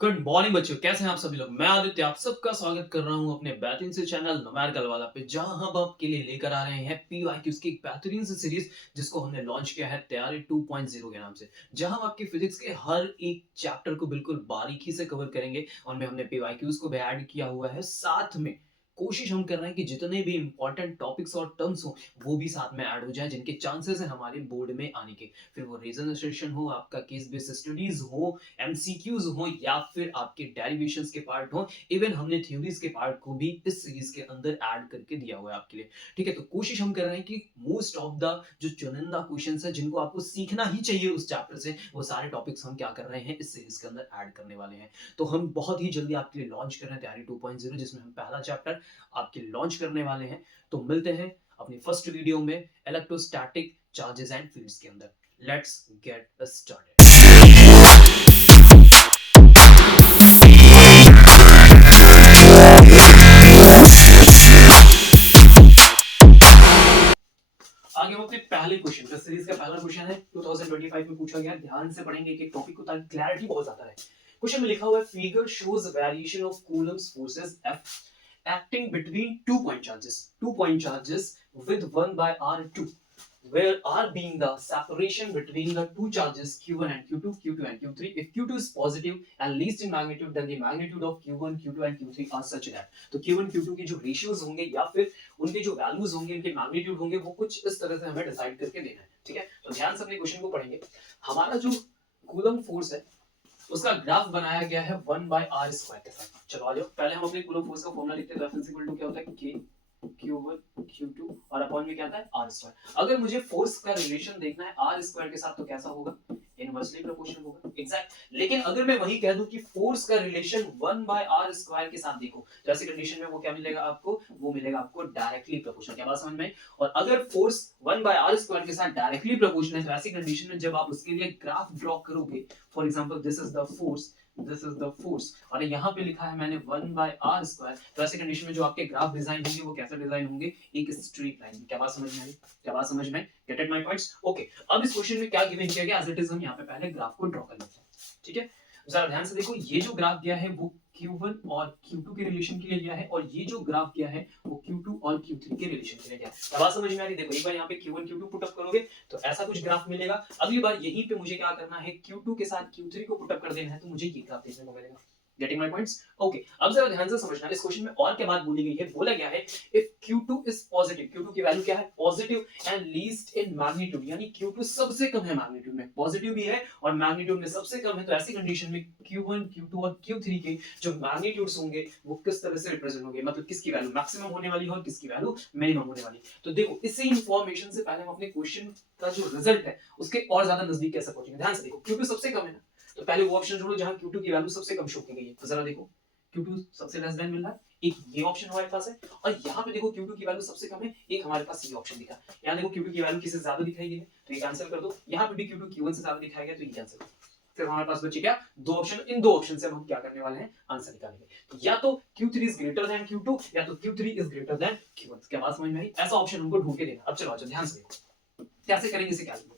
Good morning बच्चों, कैसे हैं आप सभी लोग। मैं आदित्य आप सबका स्वागत कर रहा हूं अपने बेहतरीन से चैनल न्यूमेरिकल वाला पे, जहां हम आपके लिए लेकर आ रहे हैं पीवाईक्यूज की एक बेहतरीन सी सीरीज जिसको हमने लॉन्च किया है तैयारी 2.0 के नाम से, जहां हम आपकी फिजिक्स के हर एक चैप्टर को बिल्कुल बारीकी से कवर करेंगे। उनमें हमने पीवाईक्यूज को भी ऐड किया हुआ है। साथ में कोशिश हम कर रहे हैं कि जितने भी इंपॉर्टेंट टॉपिक्स और टर्म्स हो वो भी साथ में ऐड हो जाए, जिनके चांसेस हैं हमारे बोर्ड में आने के। फिर वो रीजन सेशन हो, आपका केस बेस्ड स्टडीज हो, एमसीक्यूज हो, या फिर आपके डेरिवेशंस के पार्ट हो। इवन हमने थ्योरीज के पार्ट को भी इस सीरीज के अंदर ऐड करके दिया हुआ है आपके लिए। ठीक है, तो कोशिश हम कर रहे हैं कि मोस्ट ऑफ द जो चुनिंदा क्वेश्चंस है जिनको आपको सीखना ही चाहिए उस चैप्टर से, वो सारे टॉपिक्स हम क्या कर रहे हैं इस सीरीज के अंदर ऐड करने वाले हैं। तो हम बहुत ही जल्दी आपके लिए लॉन्च कर रहे हैं तैयारी 2.0, जिसमें हम पहला चैप्टर आपके लॉन्च करने वाले हैं। तो मिलते हैं अपनी फर्स्ट वीडियो में इलेक्ट्रोस्टैटिक चार्जेस एंड फील्ड्स के अंदर। Let's get started. आगे हम अपने पहले क्वेश्चन का सीरीज का पहला क्वेश्चन है 2025 में पूछा गया। ध्यान से पढ़ेंगे एक टॉपिक को ताकि क्लैरिटी बहुत ज्यादा रहे। क्वेश्चन में लिखा हुआ है figure shows variation of Coulomb's forces F acting between two point charges with 1 by r2, where r being the separation between the two charges q1 and q2 and q3. If q2 is positive and least in magnitude, then the magnitude of q1 q2 and q3 are such that, तो q1 q2 की जो ratios होंगे या फिर उनके जो values होंगे, उनके मैग्नीट्यूड होंगे, वो कुछ इस तरह से हमें डिसाइड करके देना है। ठीक है, तो ध्यान से अपने क्वेश्चन को पढ़ेंगे। हमारा जो कूलम फोर्स है उसका ग्राफ बनाया गया है 1 by r स्क्वायर के साथ। चलो आ जाओ, पहले हम अपने कूलम फोर्स का फॉर्मूला लिखते हैं। तो F इक्वल टू क्या होता है, k q1 q2 और अपॉन में क्या आता है r स्क्वायर। अगर मुझे फोर्स का रिलेशन देखना है r स्क्वायर के साथ तो कैसा होगा, इनवर्सली प्रोपोर्शनल होगा। एग्जैक्ट। लेकिन अगर मैं वही कह दूं कि फोर्स का रिलेशन 1 by r स्क्वायर के साथ देखो, तो ऐसी कंडीशन में वो क्या मिलेगा आपको, वो मिलेगा आपको डायरेक्टली प्रोपोर्शनल। क्या बात समझ में? और अगर फोर्स 1 by r स्क्वायर के साथ डायरेक्टली प्रोपोर्शनल है, तो ऐसी कंडीशन में जब आप उसके लिए ग्राफ ड्रॉ करोगे, for example this is the force, this is the force, और यहाँ पे लिखा है मैंने 1 by r स्क्वायर, तो ऐसे कंडीशन में जो आपके ग्राफ डिजाइन होंगे वो कैसे डिजाइन होंगे, एक स्ट्रेट लाइन। क्या बात समझ में आई? क्या बात समझ में? Get it my points? Okay, अब इस क्वेश्चन में क्या गिवन किया गया, एज इट इज हम यहाँ पे पहले ग्राफ को ड्रॉ कर लेते हैं। ठीक है, जरा ध्यान से देखो, ये जो ग्राफ गया है वो Q1 और Q2 के रिलेशन के लिए गया है, और ये जो ग्राफ गया है वो Q2 और Q3 के रिलेशन के लिए गया है। बात समझ में आ रही? देखो, एक बार यहाँ पे Q1 Q2 पुट अप करोगे तो ऐसा कुछ ग्राफ मिलेगा। अगली बार यहीं पे मुझे क्या करना है, Q2 के साथ Q3 को पुट अप कर देना है, तो मुझे ये ग्राफ देखने को मिलेगा। Getting my points? ओके, अब जरा ध्यान से समझना, इस क्वेश्चन में और क्या बात बोली गई है। बोला गया है if Q2 is positive, Q2 की वैल्यू क्या है, positive, and least in magnitude, यानी Q2 सबसे कम है मैग्नीट्यूड में, पॉजिटिव भी है और मैग्नीट्यूड में सबसे कम है, तो ऐसी कंडीशन में Q1 Q2 और Q3 के जो मैग्नीट्यूड्स होंगे वो किस तरह से रिप्रेजेंट होंगे, मतलब किसकी वैल्यू मैक्सिमम होने वाली है और किसकी वैल्यू मिनिमम होने वाली। तो देखो, इसी इंफॉर्मेशन से पहले हम अपने क्वेश्चन का जो रिजल्ट है उसके और ज्यादा नजदीक कैसे पहुंचेंगे। ध्यान से देखो, Q2 सबसे कम है ना, तो पहले वो ऑप्शन जोड़ो जहां Q2 की वैल्यू सबसे कम शो की गई है। तो जरा देखो, Q2 सबसे लेस देन मिल रहा है, एक ये ऑप्शन हमारे पास है, और यहाँ पे देखो Q2 की वैल्यू सबसे कम है, एक हमारे पास ये ऑप्शन दिखा। यहाँ देखो Q2 की वैल्यू किससे ज्यादा दिखाई गई है, तो ये कैंसिल कर दो। यहाँ पे भी Q2 Q1 से ज्यादा दिखाया गया, तो ये कैंसिल कर दो। फिर हमारे पास बचे क्या, दो ऑप्शन। इन दो ऑप्शन से हम क्या करने वाले हैं, आंसर निकालेंगे। तो या तो Q3 is greater than Q2 या तो Q3 is greater than Q1। क्या बात समझ में आई? ऐसा ऑप्शन हमको ढूंढ के देना। अब चलो अच्छा ध्यान से देखो कैसे करेंगे इसे कैलकुलेट।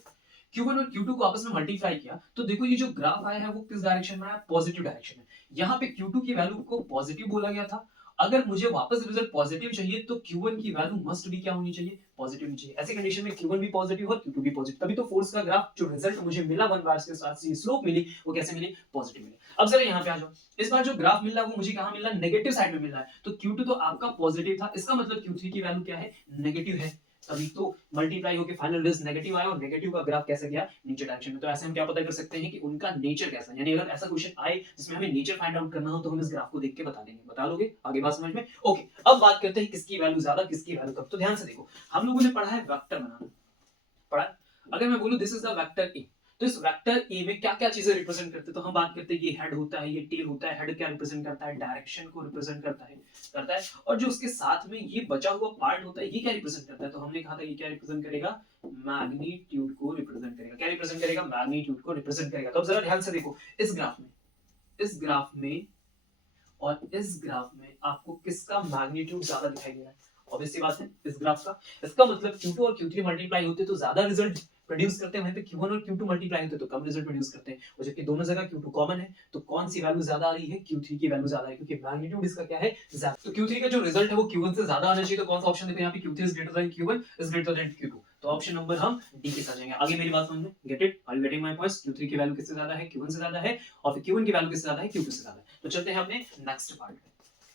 Q1 और Q2 को आपस में मल्टीप्लाई किया, तो देखो ये जो ग्राफ आया है वो किस डायरेक्शन में आया, पॉजिटिव डायरेक्शन में। यहाँ पे Q2 की वैल्यू को पॉजिटिव बोला गया था। अगर मुझे वापस रिजल्ट पॉजिटिव चाहिए तो Q1 की वैल्यू मस्ट भी क्या होनी चाहिए, पॉजिटिव होनी चाहिए। ऐसी कंडीशन में Q1 भी पॉजिटिव और Q2 भी पॉजिटिव, तभी तो फोर्स का ग्राफ जो रिजल्ट मुझे मिला 1 बार के साथ स्लोप मिली, वो कैसे मिली, पॉजिटिव मिली। अब जरा यहाँ पे आ जाओ, इस बार जो ग्राफ मिल रहा है वो मुझे कहाँ मिल रहा है, नेगेटिव साइड में मिल रहा है। तो Q2 तो आपका पॉजिटिव था, इसका मतलब Q3 की वैल्यू क्या है, नेगेटिव है, तभी तो मल्टीप्लाई होकर फाइनल रिजल्ट नेगेटिव आया, और नेगेटिव का ग्राफ कैसे गया, नीचे डायरेक्शन में। तो ऐसे हम क्या पता कर सकते हैं कि उनका नेचर कैसा है, यानी अगर ऐसा क्वेश्चन आए जिसमें हमें नेचर फाइंड आउट करना हो तो हम इस ग्राफ को देख के बता देंगे। बता लोगे? आगे बात समझ में? ओके, अब बात करते हैं किसकी वैल्यू ज्यादा किसकी वैल्यू कम। तो ध्यान से देखो, हम लोगों ने पढ़ा है वेक्टर बनाना, पढ़ा। अगर मैं बोलूं this is the vector A, तो इस वेक्टर ए में क्या क्या चीजें रिप्रेजेंट करते हैं, तो हम बात करते हैं ये हेड होता है, ये टेल होता है। हेड क्या रिप्रेजेंट करता है, डायरेक्शन को रिप्रेजेंट करता है, और जो उसके साथ में ये बचा हुआ पार्ट होता है ये क्या रिप्रेजेंट करता है, तो हमने कहा था ये क्या रिप्रेजेंट करेगा, मैग्नीट्यूड को रिप्रेजेंट करेगा। क्या रिप्रेजेंट करेगा, मैग्नीट्यूड को रिप्रेजेंट करेगा। तो अब जरा ध्यान से देखो, इस ग्राफ में, इस ग्राफ में और इस ग्राफ में आपको किसका मैग्नीट्यूड ज्यादा दिखाई दे रहा है, ऑब्वियस सी बात है इस ग्राफ का। इसका मतलब Q2 और Q3 मल्टीप्लाई होते तो ज्यादा रिजल्ट प्रोड्यूस करते हैं वहीं पे Q1 और Q2 मल्टीप्लाई होते हैं तो कम रिजल्ट प्रोड्यूस करते हैं, और जबकि दोनों जगह Q2 कॉमन है तो कौन सी वैल्यू ज्यादा आ रही है, Q3 की वैल्यू ज्यादा है, क्योंकि मैग्नीट्यूड इसका क्या है ज्यादा। तो Q3 का जो रिजल्ट है वो Q1 से ज्यादा आना चाहिए, तो कौन सा ऑप्शन देखो यहाँ पे Q3 is greater than Q1 is greater than Q2, तो ऑप्शन नंबर हम डी के साथ जाएंगे। आगे मेरी बात समझ में, get it, are you getting my points? Q3 की वैल्यू किससे ज्यादा है, Q1 से ज्यादा है, और फिर Q1 की वैल्यू किससे ज्यादा है, Q2 से ज्यादा है। तो चलते हैं अपने नेक्स्ट पार्ट में,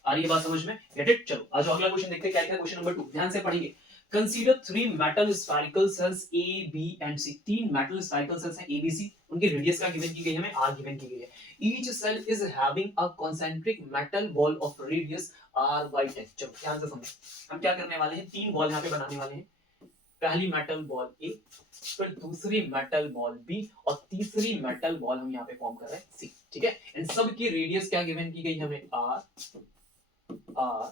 आ रही है बात समझ में, गेट इट। चलो आज अगला क्वेश्चन देखते हैं क्या है, क्वेश्चन नंबर 2 ध्यान से पढ़ेंगे। Consider three metal spherical cells A, B and C. तीन metal spherical cells हैं A, B, C. उनकी रेडियस क्या गिवन की गई है, हमें R गिवन की गई है। Each cell is having a concentric metal ball of radius R by 10. चलो ध्यान से समझो, हम क्या करने वाले हैं, तीन बॉल यहाँ पे बनाने वाले हैं। पहली मेटल बॉल A, फिर दूसरी मेटल बॉल B और तीसरी मेटल बॉल हम यहाँ पे फॉर्म कर रहे हैं C, ठीक है। इन सब की रेडियस क्या गिवन की गई हमें, R, R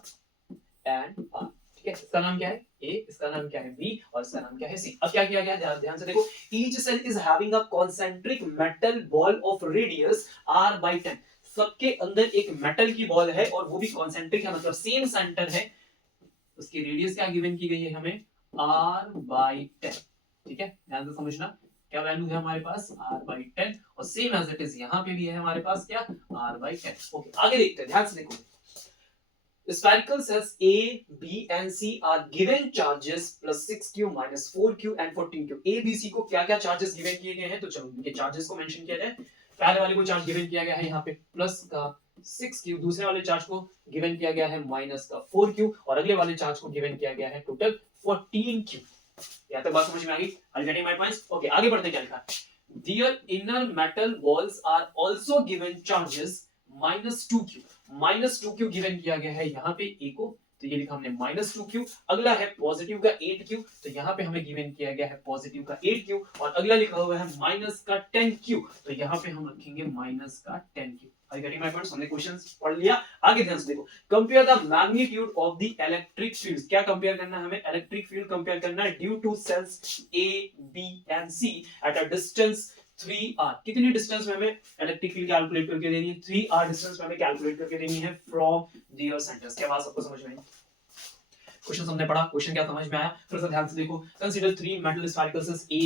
एंड R, ठीक है। इसका नाम क्या है A, इसका नाम क्या है B और इसका नाम क्या है C। अब क्या किया गया, ध्यान से देखो, each cell is having a concentric metal ball of radius R by 10. सबके अंदर एक मेटल की बॉल है और वो भी कॉन्सेंट्रिक है, मतलब सेम सेंटर है, उसकी रेडियस क्या गिवन की गई है हमें, R by 10, ठीक है। ध्यान से समझना, क्या वैल्यू है हमारे पास R by 10 और सेम एज इट इज यहाँ पे भी है हमारे पास क्या R by 10। ओके आगे देखते हैं, ध्यान से देखो। Spherical cells A, B and C are given charges plus 6Q minus 4Q and 14Q. A, B, C को क्या क्या चार्जेस गिवन किए गए हैं, तो चलो इनके चार्जेस को मेंशन किया जाए। पहले वाले को चार्ज गिवन किया गया है यहाँ पे प्लस का 6Q, दूसरे वाले चार्ज को गिवन किया गया है माइनस का 4Q और अगले वाले चार्ज को गिवन किया गया है टोटल 14Q। यहाँ तक बात समझ में आ गई? Are you getting my points? Okay, आगे बढ़ते क्या लिखा है। Their inner metal balls are also given charges minus 2Q. Minus 2Q given किया गया है यहाँ पे A को, तो ये लिखा हमने माइनस 2Q। अगला है पॉजिटिव का 8Q, तो यहाँ पे हमें गिवन किया गया है पॉजिटिव का 8Q और अगला लिखा हुआ है माइनस का 10Q, तो यहाँ पे हम रखेंगे माइनस का 10Q। Are you getting my points? हमने क्वेश्चंस पढ़ लिया, आगे ध्यान से देखो। Compare the magnitude of the electric field, क्या कंपेयर करना है हमें, इलेक्ट्रिक फील्ड कंपेयर करना है due to shells A, B and C at a distance 3R। कितनी डिस्टेंस में हमें इलेक्ट्रिक फील्ड कैलकुलेट करके देनी है, 3R डिस्टेंस में हमें कैलकुलेट करके देनी है फ्रॉम देयर सेंटर्स। क्या बात सबको समझ में आई? क्वेश्चन हमने पढ़ा, क्वेश्चन क्या समझ में आया, फिर से ध्यान से देखो। Consider three metal spherical shells A,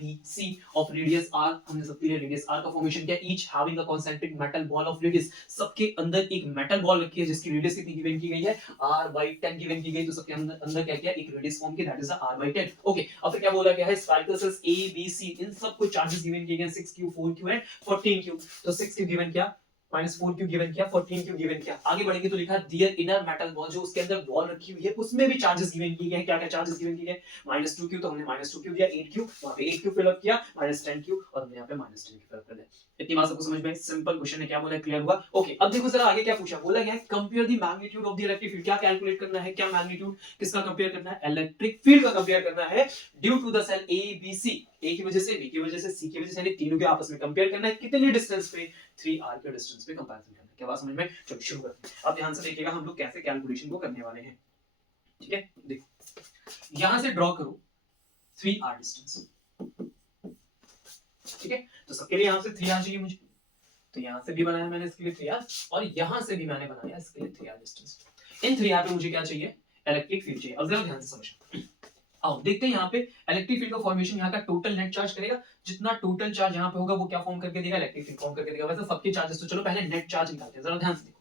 B, C of radius R, हमने सबके लिए रेडियस R का फॉर्मेशन किया। Each having a concentric metal ball of radius, सबके अंदर एक मेटल बॉल रखी है जिसकी रेडियस कितनी गिवन की गई है, R by 10 गिवन की गई, तो सबके अंदर क्या किया, एक रेडियस फॉर्म किया, that is R by 10। Okay, अब फिर क्या बोला गया है, spherical shells A, B, C इन सबको चार्जेस गिवन किए गए 6Q, 4Q एंड 14Q। तो 6Q गिवन किया, माइनस 4Q गिवन किया, 14Q गिवन किया। आगे बढ़ेंगे तो लिखा दियर इनर मेटल बॉल, जो उसके अंदर बॉल रखी हुई है उसमें भी चार्जेस गिवन किए गए हैं। क्या क्या चार्जेस गिवन किए गए, माइनस 2Q, तो हमने माइनस 2Q दिया, 8Q वहां पे 8Q फिल अप किया, माइनस 10Q और हमने यहाँ पे माइनस 10Q फिल अप कर दिया। इतनी बात सबको समझ में आई? सिंपल क्वेश्चन है, क्या बोला, क्लियर हुआ? ओके, अब देखो जरा आगे क्या पूछा, बोला गया है compare the magnitude of the electric field. क्या कैलकुलेट करना है, क्या मैग्नीट्यूड किसका कंपेयर करना है, इलेक्ट्रिक फील्ड का कंपेयर करना है due to the shell A, B, C, A की वजह से, B की वजह से, C की वजह से, यानी तीनों के आपस में कंपेयर करना है। कितनी डिस्टेंस पे, 3R के डिस्टेंस पे कंपैरिजन करना है। क्या बात समझ में? चलो शुरू करते हैं। अब ध्यान से देखिएगा हम लोग कैसे कैलकुलेशन को करने वाले हैं, ठीक है। देखो यहां से ड्रॉ करो 3R डिस्टेंस, ठीक है। तो सबके लिए यहां से 3R चाहिए मुझे, तो यहां से भी बनाया मैंने इसके लिए 3R और यहां से भी मैंने बनाया इसके लिए 3R डिस्टेंस। इन 3R पे मुझे क्या चाहिए, इलेक्ट्रिक फील्ड चाहिए। अब जरा ध्यान से समझो, आओ देखते हैं यहाँ पे इलेक्ट्रिक फील्ड का फॉर्मेशन यहाँ का टोटल नेट चार्ज करेगा, जितना टोटल चार्ज यहाँ पे होगा वो क्या फॉर्म करके देगा, इलेक्ट्रिक फील्ड फॉर्म करके देगा। वैसे सबके चार्जेस, तो चलो पहले नेट चार्ज निकालते हैं, जरा ध्यान से देखो।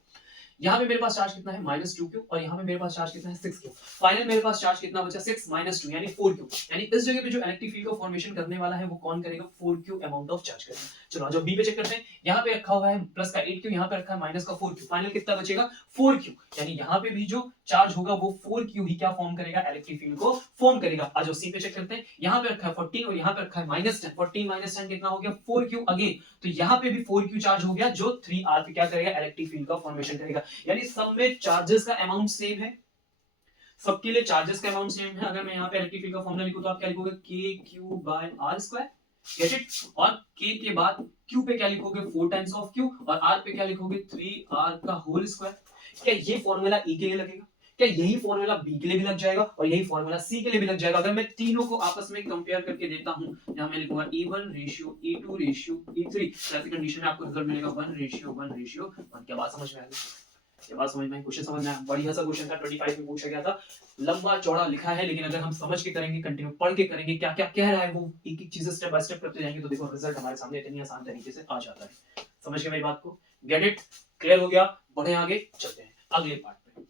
यहाँ पे मेरे पास चार्ज कितना है, माइनस 2Q और यहाँ पे मेरे पास चार्ज कितना है, 6Q। फाइनल मेरे पास चार्ज कितना बचा, 6 माइनस 2 यानी 4Q। यानी इस जगह पे जो इलेक्ट्रिक फील्ड का फॉर्मेशन करने वाला है वो कौन करेगा, 4Q अमाउंट ऑफ चार्ज करेगा। चलो आज बी पे चेक करते हैं, यहाँ पे रखा हुआ है प्लस का 8Q, यहाँ पे रखा है माइनस का 4Q। फाइनल कितना बचेगा, 4Q। यानी यहाँ पे भी जो चार्ज होगा वो 4Q ही क्या फॉर्म करेगा, इलेक्ट्रिक फील्ड को फॉर्म करेगा। आज सी पे चेक करते हैं, यहाँ पे रखा है 14 और यहाँ पे रखा है माइनस 10। 14 माइनस 10 कितना हो गया, 4Q अगेन। तो यहाँ पे भी 4Q चार्ज हो गया जो 3R पे क्या करेगा, इलेक्ट्रिक फील्ड का फॉर्मेशन करेगा। यानी सब में चार्जेस का अमाउंट सेम है, सबके लिए चार्जेस का अमाउंट सेम है। अगर मैं यहाँ पे इलेक्ट्रिक फील्ड का फॉर्मूला लिखूं तो आप क्या लिखोगे, KQ by R square, get it. और K के बाद Q पे क्या लिखोगे, 4 टाइम्स ऑफ Q और R पे क्या लिखोगे, 3R का होल स्क्वायर। क्या ये फॉर्मूला E के लिए लगेगा, क्या यही फॉर्मूला B के लिए भी लग जाएगा और यही फॉर्मूला C के लिए भी लग जाएगा। अगर मैं तीनों को आपस में कंपेयर करके देता हूं, यहां मैं लिखूंगा E1 ratio E2 ratio E3, ऐसी कंडीशन में आपको रिजल्ट मिलेगा 1 रेशियो 1 रेशियो 1। क्या बात समझ में आ गई? ये बात समझ में, क्वेश्चन समझ में आया? बढ़िया सा क्वेश्चन था, 25 में पूछा गया था, लंबा चौड़ा लिखा है, लेकिन अगर हम समझ के करेंगे, कंटिन्यू पढ़ के करेंगे, क्या क्या कह रहा है वो, एक एक चीजें स्टेप बाय स्टेप करते जाएंगे, तो देखो रिजल्ट हमारे सामने इतनी आसान तरीके से आ जाता है। समझ गए मेरी बात को? Get it? क्लियर हो गया? बढ़े आगे, चलते हैं अगले पार्ट पे।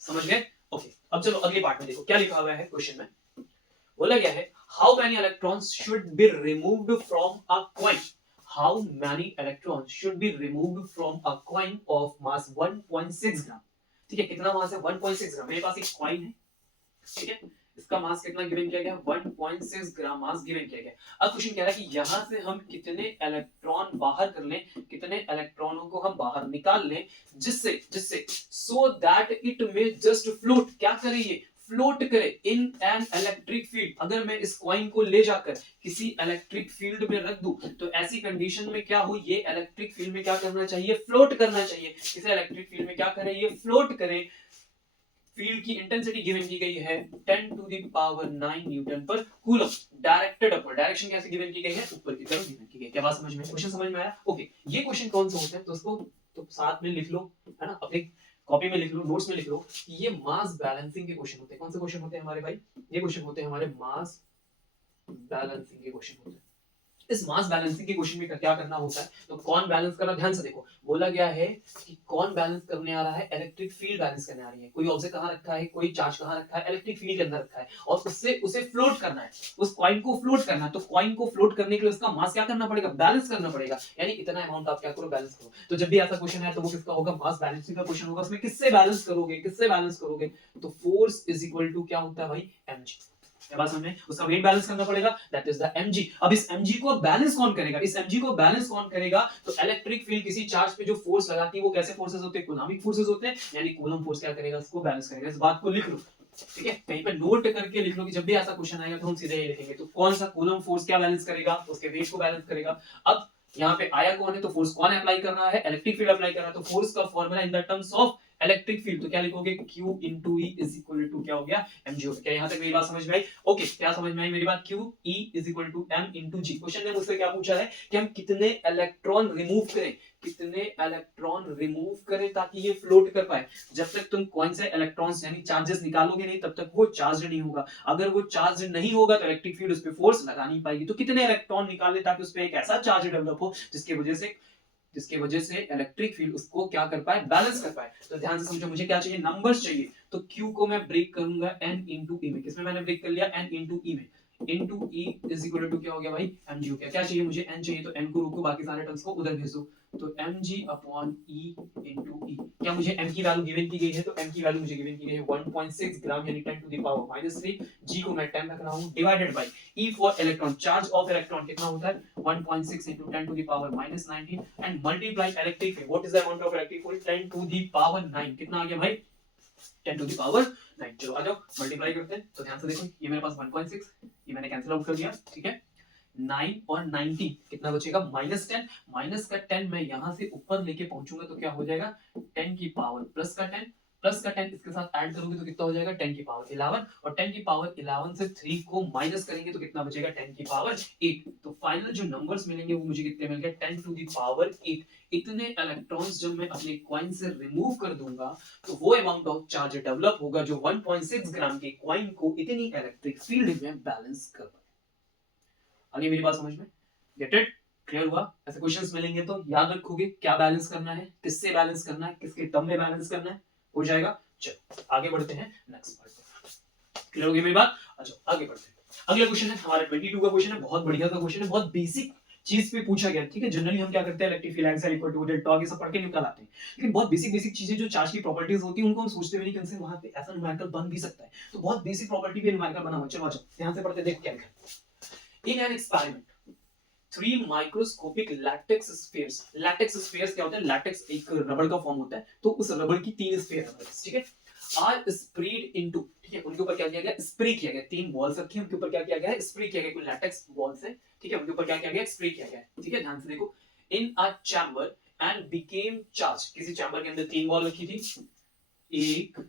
समझ गए? ओके, अब चलो अगले पार्ट में देखो क्या लिखा हुआ है क्वेश्चन में। बोला गया है how many electrons should be removed from a coin, how many electrons should be removed from a coin of mass 1.6 ग्राम। ठीक है, कितना मास है? 1.6 ग्राम। मेरे पास एक कॉइन है, ठीक है, इसका मास कितना गिवन किया गया? 1.6 ग्राम मास गिवन किया गया। अब क्वेश्चन कह रहा है कि यहां से हम कितने इलेक्ट्रॉन बाहर कर लें, कितने इलेक्ट्रॉनों को हम बाहर निकाल लें, जिससे जिससे so that it may just float, क्या करे ये? फ्लोट करे इन एन इलेक्ट्रिक फील्ड। अगर मैं इस कॉइन को ले जाकर किसी इलेक्ट्रिक फील्ड में रख दूं, तो ऐसी कंडीशन में क्या हो, ये इलेक्ट्रिक फील्ड में क्या करना चाहिए? फ्लोट करना चाहिए। इसे इलेक्ट्रिक फील्ड में क्या करे? ये फ्लोट करे। फील्ड की इंटेंसिटी गिवन की गई है 10 टू द पावर 9 न्यूटन पर कूलम। डायरेक्टेड अपवर्ड, डायरेक्शन कैसे गिवन की गई है? ऊपर की तरफ गिवन की गई है। क्या बात समझ में? क्वेश्चन समझ में आया? ओके, ये क्वेश्चन कौन सा होता है तो उसको तो साथ में लिख लो, है ना, अपने कॉपी में लिख लो, नोट्स में लिख लो कि ये मास बैलेंसिंग के क्वेश्चन होते हैं। कौन से क्वेश्चन होते हैं हमारे भाई? ये क्वेश्चन होते हैं हमारे मास बैलेंसिंग के क्वेश्चन होते हैं। इस मास बैलेंसिंग के क्वेश्चन में क्या करना होता है, तो कौन बैलेंस कर रहा है? ध्यान से देखो, बोला गया है कि कौन बैलेंस करने आ रहा है? इलेक्ट्रिक फील्ड बैलेंस करने आ रही है। कोई ऑब्जेक्ट कहां रखा है, कोई चार्ज कहां रखा है? इलेक्ट्रिक फील्ड के अंदर रखा है, और उससे उसे फ्लोट करना है, उस कॉइन को फ्लोट करना है। तो कॉइन को फ्लोट करने के लिए उसका मास क्या करना पड़ेगा? बैलेंस करना पड़ेगा। यानी इतना अमाउंट आप क्या करो? बैलेंस करो। तो जब भी ऐसा क्वेश्चन है तो वो किसका होगा? मास बैलेंसिंग का क्वेश्चन होगा। उसमें किससे बैलेंस करोगे? किससे बैलेंस करोगे? तो फोर्स इज इक्वल टू क्या होता है भाई? mg। बात समझ में? उसका वेट बैलेंस करना पड़ेगा, दैट इज द mg। अब इस mg को बैलेंस कौन करेगा? इस mg को बैलेंस कौन करेगा? तो इलेक्ट्रिक फील्ड किसी चार्ज पे जो फोर्स लगाती है वो कैसे फोर्सेस होते हैं? कूलम्बिक फोर्सेस होते हैं। यानी कूलम फोर्स क्या करेगा? उसको बैलेंस करेगा। इस बात को लिख लो, ठीक है, कहीं पे नोट करके लिख लो कि जब भी ऐसा क्वेश्चन आएगा तो हम सीधे ये लिखेंगे। तो कौन सा कूलम फोर्स क्या बैलेंस करेगा? उसके वेट को बैलेंस करेगा। अब यहाँ पे आया कौन है? तो फोर्स कौन अप्लाई कर रहा है? इलेक्ट्रिक फील्ड अप्लाई कर रहा है। तो फोर्स का formula in the terms of electric field, तो क्या लिखोगे? Q into E is equal to क्या हो गया? mg हो गया। क्या यहाँ तक मेरी बात समझ में आई? ओके, क्या समझ में आई मेरी बात? Q E is equal to m into g। Question ने मुझसे क्या पूछा है कि हम कितने इलेक्ट्रॉन रिमूव करें, कितने इलेक्ट्रॉन रिमूव करें ताकि ये फ्लोट कर पाए। जब तक तुम कॉइन से इलेक्ट्रॉन्स यानी चार्जेस निकालोगे नहीं, तब तक वो चार्ज नहीं होगा। अगर वो चार्ज नहीं होगा तो इलेक्ट्रिक फील्ड उस पर फोर्स लगा नहीं पाएगी। तो कितने इलेक्ट्रॉन निकाले ताकि उस पर एक ऐसा चार्ज डेवलप हो जिसके वजह से इलेक्ट्रिक फील्ड उसको क्या कर पाए? बैलेंस कर पाए। तो ध्यान से समझो, मुझे क्या चाहिए? नंबर्स चाहिए। तो Q को मैं ब्रेक करूंगा n into E में। किसमें मैंने ब्रेक कर लिया? n into E में। into E is equal to क्या हो गया भाई? mg हो गया। क्या चाहिए मुझे? n चाहिए, तो n को रोको, बाकी सारे टर्म्स को उधर भेज दो। तो mg upon E into E। क्या मुझे m की वैल्यू गिवन की गई है? तो m की वैल्यू मुझे गिवन की गई है 1.6 ग्राम यानी 10 to the power -3। g को मैं 10 रख रहा हूं, divided by E for electron, charge of electron कितना होता है? 1.6 into 10 to the power -19 and multiply electric field। what is the amount of electric field? 10 to the power 9। कितना आ गया भाई? 10 to the power 9। चलो आ जाओ मल्टीप्लाई करते हैं। तो ध्यान से देखो, ये मेरे पास 1.6, ये मैंने कैंसिल आउट कर दिया, ठीक है। 9 और 90 कितना बचेगा? -10। माइनस का 10 मैं यहां से ऊपर लेके पहुंचूंगा तो क्या हो जाएगा? 10 की पावर प्लस का 10, प्लस का 10 इसके साथ ऐड करोगे तो कितना हो जाएगा? 10 की पावर 11, और 10 की पावर 11 से 3 को माइनस करेंगे तो कितना बचेगा? 10 की पावर 8। तो फाइनल जो नंबर्स मिलेंगे वो मुझे कितने मिल गए? 10 टू द पावर 8। इतने इलेक्ट्रॉन्स जब मैं अपने कॉइन से रिमूव कर दूंगा तो वो अमाउंट ऑफ चार्ज डेवलप होगा जो 1.6 ग्राम के कॉइन को इतनी इलेक्ट्रिक फील्ड में बैलेंस कर पाए। आगे मेरी बात समझ में? Get it? क्लियर हुआ? ऐसे क्वेश्चंस मिलेंगे तो याद रखोगे क्या बैलेंस करना है, किससे बैलेंस करना है, किसके टर्म में बैलेंस करना है, हो जाएगा। चलो आगे बढ़ते हैं नेक्स्ट पार्ट पे। क्लियर हो गई मेरी बात? अच्छा आगे बढ़ते हैं। अगला क्वेश्चन है हमारा 22 का क्वेश्चन है, बहुत बढ़िया सा क्वेश्चन है, बहुत बेसिक चीज पे पूछा गया, ठीक है। जनरली हम क्या करते हैं? Electric field angle equal to delta ये सब पढ़ के निकल आते हैं, लेकिन बहुत बेसिक बेसिक चीजें जो चार्ज की प्रॉपर्टीज होती है उनको हम सोचते भी नहीं कि उनसे वहां पे ऐसा न्यूमेरिकल बन भी सकता है। तो बहुत बेसिक प्रॉपर्टी पे न्यूमेरिकल बना हुआ। चलो अच्छा ध्यान से पढ़ते, देखो क्या लिखा है। In an experiment, 3 microscopic latex spheres। latex spheres क्या होता है? latex एक रबड़ का फॉर्म होता है, तो उस रबड़ की 3 स्फीयर है, ठीक है, आर स्प्रेड इनटू, ठीक है, उनके ऊपर क्या किया गया? स्प्रे किया गया। 3 बॉल्स रखी हैं, उनके ऊपर क्या किया गया है? स्प्रे किया गया। कोई लैटेक्स बॉल्स है, ठीक है, उनके ऊपर क्या किया गया? स्प्रे किया गया है, ठीक है। ध्यान से देखो, इन अ चैम्बर एंड बिकेम चार्ज। किसी चैम्बर के अंदर 3 बॉल रखी थी, 1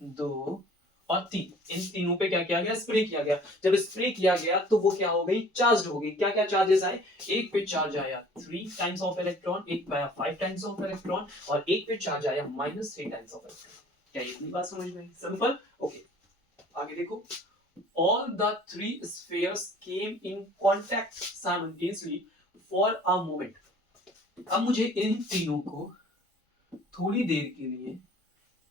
2 और 3, इन तीनों पे क्या किया गया, स्प्रे किया गया। जब स्प्रे किया गया तो वो क्या हो गई, चार्ज हो गई। क्या क्या चार्जेस आए, एक पे चार्ज आया 3 टाइम्स ऑफ इलेक्ट्रॉन, एक पे आया 5 टाइम्स ऑफ इलेक्ट्रॉन, और एक पे चार्ज आया -3 टाइम्स ऑफ इलेक्ट्रॉन। क्या इतनी बात समझ में आई? सिंपल। ओके, आगे देखो। All the three spheres came in contact simultaneously for a moment. अब मुझे इन तीनों को थोड़ी देर के लिए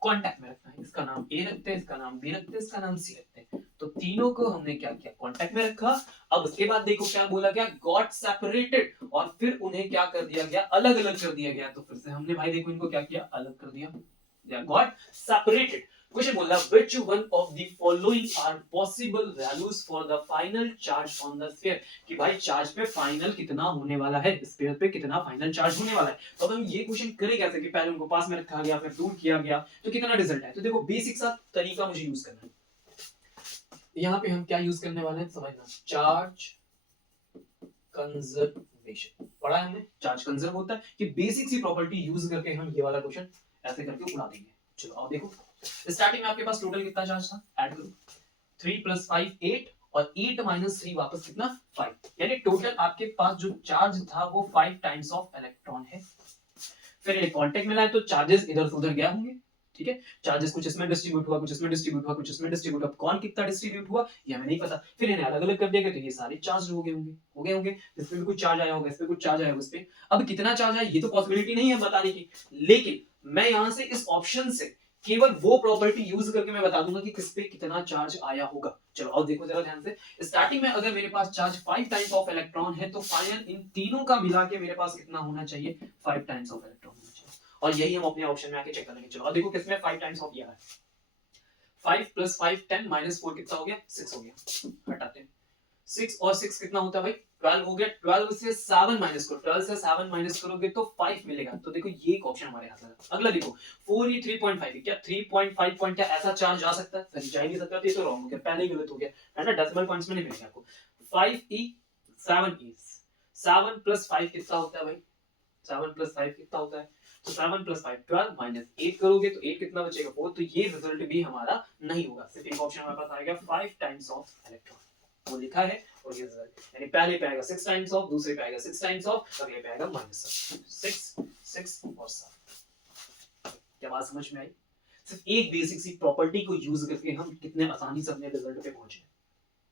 कांटेक्ट में रखना है। इसका नाम ए रखते हैं, इसका नाम बी रखते हैं, इसका नाम सी रखते हैं। तो तीनों को हमने क्या किया, कांटेक्ट में रखा। अब उसके बाद देखो क्या बोला गया, गॉट सेपरेटेड, और फिर उन्हें क्या कर दिया गया, अलग अलग कर दिया गया। तो फिर से हमने भाई देखो इनको क्या किया, अलग कर दिया, गॉट सेपरेटेड। क्वेश्चन बोला which one of the following are possible values for the final charge on the sphere, कि भाई चार्ज पे फाइनल कितना होने वाला है, स्फीयर पे कितना फाइनल चार्ज होने वाला है। तो अब हम ये क्वेश्चन करें कैसे, कि पहले उनको पास में रखा गया, फिर दूर किया गया, तो कितना रिजल्ट है। तो देखो बेसिक सा तरीका मुझे यूज करना है। यहाँ पे हम क्या यूज करने वाले हैं समझना, चार्ज कंजर्वेशन। पढ़ा है हमने, चार्ज कंजर्व होता है कि बेसिक सी प्रॉपर्टी यूज करके हम ये वाला क्वेश्चन ऐसे करके उड़ा देंगे। चलो अब देखो, स्टार्टिंग में आपके पास टोटल कितना चार्ज था, ऐड करो, 3 + 5 8, और 8 - 3 वापस कितना 5, यानी टोटल आपके पास जो चार्ज था वो 5 टाइम्स ऑफ इलेक्ट्रॉन है। फिर ये कांटेक्ट मिला है तो चार्जेस इधर से उधर गया होंगे, ठीक है। चार्जेस कुछ इसमें डिस्ट्रीब्यूट हुआ, कुछ इसमें डिस्ट्रीब्यूट हुआ, कुछ इसमें डिस्ट्रीब्यूट हुआ, कौन कितना डिस्ट्रीब्यूट हुआ ये हमें नहीं पता। फिर इन्हें अलग अलग कर दिया गया तो ये सारे चार्ज हो गए होंगे। इसमें भी कुछ चार्ज आया होगा, इसमें कुछ चार्ज आया होगा, इस पे अब कितना चार्ज आया ये तो पॉसिबिलिटी नहीं है बताने की, लेकिन मैं यहां से इस ऑप्शन से केवल वो प्रॉपर्टी यूज करके मैं बता दूंगा कि किस पे कितना चार्ज आया होगा। चलो और देखो जरा ध्यान से, स्टार्टिंग में अगर मेरे पास चार्ज 5 टाइम्स ऑफ इलेक्ट्रॉन है तो फाइनल इन तीनों का मिला के मेरे पास कितना होना चाहिए, 5 टाइम्स ऑफ इलेक्ट्रॉन होना चाहिए। और यही हम अपने ऑप्शन में आके चेक करेंगे। चलो और देखो किसमें 5 टाइम्स ऑफ किया है, 5 + 5 10 -4 कितना हो गया, 6 हो गया। हटाते हैं 6 और 6 कितना होता है भाई, 12 हो गया। 12 से 7 माइनस करो, 12 से 7 माइनस करोगे तो 5 मिलेगा। तो देखो ये एक ऑप्शन हमारे हाथ में है। अगला देखो 4 ये 3.5, क्या 3.5 पॉइंट क्या ऐसा चार्ज आ सकता है, सही जा ही नहीं सकता। तो ये तो रॉन्ग हो गया, पहले ही गलत हो गया है ना, डेसिमल पॉइंट्स में नहीं मिलेगा आपको। 5e 7e 7 + 5 कितना होता है भाई, 7 + 5 कितना होता है, तो 7 + 5 12 -8 करोगे तो 8 कितना बचेगा 4। तो ये रिजल्ट भी हमारा नहीं होगा, सिर्फ एक ऑप्शन हमारे पास आएगा 5 टाइम्स ऑफ इलेक्ट्रॉन, वो लिखा है और ये रिजल्ट, यानी पहले पे आएगा 6 टाइम्स ऑफ, दूसरे पे आएगा 6 टाइम्स ऑफ, अगले पे आएगा -7, 6 6 और 7। क्या बात समझ में आई? सिर्फ एक बेसिक सी प्रॉपर्टी को यूज करके हम कितने आसानी से अपने रिजल्ट पे पहुंचे।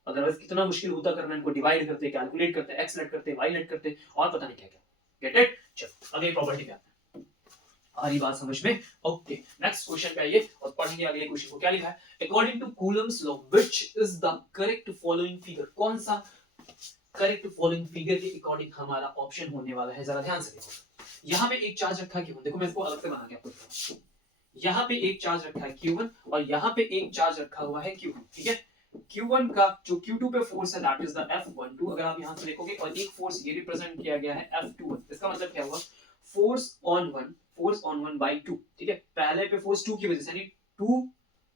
अदरवाइज कितना मुश्किल होता करना, इनको डिवाइड करते, कैलकुलेट करते, एक्स लेट करते, वाई लेट करते, और पता नहीं क्या क्या। Get it? चलो अगली प्रॉपर्टी पे आते हैं। आ रही बात समझ में? ओके, नेक्स्ट क्वेश्चन पे आइए और पढ़ेंगे अगले क्वेश्चन को। क्या लिखा है, according to Coulomb's law which is the correct following figure, कौन सा करेक्ट फॉलोइंग फिगर के अकॉर्डिंग हमारा ऑप्शन होने वाला है, जरा ध्यान से देखो। यहाँ पे एक चार्ज रखा है Q1, देखो मैं इसको अलग से बना के आपको दिखाऊं। यहाँ पे एक चार्ज रखा है Q1 और यहाँ पे एक चार्ज रखा हुआ है Q2, ठीक है। Q1 का जो Q2 पे फोर्स है दैट इज द F12, अगर आप यहाँ से देखोगे, और एक फोर्स ये रिप्रेजेंट किया गया है F21। इसका मतलब क्या हुआ, फोर्स ऑन वन बाई 2, ठीक है। पहले पे फोर्स 2 की वजह से, यानी 2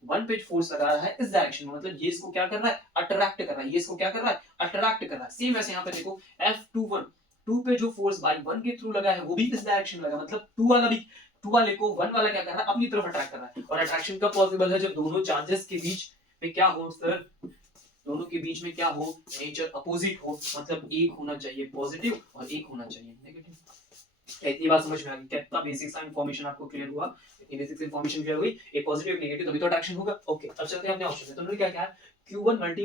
1 पे फोर्स लगा रहा है इस डायरेक्शन में, मतलब ये इसको क्या कर रहा है, अट्रैक्ट कर रहा है, ये इसको क्या कर रहा है, अट्रैक्ट कर रहा है। सेम वैसे यहाँ पे देखो F21, 2 पे जो फोर्स बाई 1 के थ्रू लगा है वो भी इस डायरेक्शन में लगा, मतलब 2 वाला भी, 2 वाले को 1 वाला क्या कर रहा है, अपनी तरफ अट्रैक्ट कर रहा है। और अट्रैक्शन कब पॉसिबल है, जब दोनों चार्जेस के बीच में क्या हो सर, दोनों के बीच में क्या हो, नेचर अपोजिट हो, मतलब एक होना चाहिए पॉजिटिव और एक होना चाहिए नेगेटिव। इतनी बात समझ में आ गई? कितना बेसिक सा इंफॉर्मेशन आपको क्लियर हुआ, इतनी बेसिक इंफॉर्मेशन क्लियर हुई, एक पॉजिटिव नेगेटिव तभी तो अट्रैक्शन होगा। ओके, अब चलते हैं अपने ऑप्शन में। तो उन्होंने क्या कहा है, Q1 ×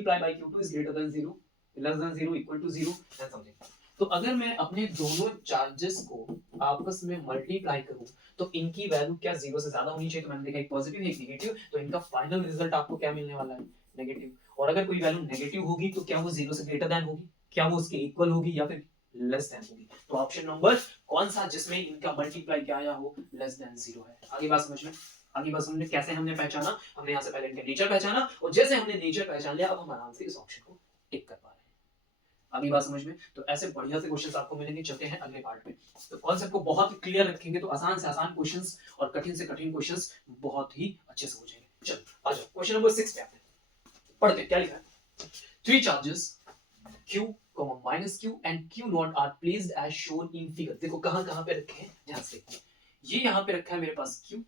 Q2 is greater than 0, less than 0, equal to 0 and something। तो अगर मैं अपने दोनों चार्जेस को आपस में मल्टीप्लाई करूं तो इनकी वैल्यू क्या 0 से ज्यादा होनी चाहिए, तो मैंने देखा एक पॉजिटिव एक नेगेटिव, तो इनका फाइनल रिजल्ट आपको क्या मिलने वाला है, नेगेटिव। और अगर कोई वैल्यू नेगेटिव होगी तो क्या वो 0 से ग्रेटर देन होगी, क्या वो उसके इक्वल होगी या फिर लेस देन होगी। तो ऑप्शन नंबर कौन सा जिसमें इनका मल्टीप्लाई क्या आया हो, लेस देन 0 है। आगे बात समझ में? आगे बात समझ में कैसे हमने पहचाना, हमने यहाँ से पहले इनका नेचर पहचाना, और जैसे हमने नेचर पहचान लिया अब हम आराम से इस ऑप्शन को टिक कर पा रहे हैं। आगे बात समझ में? तो ऐसे बढ़िया से क्वेश्चंस आपको मिलेंगे। चलते हैं अगले पार्ट में। तो कॉन्सेप्ट को बहुत क्लियर रखेंगे तो आसान से आसान क्वेश्चंस और कठिन से कठिन क्वेश्चंस बहुत ही अच्छे से हो जाएंगे। चलो आ जाओ क्वेश्चन नंबर 6 पे आते हैं, पढ़ते हैं क्या लिखा है। 3 charges Q, -Q and Q0 are placed as shown in figure। देखो कहां कहां पे रखे हैं, ध्यान से देखिए। ये यहां पे रखा है मेरे पास Q,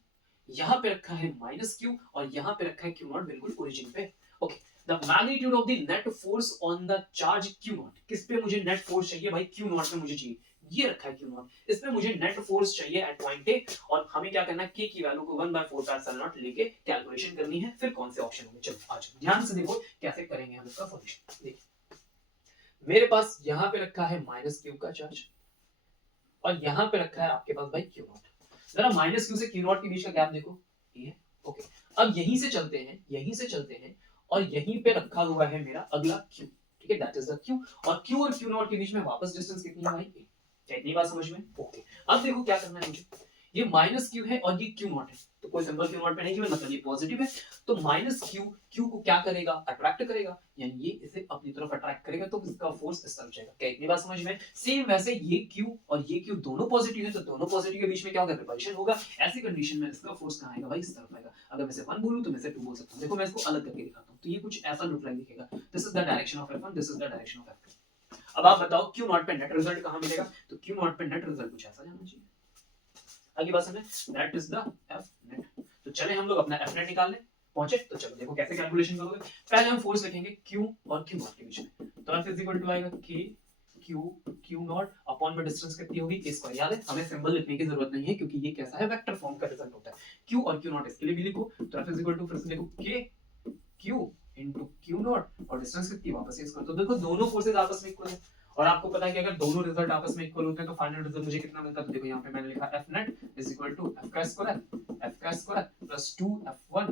यहाँ पे रखा है माइनस क्यू और यहाँ पे रखा है क्यू नॉट बिल्कुल ओरिजिन पे। Okay, the magnitude of the net force on the charge Q not, किस पे मुझे नेट फोर्स चाहिए भाई, क्यू नॉट पे मुझे चाहिए, ये रखा है क्यू नॉट, इसमें मुझे नेट फोर्स चाहिए एट पॉइंट ए, और हमें क्या करना है, के की वैल्यू को 1/4 नॉट लेके कैलकुलेशन करनी है। फिर कौन से ऑप्शन होंगे, चलो आज ध्यान से देखो कैसे करेंगे हम इसका सॉल्यूशन। देखिए मेरे पास यहाँ पे रखा है माइनस क्यू का चार्ज और यहाँ पे रखा है आपके पास भाई क्यू नॉट। जरा माइनस क्यू से क्यू नॉट के बीच का गैप देखो, ये है। ओके, अब यहीं से चलते हैं, यहीं से चलते हैं और यहीं पे रखा हुआ है मेरा अगला क्यू, ठीक है, दैट इज द क्यू, और क्यू और क्यू नॉट के बीच में वापस डिस्टेंस कितनी है भाई, क्या इतनी बात समझ में। ओके, अब देखो क्या करना है मुझे, ये माइनस क्यू है और ये क्यू नॉट है, तो कोई सिंबल क्यू नॉट पे नहीं, मतलब ये पॉजिटिव है, तो माइनस क्यू क्यू को क्या करेगा, अट्रैक्ट करेगा, यानी ये इसे अपनी तरफ अट्रैक्ट करेगा, तो इसका फोर्स इस तरफ जाएगा। क्या इतनी बात समझ में। सेम वैसे ये क्यू और ये क्यू दोनों पॉजिटिव है, तो दोनों पॉजिटिव के बीच में क्या होगा, रिपल्शन होगा। ऐसी कंडीशन में इसका फोर्स कहां आएगा भाई, इस तरफ आएगा। अगर मैं से 1 बोलूं तो मैं से 2 बोल सकता हूं। देखो मैं इसको अलग करके दिखाता हूं, तो ये कुछ ऐसा लुक लाइक दिखेगा, this is the direction of F1, this is the direction of F2। अब आप बताओ क्यू नॉट पे नेट रिजल्ट कहां मिलेगा, तो क्यू नॉट पे नेट रिजल्ट कुछ ऐसा जाना चाहिए। आगे बात समझे, that is the F net. तो चले हम लोग अपना एफ नेट निकाल लें, पहुंचे, तो चलो देखो कैसे कैलकुलेशन करोगे। पहले हम फोर्स लिखेंगे Q और Q नॉट के बीच में, तो F इज इक्वल टू आएगा K Q नॉट अपॉन में डिस्टेंस कितनी होगी, K स्क्वायर। याद है हमें सिंबल लिखने की जरूरत नहीं है क्योंकि ये कैसा है, वेक्टर फॉर्म का रिजल्ट होता है। Q और Q नॉट इसके लिए भी लिखो, तो F इज इक्वल टू फिर से लिखो K Q into Q not और डिस्टेंस कितनी वापस से स्क्वायर। तो देखो दोनों फोर्सेस आपस में इक्वल है और आपको पता है कि अगर दोनों रिजल्ट आपस में इक्वल होते हैं तो फाइनल रिजल्ट मुझे कितना मिलता है। तो देखो यहाँ पे मैंने लिखा F net is equal to F का स्क्वायर प्लस 2 F1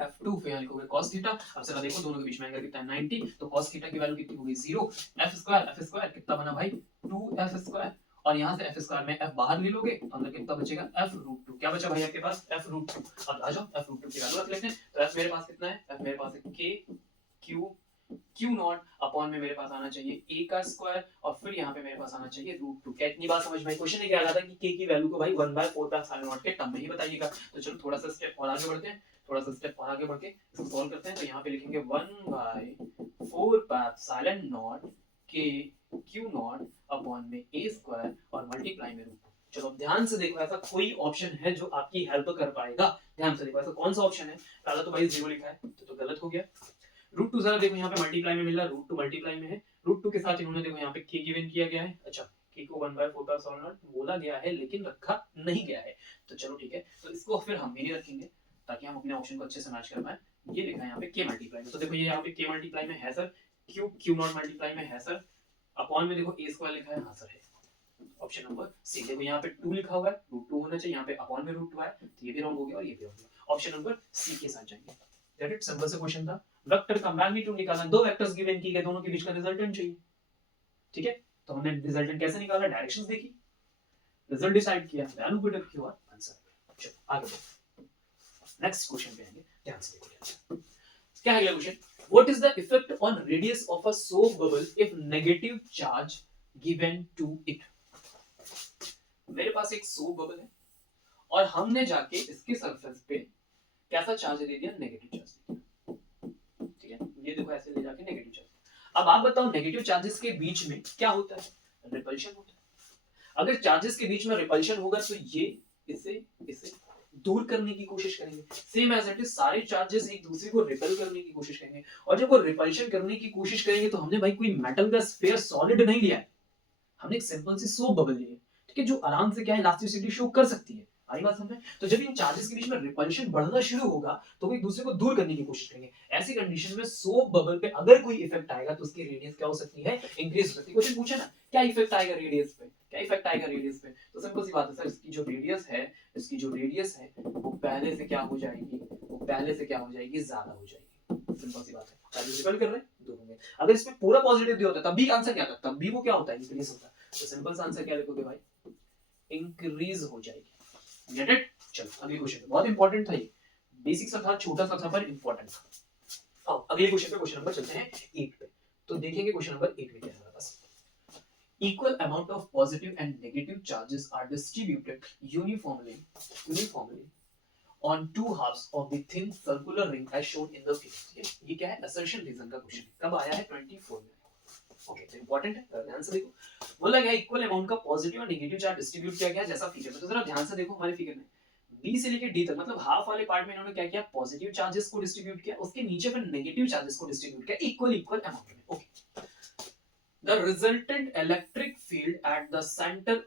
F2, फिर यहाँ लिखोगे cos थीटा। अब जरा देखो दोनों के बीच में एंगल कितना है 90, तो cos थीटा की वैल्यू कितनी होगी 0। F स्क्वायर कितना बना भाई 2F स्क्वायर, और यहाँ से F स्क्वायर में F बाहर ले लोगे तो अंदर कितना बचेगा F रूट 2। क्या बचा भाई आपके पास F रूट 2। अब आ जाओ F रूट 2 की वैल्यू रख लेते हैं, तो F मेरे पास कितना है, F मेरे पास है K Q नॉट अपॉन में मेरे पास आना चाहिए A का स्क्वायर और फिर यहाँ पे मेरे पास आना चाहिए रूट 2। क्या इतनी बात समझ में। क्वेश्चन ये कह रहा था कि K की वैल्यू को भाई 1/4 के टर्म में ही बताइएगा। तो चलो थोड़ा सा स्टेप और आगे बढ़ते हैं, थोड़ा सा स्टेप और आगे बढ़ के इसको सॉल्व करते हैं। तो यहाँ पे लिखेंगे 1/4 not K Q not upon में A स्क्वायर और मल्टीप्लाई में रूट 2। चलो ध्यान से देखो, ऐसा कोई ऑप्शन है जो आपकी हेल्प कर पाएगा। ध्यान से देखो ऐसा कौन सा ऑप्शन है। पहला तो भाई 0 लिखा है तो गलत हो गया। रूट 2 जरा देखो यहाँ पे मल्टीप्लाई में मिल रहा है, रूट 2 मल्टीप्लाई में है, रूट 2 के साथ इन्होंने देखो यहाँ पे k गिवन किया गया है। अच्छा k को 1/4 बोला गया है लेकिन रखा नहीं गया है, तो चलो ठीक है, तो इसको फिर हम भी नहीं रखेंगे ताकि हम अपने ऑप्शन को अच्छे से मैच कर पाए। ये लिखा है यहाँ पे k मल्टीप्लाई में, तो देखो ये यहाँ पे k मल्टीप्लाई में है सर, q नॉट मल्टीप्लाई में है सर, अपॉन में देखो a स्क्वायर लिखा है, हाँ सर है। Option number C. देखो यहाँ पे 2 लिखा हुआ है, रूट 2 होना चाहिए, यहाँ पे अपॉन में रूट 2 है, तो ये भी रॉन्ग हो गया और ये भी रॉन्ग हो गया। ऑप्शन नंबर सी के साथ जाएंगे। दैट इट, सिंपल सा क्वेश्चन था। वेक्टर का मैग्नीट्यूड निकालना, दो वेक्टर्स गिवन की गए, दोनों के बीच का रिजल्टेंट चाहिए। ठीक है, तो हमने रिजल्टेंट कैसे निकाला, डायरेक्शंस देखी, रिजल्ट डिसाइड किया, वैल्यू पुट अप किया और आंसर। चलो आगे बढ़ो, नेक्स्ट क्वेश्चन पे आएंगे, ध्यान से देखो क्या है अगला question. What is the effect on radius of a soap bubble if negative charge given to it. मेरे पास एक सोप बबल है और हमने जाके इसके सरफेस पे कैसा चार्ज दे दिया, नेगेटिव चार्ज दे दिया। ठीक है, ये देखो ऐसे ले जाके नेगेटिव चार्ज। अब आप बताओ नेगेटिव चार्जेस के बीच में क्या होता है, रिपल्शन होता है। अगर चार्जेस के बीच में रिपल्शन होगा तो ये इसे दूर करने की कोशिश करेंगे। सेम एज इट इज सारे चार्जेस एक दूसरे को रिपेल करने की कोशिश करेंगे, और जब वो रिपल्शन करने की कोशिश करेंगे तो हमने भाई कोई मेटल का स्फीयर सॉलिड नहीं लिया है, हमने एक सिंपल सी सोप बबल ली है, ठीक है, जो आराम से क्या है इलास्टिसिटी शो कर सकती है। आई बात समझ में। तो जब इन चार्जेस के बीच में रिपल्शन बढ़ना शुरू होगा तो वो एक दूसरे को दूर करने की कोशिश करेंगे। ऐसी कंडीशन में सोप बबल पे अगर कोई इफेक्ट आएगा तो उसकी रेडियस क्या हो सकती है, इंक्रीज हो सकती है। क्वेश्चन पूछा ना क्या इफेक्ट आएगा रेडियस पे, क्या इफेक्ट आएगा रेडियस पे, तो सिंपल सी बात है सर, इसकी जो रेडियस है वो पहले से क्या हो जाएगी, ज्यादा हो जाएगी। सिंपल सी बात है, चार्जेस रिपेल कर रहे हैं, दूर होंगे। अगर इसमें पूरा पॉजिटिव दिया होता तब भी आंसर क्या था, तब भी वो क्या होता है, इंक्रीज होता है। तो सिंपल सा आंसर क्या लिखोगे भाई, इंक्रीज हो जाएगी। Get it. चलो अगले क्वेश्चन पे, बहुत इंपॉर्टेंट था ये, बेसिक सा था, छोटा सा था पर इंपॉर्टेंट था। अब अगले क्वेश्चन पे, क्वेश्चन नंबर चलते हैं 8 पे। तो देखेंगे क्वेश्चन नंबर 8 में क्या है हमारे पास। Equal amount of positive and negative charges are distributed uniformly on two halves of the thin circular ring as shown in the figure। ये क्या है, assertion reason का क्वेश्चन, कब आया है 24 में। ओके, तो इंपॉर्टेंट है, ध्यान से देखो। बोला गया इक्वल अमाउंट का पॉजिटिव और नेगेटिव चार्ज डिस्ट्रीब्यूट किया गया जैसा फिगर में। तो जरा ध्यान से देखो हमारे फिगर में बी से लेके डी तक मतलब हाफ वाले पार्ट में इन्होंने क्या किया, पॉजिटिव चार्जेस को डिस्ट्रीब्यूट किया, उसके नीचे फिर नेगेटिव चार्जेस को डिस्ट्रीब्यूट किया इक्वल इक्वल अमाउंट में। Okay, the resultant electric field at the centre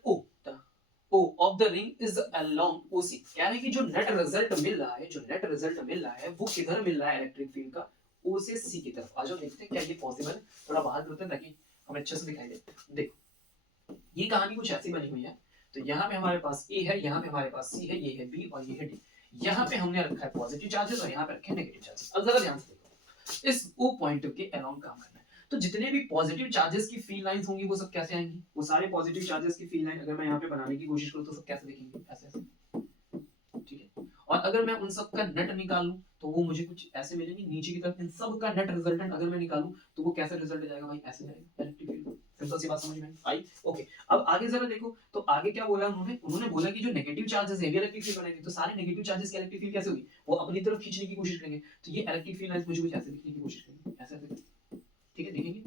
O of the ring is along OC। क्या है कि जो नेट रिजल्ट मिल रहा है, जो नेट रिजल्ट मिल रहा है वो किधर मिल रहा है इलेक्ट्रिक फील्ड का, O से C की तरफ। आज हम देखते हैं क्या ये पॉसिबल है, थोड़ा बाहर करते हैं ताकि हमें अच्छे से दिखाई दे। देखो ये कहानी कुछ ऐसी बनी हुई है, तो यहाँ पे हमारे पास A है, यहाँ पे हमारे पास C है, ये है B और ये है D। यहाँ पे हमने रखा है पॉजिटिव चार्जेस और यहाँ पे रखे नेगेटिव चार्जेस। अब जरा ध्यान से देखो, इस O पॉइंट के अलोंग काम करना है, तो जितने भी पॉजिटिव चार्जेस की फील्ड लाइंस होंगी वो सब कैसे आएंगी, वो सारे पॉजिटिव चार्जेस की फील्ड लाइन अगर मैं यहाँ पे बनाने की कोशिश करूँ तो सब कैसे दिखेंगे, ऐसे ऐसे, ठीक है। और अगर मैं उन सब का नेट निकालूं तो वो मुझे कुछ ऐसे मिलेंगे नीचे की तरफ। इन सब का नेट रिजल्टेंट अगर मैं निकालूं तो वो कैसे रिजल्ट जाएगा भाई, ऐसे जाएगा इलेक्ट्रिक फील्ड। सिंपल सी बात समझ में आई। ओके, अब आगे जरा देखो, तो आगे क्या बोला उन्होंने बोला कि जो नेगेटिव चार्जेस है ये इलेक्ट्रिक फील्ड बनाएंगे, तो सारे नेगेटिव चार्जेस की इलेक्ट्रिक फील्ड कैसे होगी, वो अपनी तरफ खींचने की कोशिश करेंगे। तो ये इलेक्ट्रिक फील्ड लाइंस मुझे कुछ ऐसे दिखने की कोशिश करेंगे, ऐसे ऐसे, ठीक है, देखेंगे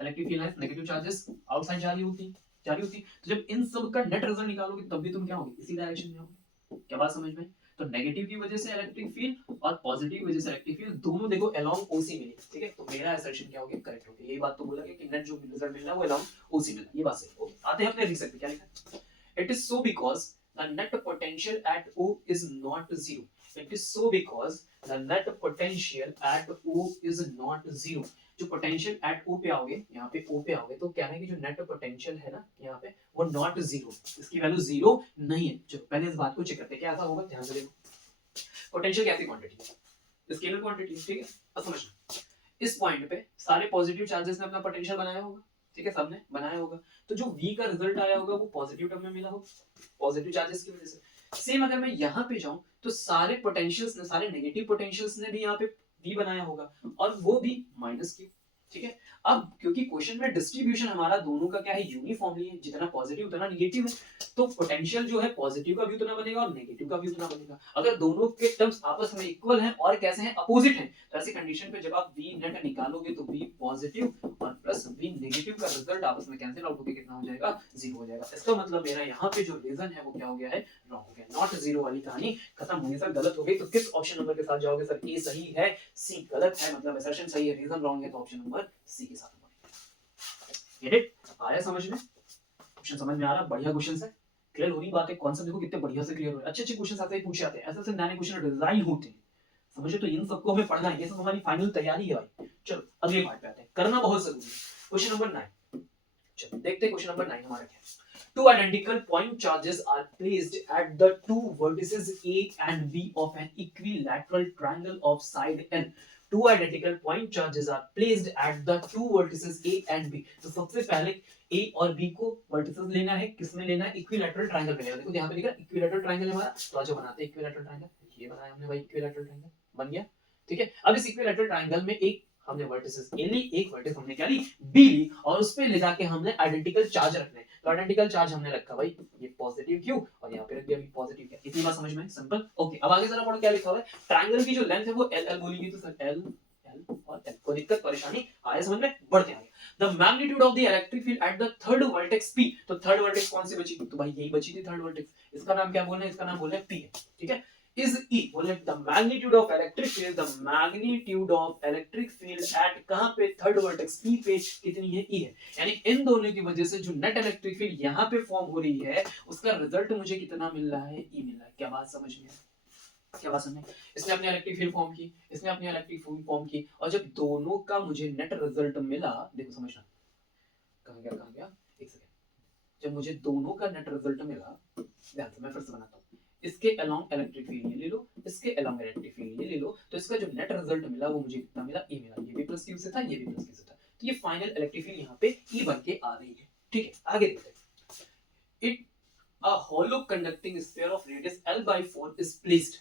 electric field lines negative charges outside जा रही होती। तो जब इन सब का नेट रिजल्ट निकालोगे तब भी तुम क्या होगे, इसी डायरेक्शन में होगे। क्या बात समझ में? तो नेगेटिव की वजह से इलेक्ट्रिक फील्ड और पॉजिटिव की वजह से इलेक्ट्रिक फील्ड दोनों देखो अलोंग OC मिली, ठीक है। तो मेरा असर्शन क्या हो गया, करेक्ट हो गया। यही बात तो बोला गया कि नेट जो रिजल्ट मिल रहा है वो अलोंग OC मिल रहा है, ये बात सही। ओके, आते हैं अपने रीजन पे, क्या लिखा है, it is so because the net potential at O is not zero. It is so because the net potential at O is not zero. जो पोटेंशियल एट O पे आओगे, यहाँ पे O पे आओगे, तो क्या है कि जो नेट पोटेंशियल है ना यहाँ पे वो नॉट जीरो, इसकी वैल्यू जीरो नहीं है। चलो पहले इस बात को चेक करते हैं क्या ऐसा होगा, ध्यान से देखो। पोटेंशियल कैसी क्वांटिटी है, स्केलर क्वांटिटी, ठीक है। अब समझना, इस पॉइंट पे सारे पॉजिटिव चार्जेस ने अपना पोटेंशियल बनाया होगा, ठीक है, सबने बनाया होगा। तो जो V का रिजल्ट आया होगा वो पॉजिटिव टर्म में मिला होगा पॉजिटिव चार्जेस की वजह से। सेम अगर मैं यहाँ पे जाऊं तो सारे पोटेंशियल्स ने, सारे नेगेटिव पोटेंशियल्स ने भी यहाँ पे V बनाया होगा और वो भी माइनस Q, ठीक है। अब क्योंकि क्वेश्चन में डिस्ट्रीब्यूशन हमारा दोनों का क्या है, यूनिफॉर्मली है, जितना पॉजिटिव उतना नेगेटिव है, तो पोटेंशियल जो है पॉजिटिव का भी उतना बनेगा और नेगेटिव का भी उतना बनेगा। अगर दोनों के टर्म्स आपस में इक्वल हैं और कैसे हैं, अपोजिट हैं, तो ऐसी कंडीशन पे जब आप V नेट निकालोगे तो V पॉजिटिव और प्लस V नेगेटिव का रिजल्ट आपस में कैंसिल आउट होकर कितना हो जाएगा, जीरो हो जाएगा। इसका मतलब मेरा यहाँ पे जो रीजन है वो क्या हो गया है, रॉन्ग हो गया। नॉट जीरो वाली कहानी खत्म होगी। सर गलत हो गई तो किस ऑप्शन नंबर के साथ जाओगे, सर A सही है, C गलत है, मतलब असर्शन सही है, रीजन रॉन्ग है, तो ऑप्शन नंबर C के साथ। Get it? आया समझ में? क्वेश्चन समझ में आ रहा? बढ़िया क्वेश्चन है, क्लियर हो रही बातें, कॉन्सेप्ट देखो कितने बढ़िया से क्लियर हो रहे हैं। अच्छे अच्छे क्वेश्चन ऐसे ही पूछे जाते हैं, ऐसे ऐसे नए क्वेश्चन डिजाइन होते हैं, समझे? तो इन सबको हमें पढ़ना है, ये सब हमारी फाइनल तैयारी है भाई। चलो अगले पार्ट पे आते हैं, करना बहुत जरूरी है। क्वेश्चन नंबर 9, चलो देखते हैं क्वेश्चन नंबर 9 हमारा क्या है। Two identical point charges are placed at the two vertices A and B of an equilateral triangle of side N. Two identical point charges are placed at the two vertices A and B. तो सबसे पहले A और B को vertices लेना है, किसमें लेना है, इक्विलैटरल ट्रायंगल में लेना है। देखो यहाँ पे लिखा है इक्विलैटरल ट्रायंगल है हमारा, तो आज बनाते हैं इक्विलैटरल ट्रायंगल। ये बनाया हमने भाई, इक्विलैटरल ट्रायंगल बन गया, ठीक है। अब इस इक्विलैटरल ट्रायंगल में एक हमने वर्टिसेस A ली, एक वर्टिस हमने क्या ली, B ली, और उस पे ले जाके हमने आइडेंटिकल चार्ज रखने हैं। तो आइडेंटिकल चार्ज हमने रखा भाई ये पॉजिटिव Q और यहाँ पे रख दिया भी पॉजिटिव क्या। इतनी बात समझ में? सिंपल। ओके, अब आगे जरा पढ़ो क्या लिखा हुआ है। ट्रायंगल की जो लेंथ है वो L बोलेगी, तो सर L और L। कोई दिक्कत परेशानी आया समझ में? बढ़ते हैं आगे। The magnitude of the electric field at the third vertex P। तो थर्ड वर्टेक्स कौन सी बची? तो भाई यही बची थी थर्ड वर्टेक्स, इसका नाम क्या बोलना है, इसका नाम बोलना है P है, ठीक है। is E, बोले the magnitude of electric field, the magnitude of electric field at कहां पे, थर्ड वर्टेक्स P पे कितनी है, E है। यानी इन दोनों की वजह से जो नेट इलेक्ट्रिक फील्ड यहाँ पे फॉर्म हो रही है उसका रिजल्ट मुझे कितना मिल रहा है, E मिल रहा है। क्या बात समझ में? क्या बात समझ में? इसने अपनी इलेक्ट्रिक फील्ड फॉर्म की, इसने अपनी इलेक्ट्रिक फील्ड फॉर्म की, और जब दोनों का मुझे नेट रिजल्ट मिला, देखो समझना, कहां गया, एक सेकंड। जब मुझे दोनों का नेट रिजल्ट मिला, ध्यान से मैं फिर से बनाता हूं, इसके अलोंग इलेक्ट्रिक फील्ड ये ले लो, इसके अलोंग इलेक्ट्रिक फील्ड ये ले लो, तो इसका जो नेट रिजल्ट मिला वो मुझे कितना मिला, E मिला। ये भी प्लस Q से था, ये भी प्लस Q से था, तो ये फाइनल इलेक्ट्रिक फील्ड यहाँ पे E बन के आ रही है, ठीक है। आगे देखते हैं। It a hollow conducting sphere of radius L/4 is placed.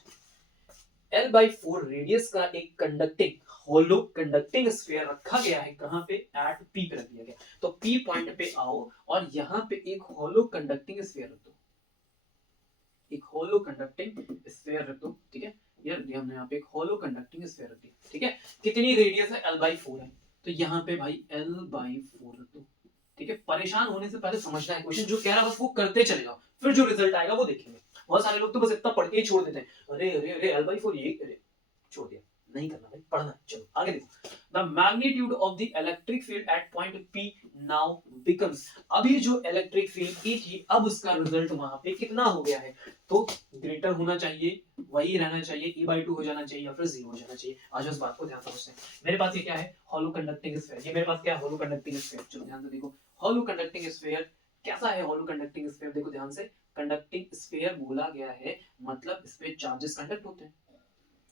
L/4 radius का एक कंडक्टिंग होलो कंडक्टिंग स्फीयर रखा गया है, कहां पे, एट P पे रख दिया गया। तो P पॉइंट पे आओ और यहाँ पे एक होलो कंडक्टिंग स्फीयर रख दो, एक होलो कंडक्टिंग स्फीयर रख दो, ठीक है। ये रख दिया हमने यहाँ पे एक होलो कंडक्टिंग स्फीयर रख दिया, ठीक है। कितनी रेडियस है, L/4 है, तो यहाँ पे भाई L/4 रख दो, ठीक है। परेशान होने से पहले समझना है क्वेश्चन जो कह रहा है बस वो करते चले जाओ, फिर जो रिजल्ट आएगा वो देखेंगे। बहुत सारे लोग तो बस इतना पढ़ के ही छोड़ देते हैं, अरे अरे अरे L by 4 ये अरे छोड़ दिया, नहीं करना भाई, पढ़ना है। चलो आगे देखो, the magnitude of the electric field at point P now becomes, अभी जो इलेक्ट्रिक फील्ड E थी अब उसका रिजल्ट वहां पे कितना हो गया है, तो ग्रेटर होना चाहिए, वही रहना चाहिए, E/2 हो जाना चाहिए या फिर 0 हो जाना चाहिए। आज उस बात को ध्यान समझते हैं। मेरे पास ये क्या है, हॉलो कंडक्टिंग स्फीयर, ये मेरे पास क्या है, हॉलो कंडक्टिंग स्फीयर। चलो ध्यान से देखो, हॉलो कंडक्टिंग स्फीयर कैसा है, हॉलो कंडक्टिंग स्फीयर देखो ध्यान से, कंडक्टिंग स्फीयर बोला गया है मतलब इस पे चार्जेस कंडक्ट होते हैं,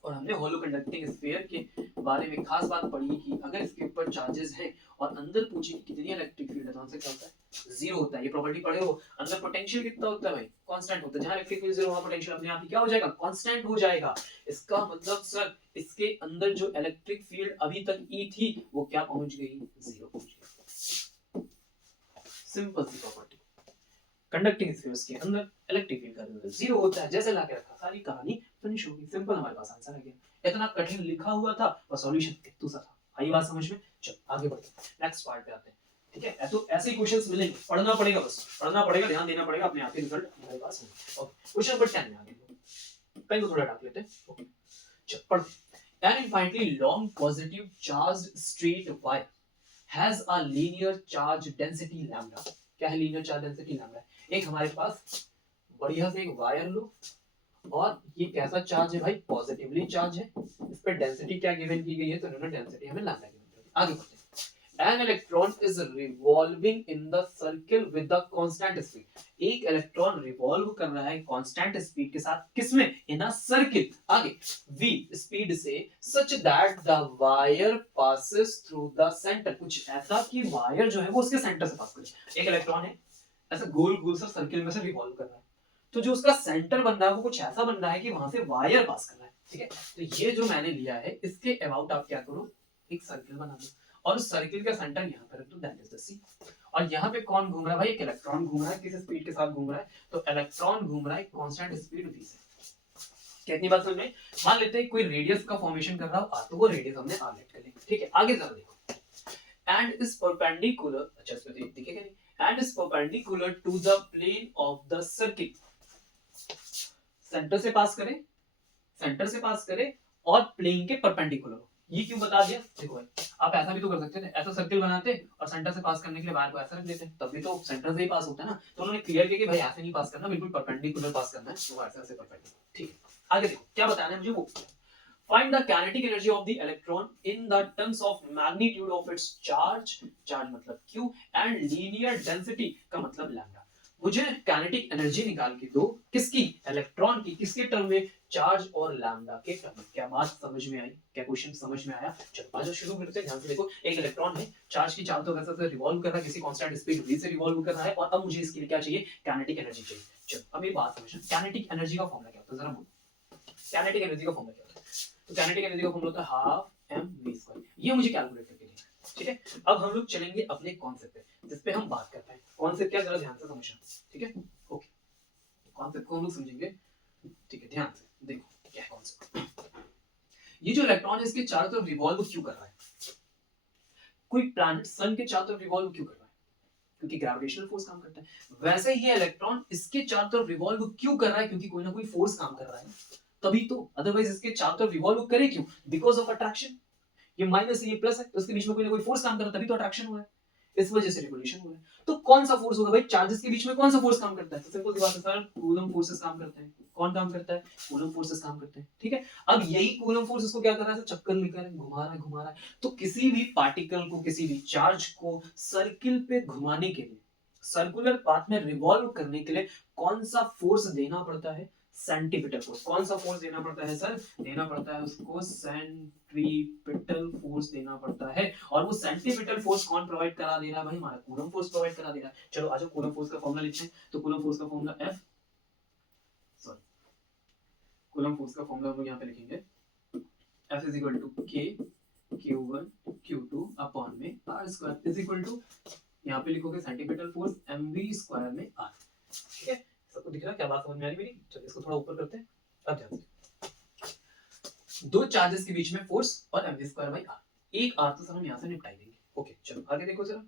और हमने होलो कंडक्टिंग स्फीयर के बारे में खास बात पढ़ी कि अगर इसके ऊपर चार्जेस हैं और अंदर पूछे कि कितनी इलेक्ट्रिक फील्ड है तो आंसर क्या होता है, 0 होता है। ये प्रॉपर्टी पढ़े हो, अंदर पोटेंशियल कितना होता है भाई, कांस्टेंट होता है, जहां इलेक्ट्रिक फील्ड 0 वहां पोटेंशियल अपने आप ही क्या हो जाएगा, कांस्टेंट हो जाएगा। इसका मतलब सर इसके अंदर जो इलेक्ट्रिक फील्ड अभी तक E थी वो क्या पहुंच गई, 0 पहुंच गई। सिंपल सी प्रॉपर्टी, कंडक्टिंग स्फीयर्स के अंदर इलेक्ट्रिक फील्ड का रिजल्ट 0 होता है, जैसे लाके रखा, सारी कहानी फिनिश होगी, सिंपल, हमारे पास आंसर आ गया। इतना कठिन लिखा हुआ था और सॉल्यूशन इतना सा था, आई बात समझ में। चलो आगे बढ़ते हैं, नेक्स्ट पार्ट पे आते हैं। ठीक है, तो ऐसे ही क्वेश्चंस मिलेंगे, पढ़ना पड़ेगा, बस पढ़ना पड़ेगा, ध्यान देना पड़ेगा, अपने आप ही रिजल्ट हमारे पास होगा। ओके, क्वेश्चन नंबर 10 में आगे पेन को थोड़ा डाक लेते हैं। ओके चलो पढ़ते हैं। An infinitely long positive charged straight wire has a linear charge density lambda. क्या है लीनियर चार्ज डेंसिटी लैम्डा, एक हमारे पास बढ़िया से एक वायर लो और ये कैसा चार्ज है भाई, पॉजिटिवली चार्ज है, इस पे डेंसिटी क्या गिवन की गई है, तो इन्होंने डेंसिटी हमें लैम्डा गिवन कर दी। आगे बढ़ते हैं, an electron is revolving in the circle with the constant speed, एक इलेक्ट्रॉन रिवॉल्व कर रहा है कांस्टेंट स्पीड के साथ, किसमें, इन अ सर्किल, आगे v स्पीड से, such that the wire passes through the center, कुछ ऐसा कि वायर जो है वो उसके सेंटर से पास करे। एक इलेक्ट्रॉन है ऐसा गोल गोल सा सर्किल में से रिवॉल्व कर रहा है, तो जो उसका सेंटर बन रहा है वो कुछ ऐसा बन रहा है कि वहां से वायर पास कर रहा है। ठीक है, तो ये जो मैंने लिया है इसके अबाउट आप क्या करो, एक सर्किल बना दो और उस सर्किल का सेंटर यहाँ पे रख दो, दैट इज द सी। और यहाँ पे कौन घूम रहा है भाई, एक इलेक्ट्रॉन घूम रहा है, किस स्पीड के साथ घूम रहा है, तो इलेक्ट्रॉन घूम रहा है कांस्टेंट स्पीड v से। कितनी बात समझ में, मान लेते हैं कोई रेडियस का फॉर्मेशन कर रहा हो तो वो रेडियस हमने r लेट कर ली। ठीक है, आगे जरा देखो, and is perpendicular, अच्छा इसमें दिखेगा नहीं, and is perpendicular to the plane of the circle, centre से पास करे, सेंटर से पास करे और प्लेन के परपेंडिकुलर हो। ये क्यों बता दिया, देखो भाई आप ऐसा भी तो कर सकते थे, ऐसा सर्किल बनाते और सेंटर से पास करने के लिए वायर को ऐसा रख देते, तब भी तो सेंटर से ही पास होता है ना। तो उन्होंने क्लियर किया कि भाई ऐसे नहीं पास करना, बिल्कुल परपेंडिकुलर पास करना है, तो ऐसे ऐसे परपेंडिकुलर। ठीक है, आगे देखो क्या बताना है मुझे वो, find the kinetic energy of the electron in the terms of magnitude of its charge, charge मतलब q, and linear density का मतलब लैम्डा। मुझे काइनेटिक एनर्जी निकाल के दो, किसकी, इलेक्ट्रॉन की, किसके टर्म में, चार्ज और लैम्डा के टर्म में। क्या बात समझ में आई, क्या क्वेश्चन समझ में आया। चलो आज शुरू करते हैं, ध्यान से देखो, एक इलेक्ट्रॉन है चार्ज की चारों तरफ से रिवॉल्व कर रहा है, किसी कांस्टेंट स्पीड v से रिवॉल्व कर रहा है, और अब मुझे इसके लिए क्या चाहिए, काइनेटिक एनर्जी चाहिए। चलो अब ये बात समझना, काइनेटिक एनर्जी का फॉर्मूला क्या होता है, जरा बोलो, काइनेटिक एनर्जी का फॉर्मूला क्या होता है, तो काइनेटिक एनर्जी का फॉर्मूला होता है हाफ mv², ये मुझे कैलकुलेट करके देना। ठीक है, अब हम लोग चलेंगे अपने कॉन्सेप्ट पे, जिस पे हम बात करते हैं। कॉन्सेप्ट क्या, जरा ध्यान से समझना। ठीक है, ओके, कॉन्सेप्ट को हम लोग समझेंगे। ठीक है, ध्यान से देखो क्या है कॉन्सेप्ट। ये जो इलेक्ट्रॉन है इसके चारों तरफ रिवॉल्व क्यों कर रहा है, कोई प्लैनेट सन के चारों तरफ रिवॉल्व क्यों कर रहा है, क्योंकि ग्रेविटेशनल फोर्स काम करता है। वैसे ही ये इलेक्ट्रॉन इसके चारों तरफ रिवॉल्व क्यों कर रहा है, क्योंकि कोई ना कोई फोर्स काम कर रहा है, तभी तो, अदरवाइज इसके चारों तरफ रिवॉल्व करे क्यों, बिकॉज ऑफ अट्रैक्शन। ये माइनस है ये प्लस है, तो इसके बीच में कोई ना कोई फोर्स काम कर रहा है, तभी तो अट्रैक्शन हुआ है, इस वजह से रिवोल्यूशन हुआ है। तो कौन सा फोर्स होगा भाई, चार्जेस के बीच में कौन सा फोर्स काम करता है, तो सिंपल सी बात है सर, कूलम फोर्सेस काम करते हैं। कौन काम करता है, कूलम फोर्सेस काम करते हैं। ठीक है, अब यही कूलम फोर्स इसको क्या कर रहा है, चक्कर लेकर घुमा रहा है, घुमा रहा है। तो किसी भी पार्टिकल को, किसी भी चार्ज को सर्किल पे घुमाने के लिए, सर्कुलर पाथ में रिवॉल्व करने के लिए कौन सा फोर्स देना पड़ता है, सेंट्रीपिटल फोर्स। कौन सा फोर्स देना पड़ता है सर, देना पड़ता है उसको सेंट्रीपिटल फोर्स देना पड़ता है। और वो सेंट्रीपिटल फोर्स कौन प्रोवाइड करा दे रहा है भाई, हमारा कूलम फोर्स प्रोवाइड करा दे रहा है। चलो आज कूलम फोर्स का फॉर्मूला लिखते हैं, तो कूलम फोर्स का formula F, sorry coulomb force का फॉर्मूला हम लोग यहाँ पे लिखेंगे, F is equal to K Q1 Q2 upon में R square is equal to, यहाँ पे लिखोगे सेंट्रीपिटल फोर्स mv स्क्वायर में R। ठीक है, सबको दिख रहा है, क्या बात समझ में आ रही मेरी। चलो इसको थोड़ा ऊपर करते हैं। अब ध्यान से, दो चार्जेस के बीच में फोर्स और mv स्क्वायर बाई r, एक r तो सर हम यहाँ से निपटा देंगे। ओके चलो आगे देखो जरा,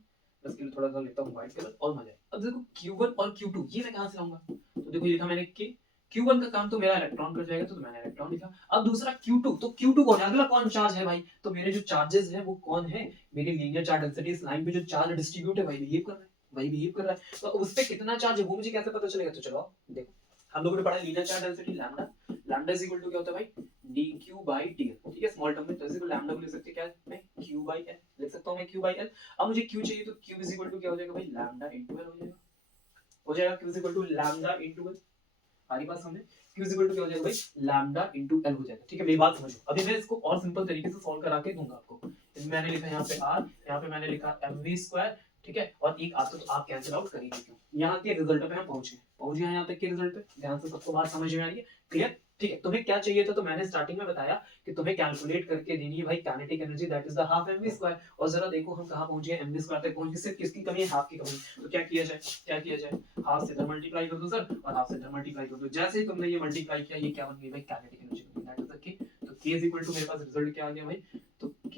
बस के लिए थोड़ा सा लेता हूँ व्हाइट कलर और मजा। अब देखो Q1 और Q2 ये मैं कहाँ से लाऊंगा, तो देखो ये लिखा मैंने K Q1 का काम तो मेरा इलेक्ट्रॉन कर जाएगा, तो मैंने इलेक्ट्रॉन लिखा। अब दूसरा Q2, तो Q2 कौन है, अगला कौन चार्ज है भाई, तो मेरे जो चार्जेस है वो कौन है, मेरी लीनियर चार्ज डेंसिटी इस लाइन पे जो चार्ज डिस्ट्रीब्यूट है वही बिहेव कर रहा है, वही बिहेव कर रहा है। तो उस पे कितना चार्ज है वो मुझे कैसे पता चलेगा, तो चलो देखो, हम लोगों ने पढ़ा linear charge density lambda, lambda is equal to क्या होता है भाई, dq by dl, ठीक है, स्मॉल टर्म में, तो इस को लैम्डा को लिख सकते हैं क्या, मैं q by l लिख सकता हूं, मैं q by l। अब मुझे q चाहिए, तो q इज इक्वल टू क्या हो जाएगा भाई, लैम्डा इनटू l हो जाएगा q is equal to lambda into l। हमारी बात समझे, q इज इक्वल टू क्या हो जाएगा भाई, लैम्डा इनटू l हो जाएगा, ठीक है, मेरी बात समझो। अभी मैं इसको और सिंपल तरीके से सॉल्व करा के दूंगा आपको। मैंने लिखा यहाँ पे r, यहाँ पे मैंने लिखा mv², ठीक है, और एक आता तो आप कैंसिल आउट करिए, क्यों यहाँ के रिजल्ट पे हम पहुंच गए यहाँ तक के रिजल्ट पे, ध्यान से सबको बात समझ में आ रही है, क्लियर, ठीक है। तुम्हें क्या चाहिए था, तो मैंने स्टार्टिंग में बताया कि तुम्हें कैलकुलेट करके देनी है भाई kinetic energy, that is the half mv², और जरा देखो हम कहां पहुंचे, mv² तक पहुंच गए, सिर्फ किसकी कमी है, हाफ की कमी। तो क्या किया जाए, क्या किया जाए, हाफ से इधर मल्टीप्लाई कर दो सर, और हाफ से इधर मल्टीप्लाई कर दो, जैसे ही तुमने ये मल्टीप्लाई किया, ये क्या बन गई भाई, काइनेटिक एनर्जी बन गई, दैट इज द k। तो k इज इक्वल टू, मेरे पास रिजल्ट क्या आ गया भाई, तो k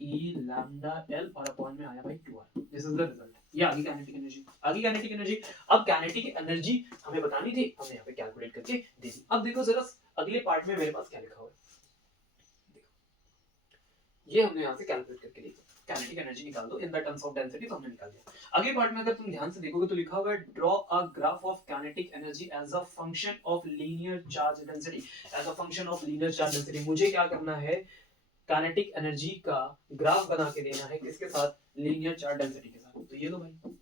e लैम्डा l और अपॉन में आया भाई 2r, this is the result. ये आगे काइनेटिक एनर्जी, आगे काइनेटिक एनर्जी। अब काइनेटिक एनर्जी हमें बतानी थी, हमने यहाँ पे कैलकुलेट करके दे दी। अब देखो जरा अगले पार्ट में मेरे पास क्या लिखा हुआ है, देखो ये हमने यहाँ से कैलकुलेट करके देखा, काइनेटिक एनर्जी निकाल दो इन द टर्म्स ऑफ डेंसिटी, तो हमने निकाल दिया। अगले पार्ट में अगर तुम ध्यान से देखोगे तो लिखा हुआ है draw a graph of kinetic energy as a function of linear charge density, as a function of linear charge density. मुझे क्या करना है, काइनेटिक एनर्जी का ग्राफ बना के देना है, किसके साथ, लीनियर चार्ज डेंसिटी के साथ। तो ये लो भाई,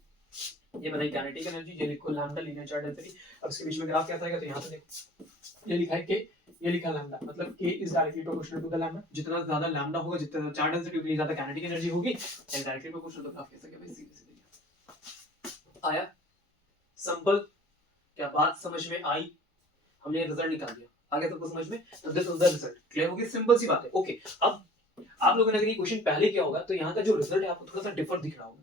ये बनाई काइनेटिक एनर्जी, ये लिखो लैम्डा लीनियर चार्ज डेंसिटी। अब इसके बीच में ग्राफ कैसा आएगा, तो यहाँ पे देखो ये लिखा है k, ये लिखा लैम्डा, मतलब k is directly proportional to the lambda, जितना ज्यादा लैम्डा होगा, जितना चार्ज डेंसिटी उतनी ज्यादा काइनेटिक एनर्जी होगी, एंड डायरेक्टली प्रोपोर्शनल। तो ग्राफ कैसा गया भाई, सीधे सीधे आया, सिंपल, क्या बात समझ में आई, हमने रिजल्ट निकाल दिया, आगे सबको समझ में, तो this is the result, clear हो गया, सिंपल सी बात है, ओके। अब आप लोगों ने अगर ये क्वेश्चन पहले किया होगा तो यहाँ का जो रिजल्ट है आपको थोड़ा सा डिफर दिख रहा होगा,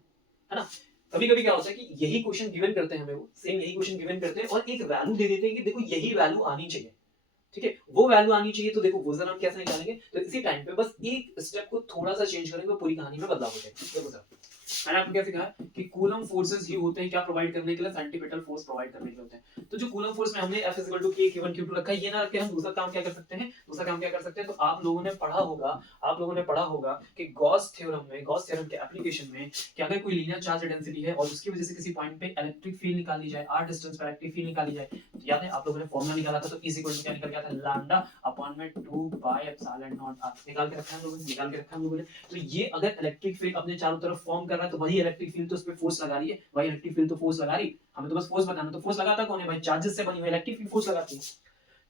है ना। कभी कभी क्या होता है कि यही क्वेश्चन गिवन करते हैं हमें, वो सेम यही क्वेश्चन गिवन करते हैं और एक वैल्यू दे देते हैं कि देखो यही वैल्यू आनी चाहिए, ठीक है, वो वैल्यू आनी चाहिए। तो देखो वो जरा हम कैसे निकालेंगे, तो इसी टाइम पे बस एक स्टेप को थोड़ा सा चेंज करेंगे, पूरी कहानी में बदलाव हो जाएगा। देखो जरा, मैंने आपको क्या सिखाया कि कूलम फोर्सेस ही होते हैं क्या प्रोवाइड करने के लिए, सेंटीमीटर फोर्स प्रोवाइड करने के लिए होते हैं। तो जो कूलम फोर्स में हमने F = K Q1 Q2 रखा है, ये ना रख के हम दूसरा काम क्या कर सकते हैं, दूसरा काम क्या कर सकते हैं, तो आप लोगों ने पढ़ा होगा, आप लोगों ने पढ़ा होगा कि गॉस थ्योरम में, गॉस थ्योरम के एप्लीकेशन में, कि अगर कोई लीनियर चार्ज डेंसिटी है और उसकी वजह से किसी पॉइंट पे इलेक्ट्रिक फील्ड निकाली जाए, r डिस्टेंस पर इलेक्ट्रिक फील्ड निकाली जाए, तो याद है आप लोगों ने फॉर्मूला निकाला था, तो E = क्या निकल गया था, लैम्डा अपॉन में 2 पाई एप्सिलॉन नॉट r, निकाल के रखा है हम लोगों ने, निकाल के रखा है हम लोगों ने। तो ये अगर इलेक्ट्रिक फील्ड अपने चारों तरफ फॉर्म कर रहा है, तो वही इलेक्ट्रिक फील्ड तो उस पे फोर्स लगा रही है, वही इलेक्ट्रिक फील्ड तो फोर्स लगा रही, हमें तो बस फोर्स बताना, तो फोर्स लगाता कौन है भाई, चार्जेस से बनी हुई इलेक्ट्रिक फील्ड फोर्स लगाती है।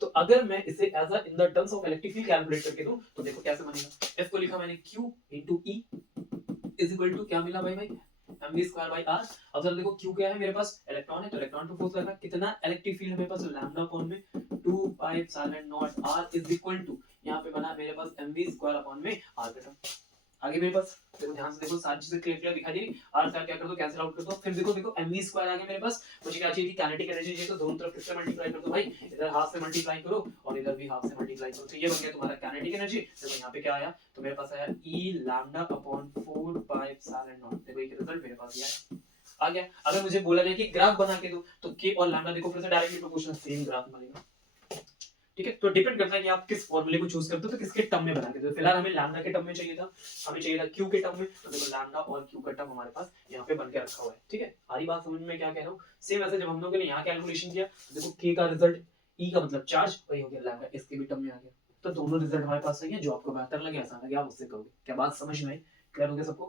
तो अगर मैं इसे as a in the terms of electric field calculate करके दूं, तो देखो कैसे बनेगा, F को लिखा मैंने Q into E is equal to क्या मिला भाई mv²/r। अब जरा देखो Q क्या है, मेरे पास इलेक्ट्रॉन है, तो इलेक्ट्रॉन पे फोर्स लग रहा है, कितना इलेक्ट्रिक फील्ड है मेरे पास, लैम्डा अपॉन में 2 pi epsilon naught r is equal to, यहाँ पे बना मेरे पास mv² अपॉन में r का टर्म। आगे मेरे पास देखो, ध्यान से देखो, सारी चीजें क्लियर क्लियर दिखाई दे रही, r क्या कर दो, कैंसिल आउट कर दो, फिर देखो देखो mv² आ गया मेरे पास, मुझे क्या चाहिए थी, काइनेटिक एनर्जी चाहिए, तो दोनों तरफ किससे मल्टीप्लाई कर दो भाई, इधर हाफ से मल्टीप्लाई करो और इधर भी हाफ से मल्टीप्लाई करो, तो ये बन गया तुम्हारा काइनेटिक एनर्जी। देखो यहाँ पे क्या आया, तो मेरे पास आया e lambda upon 4 pi epsilon not, देखो एक रिजल्ट मेरे पास ये आ गया। अगर मुझे बोला जाए कि ग्राफ बना के दो, तो k और लैम्डा देखो फिर से डायरेक्टली प्रोपोर्शनल, सेम ग्राफ बनेगा, ठीक है। तो डिपेंड करता है कि आप किस फॉर्मूले को चूज करते हो, तो किसके टर्म में बना के दो। फिलहाल हमें लैम्डा के टर्म में चाहिए था, हमें चाहिए था क्यू के टर्म में, तो देखो लैम्डा और क्यू का टर्म हमारे पास यहाँ पे बन के रखा हुआ है, ठीक है। हमारी बात समझ में क्या कह रहा हूँ, सेम ऐसे जब हम लोगों ने यहाँ कैलकुलेशन किया, देखो k का रिजल्ट, e का मतलब चार्ज, वही हो गया लैम्डा, इसके भी टर्म में आ गया, तो दोनों रिजल्ट हमारे पास सही है। जो आपको बेहतर लगे, आसान लगे, आप उससे करोगे। क्या बात समझ में आई, क्लियर हो गया सबको,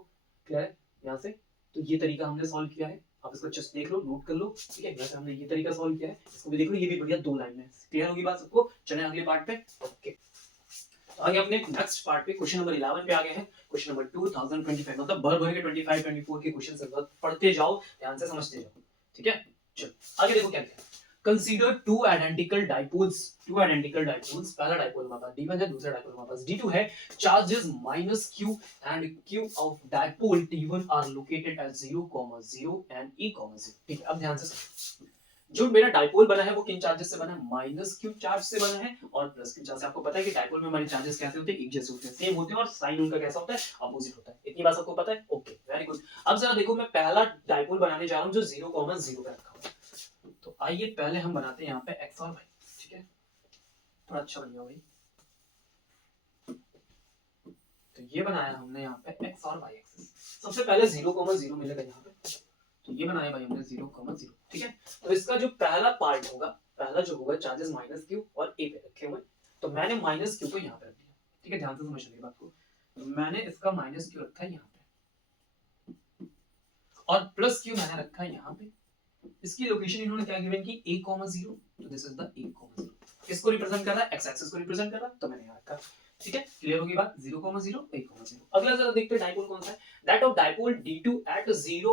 क्लियर है यहाँ से। तो ये तरीका हमने सॉल्व किया है, आप इसको जस्ट देख लो, नोट कर लो, ठीक है। जैसे हमने ये तरीका सॉल्व किया है, इसको भी देख लो, ये भी बढ़िया 2 लाइन में क्लियर होगी बात सबको। चलें अगले पार्ट पे, ओके। तो आगे अपने नेक्स्ट पार्ट पे क्वेश्चन नंबर 11 पे आ गए हैं। क्वेश्चन नंबर 2025, मतलब भर भर के 25 24 के क्वेश्चन से पढ़ते जाओ, ध्यान से समझते जाओ, ठीक है। चलो आगे देखो क्या लिखा है, कंसीडर टू आइडेंटिकल डाइपोल्स, पहला डाइपोल हमारे पास D1 है, दूसरा डाइपोल हमारे पास D2 है, charges -q and q of dipole T1 are located at 0, 0 and e, 0, ठीक है। अब ध्यान से, जो मेरा डाइपोल बना है वो किन चार्जेस से बना है, -q चार्ज से बना है और +q चार्ज से। आपको पता है कि डाइपोल में हमारे चार्जेस कैसे होते हैं, एक जैसे होते हैं, सेम होते हैं, और साइन उनका कैसा होता है, अपोजिट होता है। इतनी बात सबको पता है, ओके, वेरी गुड। अब जरा देखो, मैं पहला डाइपोल बनाने जा रहा हूं जो 0, 0 पे रखा हुआ है। तो आइए पहले हम बनाते हैं यहाँ पे x और y, ठीक थोड़ा अच्छा बन गया भाई। तो ये बनाया हमने यहाँ पे x और y एक्सिस। सबसे पहले 0,0 मिलेगा यहाँ पे, तो ये बनाया भाई हमने 0,0। ठीक है, तो इसका जो पहला पार्ट होगा, पहला जो होगा चार्जेस माइनस क्यू और ए पे रखे हुए, तो मैंने माइनस क्यू को यहाँ पे रख दिया। ठीक है, ध्यान से समझ लीजिए बात को। तो मैंने इसका माइनस क्यू रखा है यहाँ पे और प्लस क्यू मैंने रखा है यहाँ पे। इसकी लोकेशन इन्होंने क्या गिवन की, a,0, तो दिस इज द a,0। किसको रिप्रेजेंट कर रहा है, x एक्सिस को रिप्रेजेंट कर रहा है, तो मैंने यहाँ रखा। ठीक है, क्लियर होगी बात, 0,0 a,0। अगला जरा देखते हैं डाइपोल कौन सा है। That of dipole d2 at 0,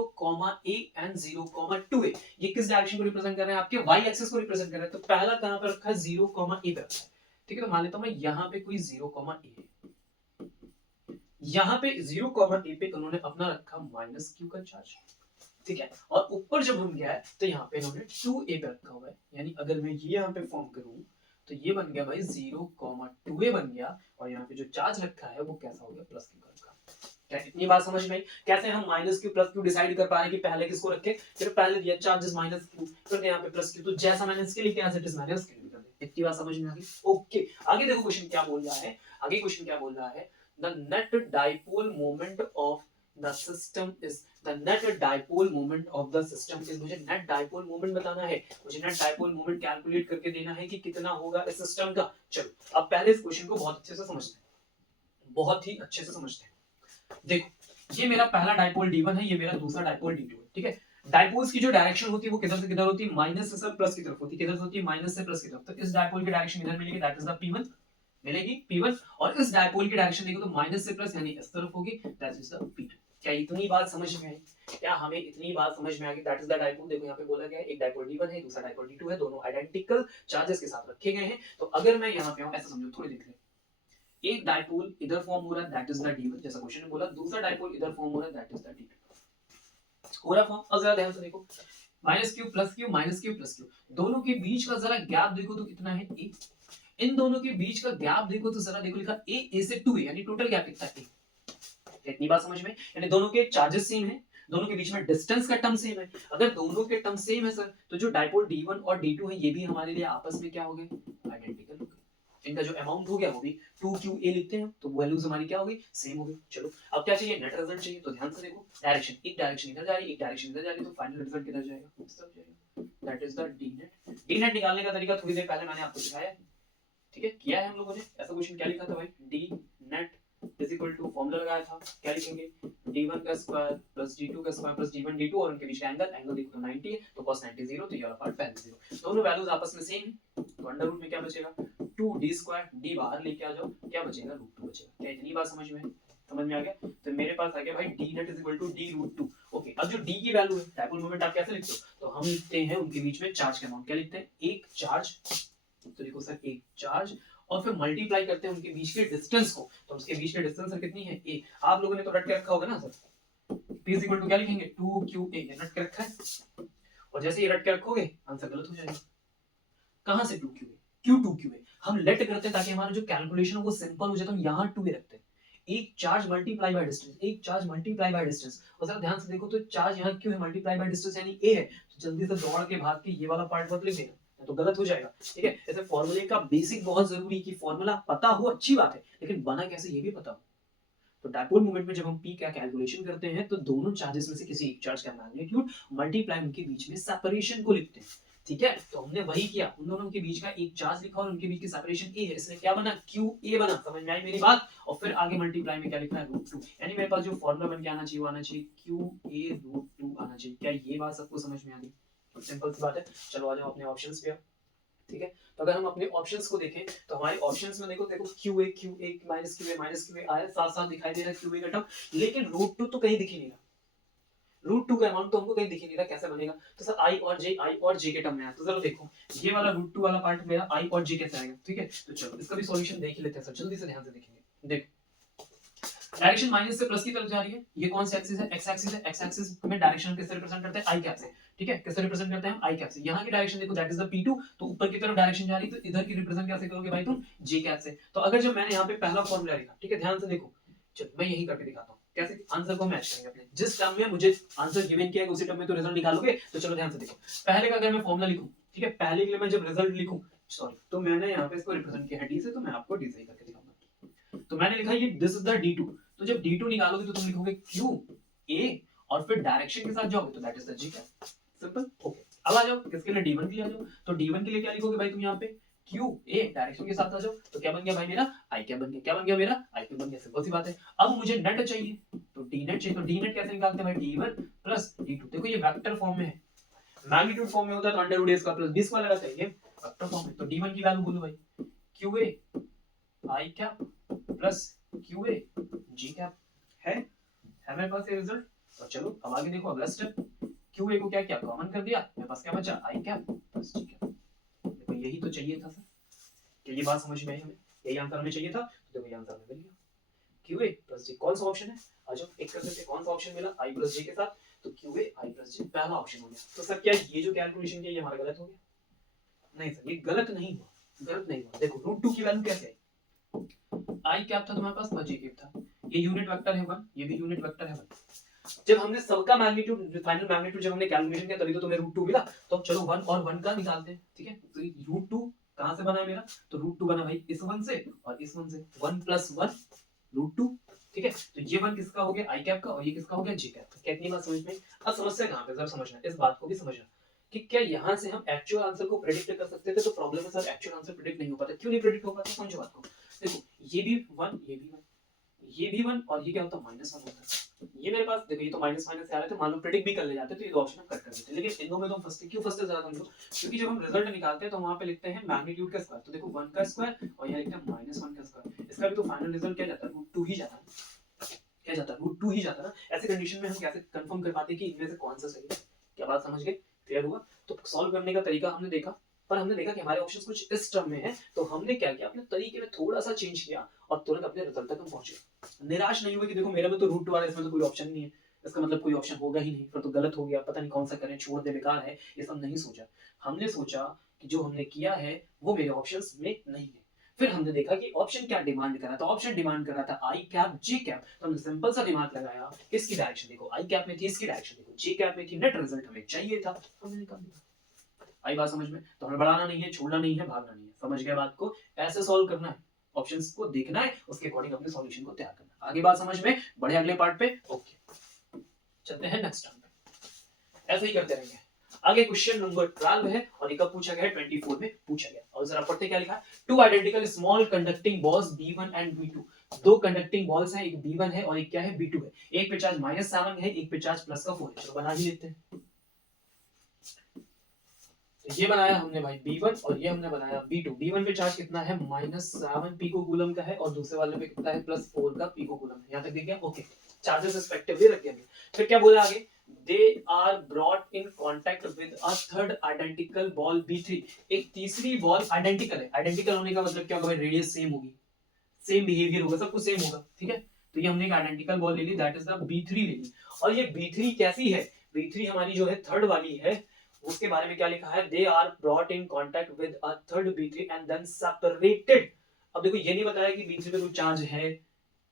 a and 0,2a। ये किस डायरेक्शन को रिप्रेजेंट कर रहे हैं, आपके y एक्सिस को रिप्रेजेंट कर रहे हैं। तो पहला कहां पे रखा है, 0, a पे रखा है। ठीक है, तो मान लेता हूं मैं यहाँ पे कोई 0, a, यहाँ पे 0, a पे उन्होंने अपना रखा माइनस क्यू का चार्ज। ठीक है, और ऊपर जब हम गया है तो यहाँ पे इन्होंने 2a पे रखा हुआ है, यानी अगर मैं ये यहाँ पे फॉर्म करूं तो ये बन गया भाई 0,2a बन गया, और यहाँ पे जो चार्ज रखा है वो कैसा हो गया, प्लस क्यू का रखा। क्या इतनी बात समझ में आई, कैसे हम minus Q plus Q decide कर पा रहे हैं कि पहले किसको रखे। फिर पहले दिया चार्जेस माइनस क्यू, फिर यहाँ पे प्लस क्यू, तो जैसा मैंने इसके लिए किया एज इट इज मैंने उसके लिए कर दिया। इतनी बात समझ में आ गई। ओके, आगे देखो क्वेश्चन क्या बोल रहा है। आगे क्वेश्चन क्या बोल रहा है, the net dipole moment of the system is the net dipole moment of the system is। मुझे net dipole moment बताना है, मुझे net dipole moment कैलकुलेट करके देना है कि कितना होगा इस सिस्टम का। चलो अब पहले इस क्वेश्चन को बहुत अच्छे से समझते हैं, बहुत ही अच्छे से समझते हैं। देखो ये मेरा पहला डाइपोल d1 है, ये मेरा दूसरा डाइपोल d2 है। ठीक है, डाइपोल्स की जो डायरेक्शन होती है वो किधर से किधर होती है, माइनस से सर प्लस की तरफ होती है। किधर से होती है, माइनस से प्लस की तरफ। तो इस डाइपोल की डायरेक्शन इधर मिलेगी, दैट इज द p1 मिलेगी, p1, और इस डाइपोल की डायरेक्शन देखो तो माइनस से प्लस यानी इस तरफ होगी, दैट इज द p2। क्या इतनी बात समझ में आई, क्या हमें इतनी बात समझ में आ गई। That is the dipole. देखो यहाँ पे बोला गया है एक डाइपोल d1 है, दूसरा डाइपोल d2 है, दोनों आइडेंटिकल चार्जेस के साथ रखे गए हैं। तो अगर मैं यहाँ पे आऊं, ऐसा समझो, थोड़ी देख ले, एक डाइपोल इधर फॉर्म हो रहा है, दैट इज द d1 जैसा क्वेश्चन ने बोला, दूसरा डाइपोल इधर फॉर्म हो रहा है, दैट इज द d2। हो रहा फॉर्म। अब जरा ध्यान से देखो, minus Q plus Q, minus Q plus Q, दोनों के बीच का जरा गैप देखो तो कितना है, a। इन दोनों के बीच का गैप देखो तो जरा देखो, लिखा a से 2 है, यानी टोटल गैप कितना है, इतनी बात समझ में। यानी दोनों के चार्जेस सेम है, दोनों के बीच में डिस्टेंस का टर्म सेम है। अगर दोनों के टर्म सेम है सर, तो जो डाइपोल d1 और d2 है ये भी हमारे लिए आपस में क्या हो गए, आइडेंटिकल हो गए। इनका जो अमाउंट हो गया वो भी 2qa लिखते हैं, तो वैल्यूज हमारी क्या हो गई, सेम हो गई। चलो अब क्या चाहिए, नेट रिजल्ट चाहिए। तो ध्यान से देखो, डायरेक्शन, एक डायरेक्शन इधर जा रही है, एक डायरेक्शन इधर जा रही है, तो फाइनल रिजल्ट किधर जाएगा, इस तरफ जाएगा। That is the D net. D net निकालने का तरीका थोड़ी देर पहले मैंने आपको सिखाया है। ठीक है, किया है हम लोगों ने। ऐसा क्वेश्चन क्या लिखा था भाई, D net is equal to, formula लगाया था, क्या लिखेंगे, d1 का स्क्वायर प्लस d2 का स्क्वायर प्लस d1 d2, और उनके बीच का एंगल देखो तो 90 है, तो cos 90 0, तो ये वाला पार्ट पहले 0। दोनों वैल्यूज आपस में सेम है, तो अंडर रूट में क्या बचेगा, 2d स्क्वायर, d बाहर लेके आ जाओ, क्या बचेगा, √2 बचेगा। क्या इतनी बात समझ में आ गया। तो मेरे पास आ गया भाई d net is equal to d√2। Okay, अब जो d की वैल्यू है, डाइपोल मोमेंट आप कैसे लिखते हो, तो हम लिखते हैं उनके बीच में चार्ज का अमाउंट। क्या लिखते हैं, एक चार्ज, तो देखो सर एक चार्ज, और फिर मल्टीप्लाई करते हैं उनके बीच के डिस्टेंस को, तो उसके बीच का डिस्टेंस सर कितनी है, a। आप लोगों ने तो रट के रखा होगा ना सर, p इक्वल टू क्या लिखेंगे, 2qa, ये रट के रखा है। और जैसे ये रट के रखोगे आंसर गलत हो जाएगा। कहां से 2qa, क्यों 2qa, हम लेट करते हैं ताकि हमारा जो कैलकुलेशन है वो सिंपल हो जाए, तो हम यहां 2a रखते हैं। एक चार्ज मल्टीप्लाई बाय डिस्टेंस, एक चार्ज मल्टीप्लाई बाय डिस्टेंस। और जरा ध्यान से देखो तो चार्ज यहाँ क्यों है, मल्टीप्लाई बाय डिस्टेंस यानी a है, तो जल्दी से दौड़ के भाग के ये वाला पार्ट मत लिख देना, तो गलत हो जाएगा। ठीक है, ऐसे फॉर्मूले का बेसिक बहुत जरूरी है कि फॉर्मूला पता हो, अच्छी बात है, लेकिन बना कैसे ये भी पता हो। तो डाइपोल मोमेंट में जब हम p का कैलकुलेशन करते हैं तो दोनों चार्जेस में से किसी एक चार्ज का मैग्नीट्यूड मल्टीप्लाई उनके बीच में सेपरेशन को लिखते हैं। ठीक है, तो हमने वही किया, उन दोनों के बीच का एक चार्ज लिखा और उनके बीच की सेपरेशन a है, इसलिए क्या बना, qa बना। समझ में आई मेरी बात। और फिर आगे मल्टीप्लाई में क्या लिखना है, √2, यानी मेरे पास जो फॉर्मूला बन के आना चाहिए वो आना चाहिए qa √2 आना चाहिए। क्या ये बात सबको समझ में आ गई, सिंपल सी बात है। चलो आ जाओ अपने ऑप्शंस पे। ठीक है, तो अगर हम अपने ऑप्शंस को देखें तो हमारे ऑप्शंस में देखो QA माइनस QA आया, साथ साथ दिखाई दे रहा है QA का टर्म, लेकिन √2 तो कहीं दिख ही नहीं रहा, √2 का अमाउंट तो हमको कहीं दिख ही नहीं रहा, कैसे बनेगा। तो सर i और j के टर्म में आया, तो जरा देखो ये वाला √2 वाला पार्ट मेरा i और j कैसे आएगा। ठीक है, तो चलो इसका भी सॉल्यूशन देख ही लेते हैं सर, जल्दी से ध्यान से देखेंगे। देखो डायरेक्शन माइनस से प्लस की तरफ जा रही है, ये कौन सा एक्सिस है, x एक्सिस है। x एक्सिस में डायरेक्शन किससे रिप्रेजेंट करते हैं, i कैप से। ठीक है, किससे रिप्रेजेंट करते हैं, i कैप से। यहाँ की डायरेक्शन देखो, दैट इज द p2, तो ऊपर की तरफ डायरेक्शन जा रही है, तो इधर की रिप्रेजेंट कैसे करोगे भाई तुम, j कैप से। तो अगर जब मैंने यहाँ पे पहला फॉर्मूला लिखा, ठीक है, ध्यान से देखो, चलो मैं यही करके दिखाता हूँ कैसे आंसर को मैच करेंगे अपने, जिस टर्म में मुझे आंसर गिवन किया है उसी टर्म में तो रिजल्ट निकालोगे। तो चलो ध्यान से देखो, पहले का अगर मैं फॉर्मूला लिखूं, ठीक है, पहले के लिए मैं जब रिजल्ट लिखूं सॉरी, तो मैंने यहाँ पे इसको रिप्रेजेंट किया है डी से, तो मैं आपको डी से ही करके दिखाऊंगा। तो मैंने लिखा ये दिस इज द D2, तो जब D2 निकालोगे तो तुम लिखोगे Q A और फिर डायरेक्शन के साथ जाओगे तो that is the G cap. Simple, okay. अब आ जाओ किसके लिए, D1 के लिए आ जाओ। तो D1 के लिए क्या लिखोगे भाई तुम यहाँ पे, Q A डायरेक्शन के साथ आ जाओ, तो क्या बन गया भाई मेरा I कैप बन गया। क्या बन गया मेरा I कैप बन गया, सिंपल सी बात है। अब मुझे नेट चाहिए, तो D नेट चाहिए, तो D नेट कैसे निकालते हैं भाई, D1 प्लस D2। देखो ये वेक्टर फॉर्म में है, मैग्नीट्यूड फॉर्म में होता है तो अंडर रूट ए स्क्वायर प्लस बी स्क्वायर लगा चाहिए, वेक्टर फॉर्म में। तो D1 की वैल्यू बोलो भाई, QA I cap plus QA G cap है मेरे पास ये रिजल्ट। और चलो अब आगे देखो, अगला स्टेप, QA को क्या क्या कॉमन कर दिया, मेरे पास क्या बचा I cap plus G cap. देखो यही तो चाहिए था सर, क्या ये बात समझ में आई हमें, यही आंसर हमें चाहिए था। तो देखो ये आंसर हमें मिल गया, QA प्लस G। कौन सा ऑप्शन है, आ जाओ एक कर देते हैं, कौन सा ऑप्शन मिला I प्लस G के साथ, तो QA I प्लस G पहला ऑप्शन हो गया। तो सर क्या ये जो कैलकुलेशन किया ये हमारा गलत हो गया, नहीं सर ये गलत नहीं हुआ, गलत नहीं हुआ। देखो √2 की वैल्यू कैसे आई, I कैप था तुम्हारे पास और G कैप था, ये यूनिट वेक्टर है 1, ये भी यूनिट वेक्टर है 1। जब हमने सबका मैग्नीट्यूड, फाइनल मैग्नीट्यूड जब हमने कैलकुलेशन किया तभी तो तुम्हें √2 मिला। तो चलो 1 और 1 का निकालते हैं, ठीक है। तो √2 कहां से बना है मेरा, तो √2 बना भाई इस 1 से और इस 1 से, 1 प्लस 1 √2, ठीक है। तो ये 1 किसका हो गया, I कैप का, और ये किसका हो गया G कैप का। कितनी बात समझ में। अब समस्या कहां पे, जरा समझना, इस बात को भी समझना कि क्या यहां से हम एक्चुअल आंसर को प्रेडिक्ट कर सकते थे। तो प्रॉब्लम है सर एक्चुअल आंसर प्रेडिक्ट नहीं हो पाता। क्यों नहीं प्रेडिक्ट हो पाता, समझो बात को। देखो ये भी 1, ये भी 1, ये भी 1 और ये क्या होता है -1 होता है। ये मेरे पास देखो ये तो माइनस माइनस से आ रहे थे, मान लो प्रेडिक्ट भी कर ले जाते तो ये दो ऑप्शन हम कट कर देते, लेकिन इन दो में तो हम फंसते। क्यों फंसते जरा समझो, क्योंकि जब हम रिजल्ट निकालते हैं तो वहां पे लिखते हैं मैग्नीट्यूड का स्क्वायर, तो देखो 1 का स्क्वायर और यहां लिखते हैं -1 का स्क्वायर। इसका भी तो फाइनल रिजल्ट क्या जाता है, √2 ही जाता है, क्या जाता है, √2 ही जाता है ना। ऐसे कंडीशन में हम कैसे कंफर्म कर पाते हैं कि इनमें से कौन सा सही है। क्या बात समझ गए, क्लियर हुआ। तो सॉल्व करने का तरीका हमने देखा, पर हमने देखा कि हमारे ऑप्शंस कुछ इस टर्म में है, तो हमने क्या किया, अपने तरीके में थोड़ा सा चेंज किया और तुरंत अपने रिजल्ट तक हम पहुंचे। निराश नहीं हुए कि देखो मेरे में तो √2 आ रहा है, इसमें तो कोई ऑप्शन नहीं है, इसका मतलब कोई ऑप्शन होगा ही नहीं, फिर तो गलत हो गया, पता नहीं कौन सा करें, छोड़ दे, बेकार है, ये सब नहीं सोचा। हमने सोचा कि जो हमने किया है वो मेरे ऑप्शंस में नहीं है। फिर हमने देखा कि ऑप्शन क्या डिमांड कर रहा था, ऑप्शन डिमांड कर रहा था I कैप G कैप, तो हमने सिंपल सा दिमाग लगाया, किसकी डायरेक्शन देखो, I कैप में थी, इसकी डायरेक्शन देखो G कैप में थी, नेट रिजल्ट हमें चाहिए था, हमने निकाल दिया। आई बात समझ में। तो हमें बढ़ाना नहीं है, छोड़ना नहीं है, भागना नहीं है, समझ गए बात को। ऐसे सॉल्व करना है, ऑप्शंस को देखना है, उसके अकॉर्डिंग अपने सॉल्यूशन को तैयार करना है। आगे बात समझ में, बढ़े अगले पार्ट पे, ओके चलते हैं नेक्स्ट टर्म पे, ऐसे ही करते रहेंगे। आगे क्वेश्चन नंबर 12 है और ये कब पूछा गया है, 24 में पूछा गया। और जरा पढ़ते क्या लिखा है, two identical small conducting balls B1 and B2, दो कंडक्टिंग बॉल्स हैं, एक B1 है और एक क्या है B2 है, एक पे चार्ज -7 है, एक पे चार्ज +4 है। चलो बना ही लेते हैं। तो ये बनाया हमने भाई B1 और ये हमने बनाया B2। B1 पे चार्ज कितना है, -7 पिको कूलम का है और दूसरे वाले पे कितना है, +4 का पिको कूलम है। यहाँ तक देख गया, ओके। चार्जेस रिस्पेक्टिवली रख दिया। फिर क्या बोला आगे, they are brought in contact with a third identical ball B3, एक तीसरी बॉल आइडेंटिकल है। आइडेंटिकल होने का मतलब क्या होगा भाई, रेडियस सेम होगी, सेम बिहेवियर होगा, सब कुछ सेम होगा, ठीक है। तो ये हमने एक आइडेंटिकल बॉल ले ली, दैट इज द B3 ले ली। और ये B3 कैसी है, B3 हमारी जो है थर्ड वाली है, उसके बारे में क्या लिखा है, they are brought in contact with a third B3 and then separated. अब देखो ये नहीं बताया कि B3 पे कोई चार्ज है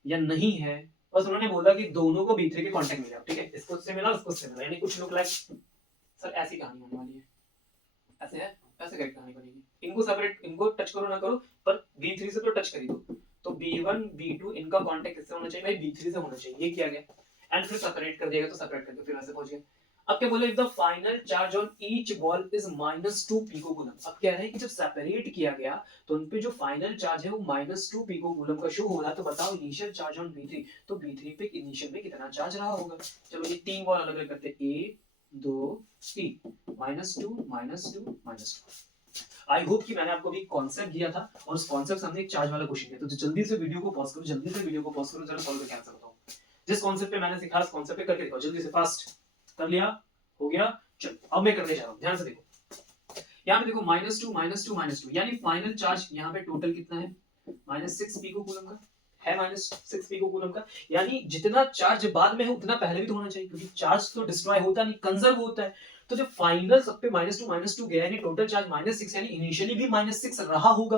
या नहीं है, बस उन्होंने बोला कि दोनों को B3 के कांटेक्ट में मिला, ठीक है। इसको इससे मिला, उसको इससे मिला, यानी कुछ लोग लाइक सर ऐसी कहानी होने वाली है, ऐसे है, ऐसे करके कहानी बनेगी। इनको सेपरेट, इनको टच करो ना करो, पर B3 से तो टच कर ही दो। तो B1 B2 इनका कांटेक्ट किससे होना चाहिए भाई, B3 से होना चाहिए, ये किया गया। एंड फिर सेपरेट कर दिया, तो सेपरेट करके फिर ऐसे पहुंच गए। अब क्या बोले, if the final charge on each ball is -2 pico coulomb. अब कह रहे हैं कि जब सेपरेट किया गया तो उन पे जो फाइनल चार्ज है वो -2 पिको कूलम का शो हो रहा है। तो बताओ इनिशियल चार्ज ऑन B3, तो B3 पे इनिशियल में कितना चार्ज रहा होगा। चलो ये तीन बॉल अलग अलग करते हैं, 1 2 3, -2 -2 आई होप कि मैंने आपको भी कॉन्सेप्ट दिया था और उस कॉन्सेप्ट से हमने एक चार्ज वाला क्वेश्चन किया। तो जल्दी से वीडियो को पॉज करो, जल्दी से वीडियो को पॉज करो, जरा सॉल्व करके आंसर बताओ। जिस कॉन्सेप्ट पे मैंने सिखाया उस कॉन्सेप्ट पे करके दिखाओ, जल्दी से, फास्ट कर लिया, हो गया। चलो अब मैं करने जा रहा हूं, ध्यान से देखो। यहाँ पे देखो -2 यानी फाइनल चार्ज यहाँ पे टोटल कितना है, -6 पिको कूलम का है, -6 पिको कूलम का। यानी जितना चार्ज बाद में है उतना पहले भी तो होना चाहिए, क्योंकि चार्ज तो डिस्ट्रॉय होता नहीं, कंजर्व होता है। तो जब फाइनल सब पे -2 गया, यानी टोटल चार्ज -6, यानी इनिशियली भी -6 रहा होगा,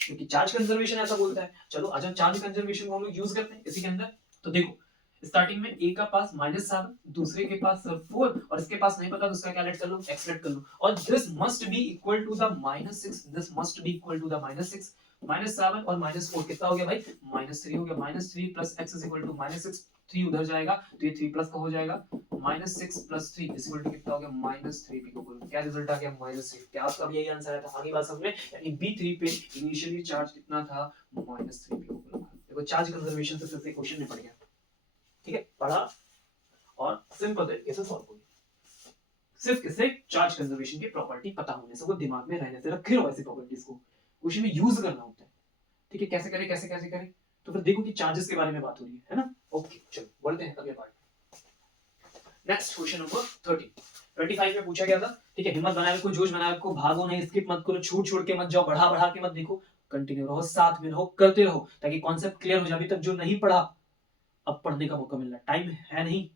क्योंकि चार्ज कंजर्वेशन ऐसा बोलता है। चलो अच्छा चार्ज कंजर्वेशन को हम लोग यूज करते हैं इसी के अंदर। तो देखो स्टार्टिंग में ए का पास -7, दूसरे के पास 4 और इसके पास नहीं पता तो उसका क्या लेट कर लो, x लेट कर लो। और this must be equal to the -6, this must be equal to the -6, -7 और -4 कितना हो गया भाई, -3 हो गया। -3 plus x is equal to -6, 3 उधर जाएगा तो ये 3 प्लस का हो जाएगा, -6 प्लस 3 इज इक्वल टू कितना हो गया, -3 पिकोकूलम। क्या रिजल्ट आ गया, -3। क्या आपका भी यही आंसर है? आगे बात समझ में, यानी B3 पे इनिशियली चार्ज कितना था, -3 पिकोकूलम। देखो चार्ज कंजर्वेशन से फिर से क्वेश्चन निपट गया, ठीक है, पढ़ा और सिंपल तरीके से सॉल्व हो गया। सिर्फ किससे, चार्ज कंजर्वेशन की प्रॉपर्टी पता होने से, वो दिमाग में रहने से, रखे रहो ऐसी प्रॉपर्टीज को, क्वेश्चन में यूज करना होता है, ठीक है। कैसे करें, कैसे कैसे करें, तो फिर देखो कि चार्जेस के बारे में बात हो रही है ना। ओके चलो बढ़ते हैं अगले पार्ट। नेक्स्ट क्वेश्चन नंबर 25 में पूछा गया था, ठीक है। हिम्मत बनाए रखो, जोश बनाए रखो, भागो नहीं, स्किप मत करो, छूट छोड़ के मत जाओ, बढ़ा बढ़ा के मत देखो, कंटिन्यू रहो, साथ में रहो, करते रहो, ताकि कॉन्सेप्ट क्लियर हो जाए। अभी तक जो नहीं पढ़ा, अब पढ़ने का मौका मिल रहा है, टाइम है नहीं,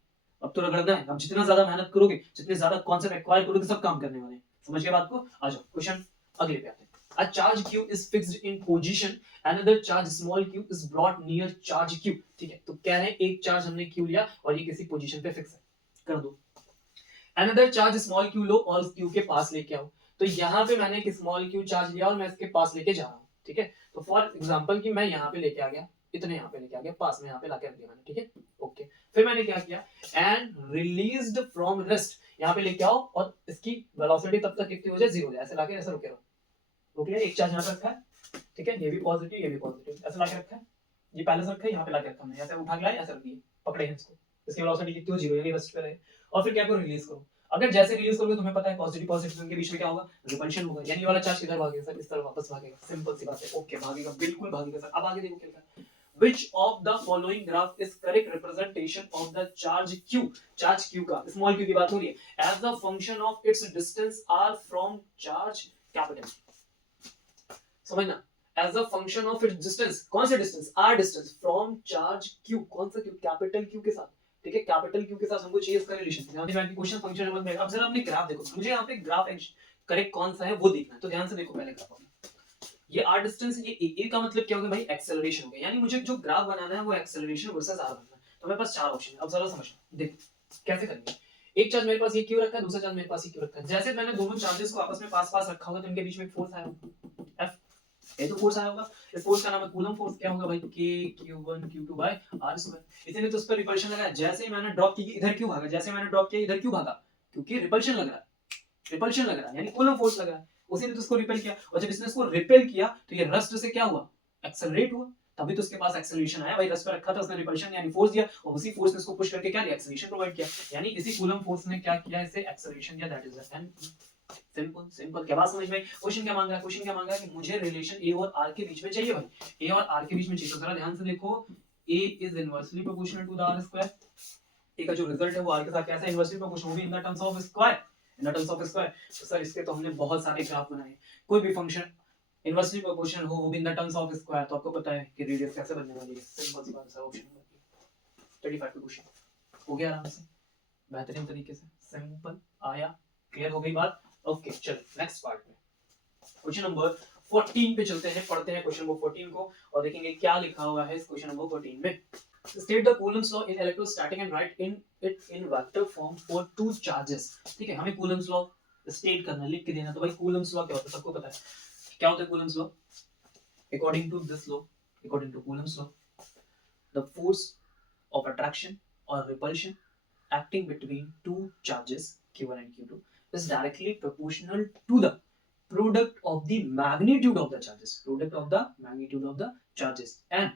अब तो रगड़ना है। अब जितना ज्यादा मेहनत करोगे, जितने ज्यादा कॉन्सेप्ट एक्वायर करोगे, सब काम करने वाले हैं। समझ गए बात को? आ जाओ क्वेश्चन अगले पे आते हैं। A charge q is fixed in position, another charge small q is brought near charge q, ठीक है। तो कह रहे हैं एक चार्ज हमने q लिया और ये किसी पोजीशन पे फिक्स है, कर दो। Another charge small q लो और q के पास लेके आओ। तो यहाँ पे मैंने एक स्मॉल q चार्ज लिया और मैं इसके पास लेके जा रहा हूँ, ठीक है। तो फॉर एग्जांपल कि मैं यहाँ पे लेके आ गया, इतने यहाँ पे लेके आ गया, पास में यहाँ पे लाके रख दिया मैंने, ठीक है। ओके, फिर मैंने क्या किया, एंड रिलीज्ड फ्रॉम रेस्ट, यहाँ पे लेके आओ और इसकी वेलोसिटी तब तक कितनी हो जाए, 0 हो जाए, ऐसे लाके ऐसे रुके रहो। ओके, एक चार्ज यहाँ पे रखा है, ठीक है, ये भी पॉजिटिव ये भी पॉजिटिव, ऐसे लाके रखा है, ये पहले से रखा है, यहाँ पे लाके रखा हमने, ऐसे उठा के लाए, ऐसे रख दिए, पकड़े हैं इसको, इसकी वेलोसिटी कितनी हो, 0 यानी रेस्ट पे रहे। और फिर क्या करो, रिलीज करो। अगर जैसे रिलीज करोगे, तुम्हें पता है पॉजिटिव पॉजिटिव के बीच में क्या होगा, रिपल्शन होगा, यानी ये वाला चार्ज किधर भागेगा सर, इस तरफ वापस भागेगा। सिंपल सी बात है। ओके, भागेगा, बिल्कुल भागेगा सर। अब आगे देखो क्या लिखा है, which of the following graph is correct representation of the charge q, charge q का स्मॉल q की बात हो रही है, as the function of its distance r from charge capital, समझना, as a function of its distance, कौन सा distance, r distance from charge q, कौन सा q, कैपिटल q के साथ, ठीक है, कैपिटल क्यू के साथ हमको चाहिए इसका रिलेशन। ध्यान से क्वेश्चन फंक्शन समझ में। अब जरा अपने ग्राफ देखो, मुझे यहाँ पे ग्राफ करेक्ट कौन सा है वो देखना है, तो ध्यान से देखो पहले ग्राफ। ये r डिस्टेंस, ये a का मतलब क्या हो गया भाई, एक्सेलरेशन हो गया, यानी मुझे जो ग्राफ बनाना है वो एक्सेलरेशन वर्सेस r बनाना है। तो मेरे पास चार ऑप्शन है, अब जरा समझना, देखो कैसे करेंगे। एक चार्ज मेरे पास ये क्यू रखा है, दूसरा चार्ज मेरे पास ये क्यू रखा है। जैसे मैंने दोनों चार्जेस को आपस में पास पास रखा होगा तो इनके बीच में फोर्स आया होगा, F, ये तो फोर्स आया होगा। इस फोर्स का नाम है कूलम फोर्स। क्या होगा भाई, k q1 q2 by r square. इसीलिए तो उस पर रिपल्शन लगा है। जैसे ही मैंने ड्रॉप की इधर क्यों भागा, जैसे मैंने ड्रॉप किया इधर क्यों भागा, क्योंकि रिपल्शन लग रहा है, रिपल्शन लग रहा है, यानी कूलम फोर्स लग रहा है, उसी ने तो उसको रिपेल किया। और जब इसने उसको रिपेल किया तो ये रस्ट से क्या हुआ, एक्सेलरेट हुआ, तभी तो उसके पास एक्सेलरेशन आया भाई। रस्ट पे रखा था उसने, रिपल्शन यानी फोर्स दिया, और उसी फोर्स ने इसको पुश करके क्या दिया, एक्सेलरेशन प्रोवाइड किया। यानी इसी कूलम फोर्स ने क्या किया, इसे एक्सेलरेशन दिया, that is an. Simple simple. क्या बात समझ में? क्वेश्चन क्या मांग रहा है, क्वेश्चन क्या मांग रहा है कि मुझे रिलेशन ए और आर के बीच में चाहिए भाई, ए और आर के बीच में चाहिए। तो जरा ध्यान से देखो, A is inversely proportional to the R square, A का जो रिजल्ट है वो आर के साथ कैसा इनवर्सली प्रोपोर्शनल, वो भी इन the terms of square, in the terms of square. तो सर इसके तो हमने बहुत सारे ग्राफ बनाए, कोई भी फंक्शन इनवर्सली प्रोपोर्शनल हो वो भी इन द टर्म्स ऑफ स्क्वायर, तो आपको पता है कि रेडियस कैसे बनने वाली है। सिंपल सी बात है, ऑप्शन नंबर 35 का क्वेश्चन हो गया आराम से, बेहतरीन तरीके से, सिंपल आया, क्लियर हो गई बात। ओके चलो नेक्स्ट पार्ट में क्वेश्चन नंबर 14 पे चलते हैं, पढ़ते हैं क्वेश्चन नंबर 14 को और देखेंगे क्या लिखा हुआ है इस क्वेश्चन नंबर 14 में। State the Coulomb's law in electrostatic and write it in vector form for two charges। ठीक है, हमें Coulomb's law स्टेट करना, लिख के देना। तो भाई Coulomb's law क्या होता है, सबको पता है क्या होता है Coulomb's law। According to this law, according to Coulomb's law, the force of attraction or repulsion acting between two charges q1 and q2 is directly proportional to the product of the magnitude of the charges, product of the magnitude of the charges, and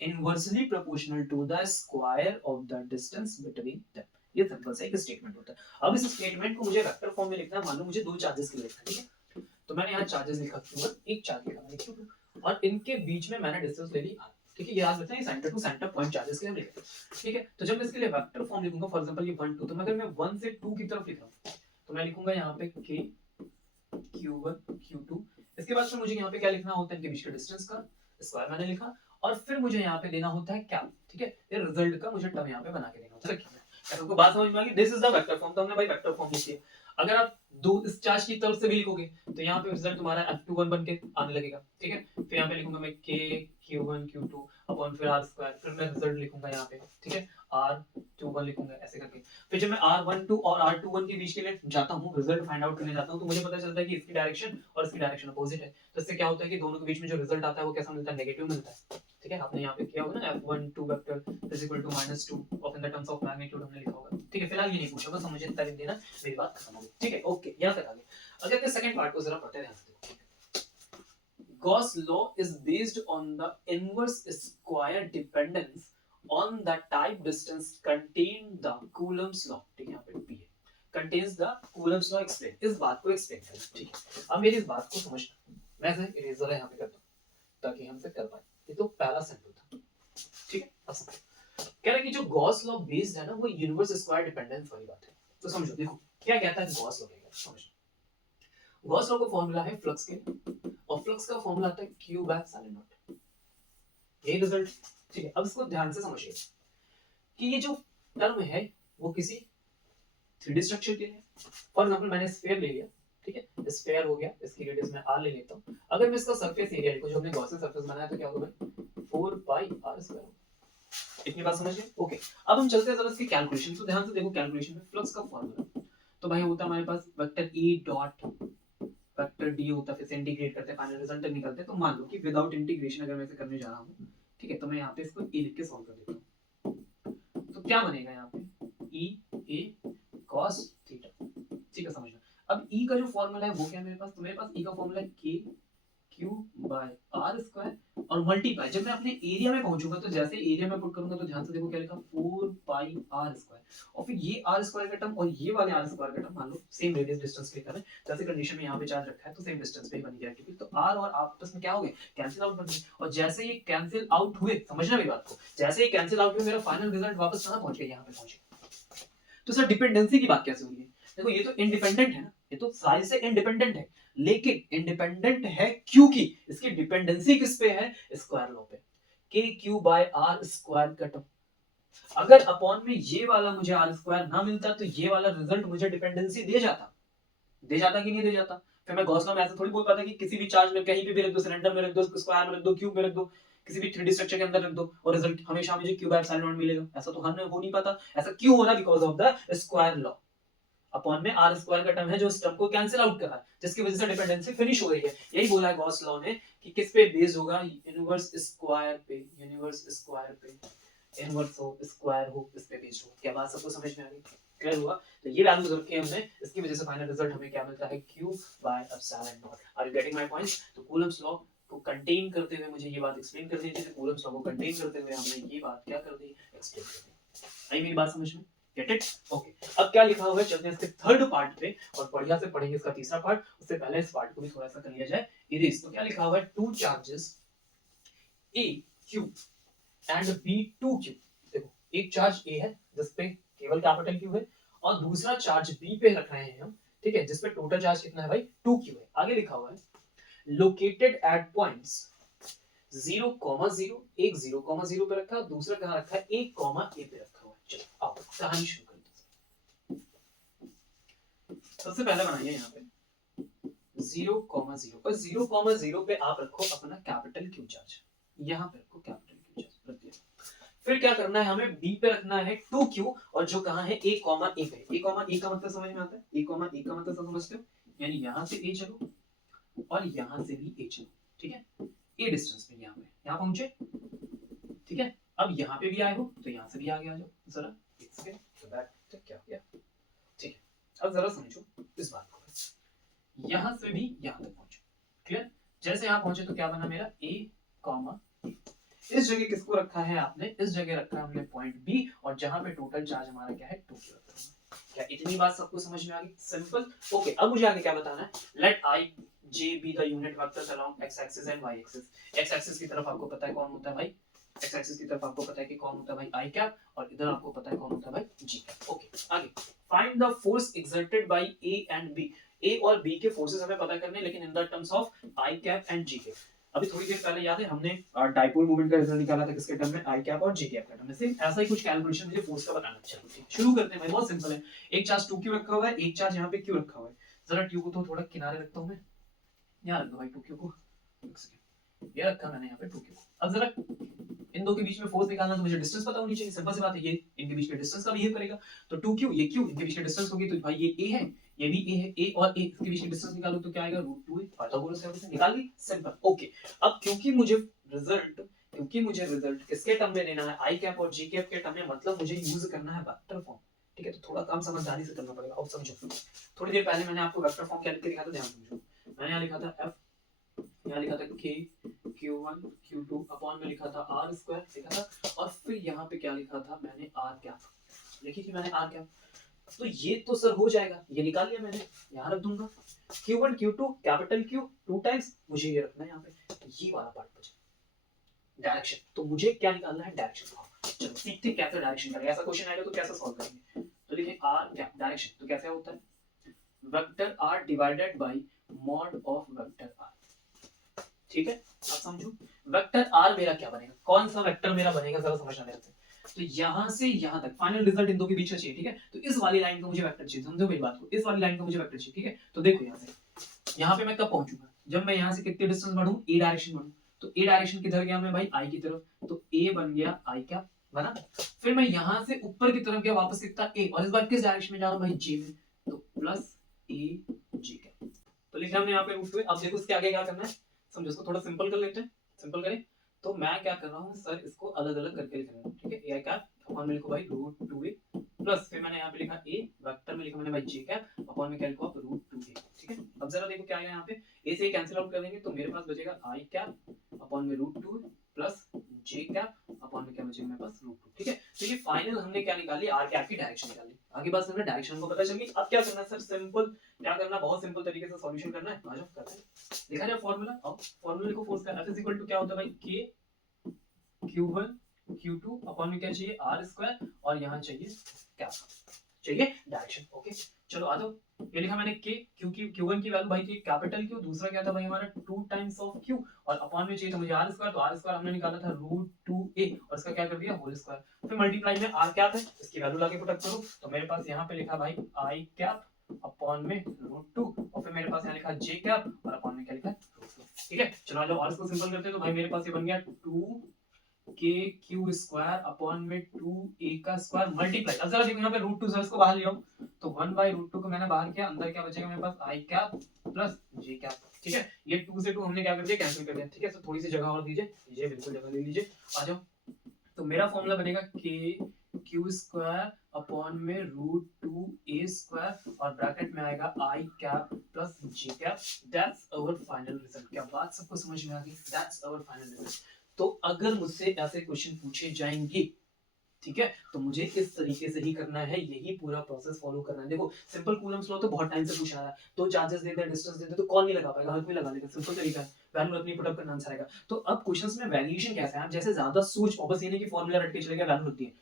inversely proportional to the square of the distance between them। ये simple सा एक statement होता है। अब इस statement को मुझे vector form में लिखना है। मान लो मुझे दो चार्जेस के लिए लिखना है, ठीक है, तो मैंने यहाँ चार्जेस लिखा q1, एक चार्ज लिखा मैंने q2, और इनके बीच में मैंने डिस्टेंस ले ली r, ठीक है। ये याद रखना है, centre to centre point charges के लिए हम लिखते हैं, ठीक है। तो जब मैं इसके लिए वेक्टर फॉर्म लिखूंगा, फॉर एग्जांपल ये 1 2, तो अगर मैं 1 से 2 की तरफ लिख रहा हूं तो मैं लिखूंगा यहाँ पे k q1 q2। इसके बाद फिर मुझे यहाँ पे क्या लिखना होता है, इनके बीच का डिस्टेंस का स्क्वायर मैंने लिखा, और फिर मुझे यहाँ पे देना होता है क्या, ठीक है, ये रिजल्ट का मुझे टर्म यहाँ पे बना के देना होता है। आपको बात समझ में आ गई? This is the vector form. तो हमने भाई वेक्टर फॉर्म लिख दिया। अगर आप दो इस चार्ज की तरफ से भी लिखोगे तो यहाँ पे रिजल्ट तुम्हारा F21 बन के आने लगेगा, ठीक है। फिर यहाँ पे लिखूंगा मैं K Q1 Q2 अपॉन फिर R स्क्वायर, फिर मैं रिजल्ट लिखूंगा यहाँ पे, ठीक है, R21 लिखूंगा ऐसे करके। फिर जब मैं R12 और R21 के बीच के लिए जाता हूँ, रिजल्ट फाइंड आउट करने जाता हूँ, तो मुझे पता चलता है कि इसकी डायरेक्शन और इसकी डायरेक्शन अपोजिट है। तो इससे क्या होता है कि दोनों के बीच में जो रिजल्ट आता है वो कैसा मिलता है, नेगेटिव मिलता है, ठीक है। आपने यहाँ पे किया होगा ना F12 vector is equal to -2 of in the terms of magnitude हमने लिखा होगा, ठीक है। फिलहाल ये नहीं पूछा होगा, समझे तक देना, मेरी बात खत्म हो गई, ठीक है, ओके। यहाँ तक आ गए। अगर अपने सेकंड पार्ट को जरा पढ़ते हैं ध्यान से देखो। Gauss law is based on the inverse square dependence on the type distance contained the Coulomb's law, ठीक है, यहाँ पे P है, contains the Coulomb's law explain, इस बात को explain करना, ठीक है। अब मेरी इस बात को समझना, मैं से इरेजर यहाँ पे करता हूँ ताकि हमसे कर पाए। ये तो पहला सिंपल था, ठीक है। अब कह रहा है कि जो गॉस लॉ बेस्ड है ना वो यूनिवर्स स्क्वायर डिपेंडेंस वाली बात है। तो समझो, देखो क्या कहता है गॉस लॉ, समझो। गॉस लॉ का फॉर्मूला है फ्लक्स के लिए, और फ्लक्स का फॉर्मूला आता है q बाय एप्सिलॉन नॉट, यही रिजल्ट, ठीक है। अब इसको ध्यान से समझिए कि ये जो टर्म है वो किसी 3D स्ट्रक्चर के लिए, फॉर एग्जांपल मैंने स्फीयर ले लिया, ठीक है, स्फीयर हो गया, इसकी रेडियस मैं r ले लेता हूं। अगर मैं इसका सरफेस एरिया लिखूं, जो हमने गॉसियन सरफेस बनाया तो क्या होगा भाई, 4 पाई r स्क्वायर। इतनी बात समझ गए, ओके। अब हम चलते हैं जरा इसकी कैलकुलेशन। तो ध्यान से देखो, कैलकुलेशन में फ्लक्स का फॉर्मूला तो भाई होता है हमारे पास vector E dot vector D होता है, फिर से इंटीग्रेट करते हैं, फाइनल रिजल्ट तक निकलते हैं। तो मान लो कि विदाउट इंटीग्रेशन अगर मैं इसे करने जा रहा हूं, ठीक है, तो मैं यहाँ पे इसको ए लिख के सॉल्व कर देता हूं। तो क्या बनेगा यहाँ पे, ई ए cos थीटा, ठीक है, समझना। अब ई का जो फॉर्मूला है वो क्या है मेरे पास, तो मेरे पास ई का फॉर्मूला है के क्यू बाय आर स्क्वायर और मल्टीप्लाई, जब मैं अपने एरिया में पहुंचूंगा तो जैसे एरिया में पुट करूंगा तो ध्यान से देखो क्या लिखा, 4 पाई आर स्क्वायर, और फिर ये आर स्क्वायर का टर्म और ये वाले आर स्क्वायर का टर्म मान लो सेम रेडियस डिस्टेंस पे कर रहे हैं, जैसे कंडीशन में यहाँ पे चार्ज रखा है तो सेम डिस्टेंस पे ही बन गया, तो आर और आपस में क्या हो गए, कैंसिल आउट बन गए। और जैसे ये कैंसिल आउट हुए, समझना मेरी बात को, जैसे ये कैंसिल आउट हुए मेरा फाइनल रिजल्ट वापस कहां पहुंच गया, यहाँ पे पहुंचे। तो सर डिपेंडेंसी की बात कैसे हुई है, देखो ये तो इंडिपेंडेंट है ना, ये तो साइज से इंडिपेंडेंट है, लेकिन इंडिपेंडेंट है क्योंकि इसकी डिपेंडेंसी किस पे है, स्क्वायर लॉ पे, के क्यू बाय आर स्क्वायर का टर्म। अगर अपॉन में ये वाला मुझे आर स्क्वायर ना मिलता तो ये वाला रिजल्ट मुझे डिपेंडेंसी दे जाता कि नहीं दे जाता। फिर मैं गॉस लॉ में ऐसे थोड़ी बोल पाता कि किसी भी चार्ज में कहीं पे भी रख दो, सिलेंडर में रख दो, स्क्वायर में रख दो, क्यूब में रख दो, किसी भी 3D स्ट्रक्चर के अंदर रख दो और रिजल्ट हमेशा मुझे क्यू बाय एप्सिलॉन नॉट मिलेगा, ऐसा तो हर हो नहीं पाता। ऐसा क्यों हो रहा, because of the square law, upon में आर स्क्वायर का टर्म है जो इस टर्म को कैंसिल आउट कर रहा है, जिसकी वजह से डिपेंडेंसी फिनिश हो रही है। यही बोला है गॉस लॉ ने कि किस पे बेस्ड होगा, यूनिवर्स स्क्वायर पे, इनवर्स हो स्क्वायर हो, इस पे बेस्ड हो। क्या बात सबको समझ में आ गई, क्लियर हुआ। तो ये वैल्यूज रखे हमने, इसकी वजह से फाइनल रिजल्ट हमें क्या मिलता है, q by epsilon naught. Are you getting my points. तो कूलम्स लॉ को कंटेन करते हुए मुझे ये बात एक्सप्लेन कर दी थी, कूलम्स लॉ को कंटेन करते हुए हमने ये बात क्या कर दी, एक्सप्लेन कर दी। आई मेरी बात समझ में, गेट इट, ओके। अब क्या लिखा हुआ है, चलते हैं इसके थर्ड पार्ट पे और बढ़िया से पढ़ेंगे इसका तीसरा पार्ट। उससे पहले इस पार्ट को भी थोड़ा सा कर लिया जाए इरेज। तो क्या लिखा हुआ है, two charges A q and B 2q। देखो एक चार्ज ए है जिसपे केवल कैपिटल क्यू है और दूसरा चार्ज बी पे रख रहे हैं हम, ठीक है, जिसपे टोटल चार्ज कितना है भाई, 2q है। आगे लिखा हुआ है लोकेटेड एट पॉइंट्स 0,0, एक 0,0 पे रखा है, दूसरा कहां रखा है, 1,a पे रखा हुआ है। चलो आओ कहानी शुरू करते हैं। सबसे पहले बनाइए यहाँ पे 0,0 और 0,0 पे आप रखो अपना कैपिटल क्यू चार्ज, यहाँ पे रखो कैपिटल क्यू चार्ज रख दिया। फिर क्या करना है, हमें बी पे रखना है 2q और जो कहां है, a, a पे। a, a का मतलब समझ में आता है, a, a का मतलब समझते हो, यानी यहां से a चलो और यहां से भी a चलो, ठीक है, a डिस्टेंस पे यहाँ पहुंचे, ठीक है। अब यहाँ पे भी आए हो तो यहाँ से भी आगे आ जाओ जरा, तो बैक क्या हो गया, ठीक है। अब जरा समझो इस बात को, यहाँ से भी यहाँ तक पहुंचो, क्लियर। जैसे यहाँ पहुंचे तो क्या बना मेरा, a, इस जगह किसको रखा है आपने, इस जगह रखा है हमने पॉइंट बी, और जहां पे टोटल चार्ज हमारा क्या है, 2q रखा है। क्या इतनी बात सबको समझ में आ गई, सिंपल, ओके। अब मुझे आगे क्या बताना है, late i j be the unit vectors along x axis and y axis। x axis की तरफ आपको पता है कौन होता है भाई, x axis की तरफ आपको पता है कि कौन होता है भाई i कैप, और इधर आपको पता है कौन होता है भाई g कैप, ओके। आगे find the force exerted by a and b। a और b के फोर्सेस हमें पता करने, लेकिन इन the terms of i cap and g cap. अभी थोड़ी देर पहले याद है हमने डाइपोल मोमेंट का रिजल्ट निकाला था किसके टर्म में, आई कैप और जे कैप के टर्म में। सेम ऐसा ही कुछ कैलकुलेशन मुझे फोर्स का बनाना। चलो ठीक शुरू करते हैं भाई, बहुत सिंपल है। एक चार्ज 2q रखा हुआ है, एक चार्ज यहाँ पे q रखा हुआ है। जरा q को तो थोड़ा किनारे रखता हूं मैं, यहाँ रख दो भाई 2q को, ये रखा मैंने यहाँ पे 2q को। अब जरा इन दो के बीच में फोर्स निकालना, तो मुझे डिस्टेंस पता होनी चाहिए, सिंपल सी बात है। ये इनके बीच में डिस्टेंस का बिहेव करेगा, तो 2q ये q इनके बीच में डिस्टेंस होगी, तो भाई ये a है, ये भी a है, a और a इसके बीच में डिस्टेंस निकालो तो क्या आएगा √2a। पाइथागोरस थ्योरम से निकाल ली, सिंपल। ओके, अब क्योंकि मुझे रिजल्ट किसके टर्म में लेना है, आई कैप और जे कैप के टर्म में, मतलब मुझे यूज करना है वेक्टर फॉर्म। ठीक है, तो थोड़ा काम समझदारी से करना पड़ेगा। अब समझो, थोड़ी देर पहले मैंने आपको वेक्टर फॉर्म क्या लिख के दिखाया था, ध्यान समझो। मैंने यहाँ लिखा था f, यहाँ लिखा था k, q1 q2 अपॉन में लिखा था r स्क्वायर लिखा था, और फिर यहाँ पे क्या लिखा था मैंने, r कैप लिखी थी मैंने, r कैप। तो ये तो सर हो जाएगा, ये निकाल लिया मैंने, यहाँ रख दूंगा q1 q2 capital Q 2 times, मुझे ये रखना है यहाँ पे, ये वाला पार्ट बचा डायरेक्शन। तो मुझे क्या निकालना है, डायरेक्शन। चलो सीखते हैं कैसे डायरेक्शन करेंगे, ऐसा क्वेश्चन आएगा तो कैसे सॉल्व करेंगे। तो लिखें r कैप डायरेक्शन, तो कैसे होता है, vector r divided by mod of vector r। ठीक है, अब समझो वेक्टर r मेरा क्या बनेगा, कौन सा वेक्टर मेरा बनेगा, जरा समझना मेरे से। तो यहां से यहां तक फाइनल रिजल्ट इन दो के बीच का चाहिए। ठीक है, तो इस वाली लाइन को मुझे वेक्टर चाहिए, समझो मेरी बात को, इस वाली लाइन को मुझे वेक्टर चाहिए। ठीक है, तो देखो यहां से यहां पे मैं कब पहुंचूंगा, जब मैं यहां से कितने डिस्टेंस बढ़ूं, a डायरेक्शन बढ़ूं। तो a डायरेक्शन किधर गया मैं भाई, i की तरफ, तो a बन गया i क्या बना। फिर मैं यहां से ऊपर की तरफ गया वापस कितना a, और इस बार किस डायरेक्शन में जा रहा हूं भाई, j में, तो प्लस a j क्या। तो लिखा हमने यहाँ पे रूट में। अब देखो इसके आगे क्या करना है, समझो, इसको थोड़ा सिंपल कर लेते हैं। सिंपल करें तो मैं क्या कर रहा हूँ सर, इसको अलग अलग करके लिख रहा हूँ। ठीक है, a कैप अपॉन में लिखो भाई √2a, प्लस फिर मैंने यहाँ पे लिखा a, वेक्टर में लिखा मैंने भाई j कैप अपॉन में क्या लिखा आप √2a। ठीक है, अब जरा देखो क्या आएगा यहाँ पे, a से कैंसिल आउट कर देंगे तो मेरे पास बचेगा i कैप अपॉन में √2 प्लस j कैप अपॉन में क्या बचेगा मेरे पास √2। ठीक है, तो ये फाइनल हमने क्या निकाली, r कैप की डायरेक्शन निकाली। आगे बात करना, डायरेक्शन को पता चल गई। अब क्या करना है सर, सिंपल क्या करना, बहुत सिंपल तरीके से सॉल्यूशन करना है। आ जाओ करते हैं, लिखा जाए फॉर्मूला। अब फॉर्मूला लिखो फोर्स का, F इक्वल टू क्या होता है भाई, k q1 q2 अपॉन में क्या चाहिए r स्क्वायर, और यहाँ चाहिए क्या चाहिए, डायरेक्शन। ओके, चलो आ जाओ, ये लिखा मैंने k, क्योंकि q1 की वैल्यू भाई थी कैपिटल Q, दूसरा क्या था भाई हमारा 2 टाइम्स ऑफ q, और अपॉन में चाहिए तो मुझे r स्क्वायर, तो r स्क्वायर हमने निकाला था √2a, और इसका क्या कर दिया होल स्क्वायर, फिर मल्टीप्लाई में r कैप है, इसकी वैल्यू लाके पुट अप करो, तो मेरे पास यहाँ पे लिखा भाई i कैप अपॉन में √2, और फिर मेरे पास यहाँ लिखा j कैप और अपॉन में क्या लिखा √2। ठीक है, चलो आ जाओ और इसको सिंपल करते हैं, तो भाई मेरे पास ये बन गया 2k स्क्वायर अपॉन में 2a का स्क्वायर मल्टीप्लाई, अब जरा देखो यहाँ पे √2 सर इसको बाहर ले आओ, तो 1/√2 को मैंने बाहर किया, अंदर क्या बचेगा मेरे पास i cap plus j cap. ठीक है, ये 2 से 2 हमने क्या कर दिया, कैंसिल कर दिया। ठीक है, तो थोड़ी सी जगह और दीजिए, ये बिल्कुल जगह ले लीजिए, आ जाओ। तो मेरा फॉर्मूला बनेगा k स्क्वायर अपॉन में √2a स्क्वायर, और ब्रैकेट में आएगा i cap plus j cap. That's our final result. क्या बात सबको समझ में आ गई, दैट्स आवर फाइनल रिजल्ट। तो अगर मुझसे ऐसे क्वेश्चन पूछे जाएंगे, ठीक है, तो मुझे इस तरीके से ही करना है, यही पूरा प्रोसेस फॉलो करना है। देखो सिंपल कूलम्स लॉ तो बहुत टाइम से पूछा है, तो चार्जेस देते हैं, डिस्टेंस देते हैं, तो कौन नहीं लगा पाएगा, हर कोई लगा लेगा, सिंपल तरीका है, वैल्यू रखनी, पुट अप करना, आंसर आएगा। तो अब क्वेश्चंस में वैल्यूएशन कैसा है, आप जैसे ज्यादा सोच, और बस ये नहीं कि फॉर्मूला रट के चले गए, वैल्यू होती है।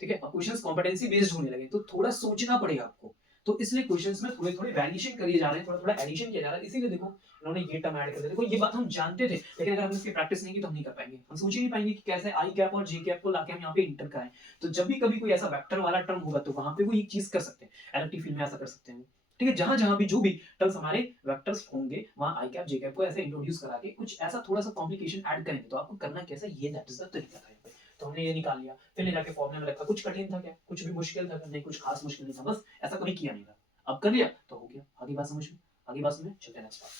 ठीक है, अब क्वेश्चंस कॉम्पिटेंसी बेस्ड होने लगे, तो थोड़ा सोचना पड़ेगा आपको, तो इसलिए क्वेश्चंस में थोड़े थोड़े वैल्यूएशन करिए जा रहे हैं, थोड़ा थोड़ा एडिशन किया जा रहा है, इसीलिए देखो इन्होंने ये टर्म ऐड कर दिया। देखो ये बात हम जानते थे, लेकिन अगर हम इसकी प्रैक्टिस नहीं की तो हम नहीं कर पाएंगे, हम सोच ही नहीं पाएंगे कि कैसे आई कैप और जे कैप को लाके हम यहाँ पे इंटर कराएं। तो जब भी कभी कोई ऐसा वेक्टर वाला टर्म होगा, तो वहां पे वो एक चीज कर सकते हैं, इलेक्ट्रिक फील्ड में ऐसा कर सकते हैं। ठीक है, जहां जहां भी जो भी टर्म्स हमारे वेक्टर्स होंगे, वहां आई कैप जे कैप को ऐसे इंट्रोड्यूस करा के कुछ ऐसा थोड़ा सा कॉम्प्लिकेशन ऐड करेंगे, तो आपको करना कैसा, ये दैट इज द तरीका था। तो हमने ये निकाल लिया, फिर ले जाके फॉर्मूला में रखा, कुछ कठिन था क्या, कुछ भी मुश्किल था नहीं, कुछ खास मुश्किल नहीं था, बस ऐसा कभी किया नहीं था, अब कर लिया तो हो गया। आगे बात समझ में, आगे बात समझ, चलते हैं नेक्स्ट बात।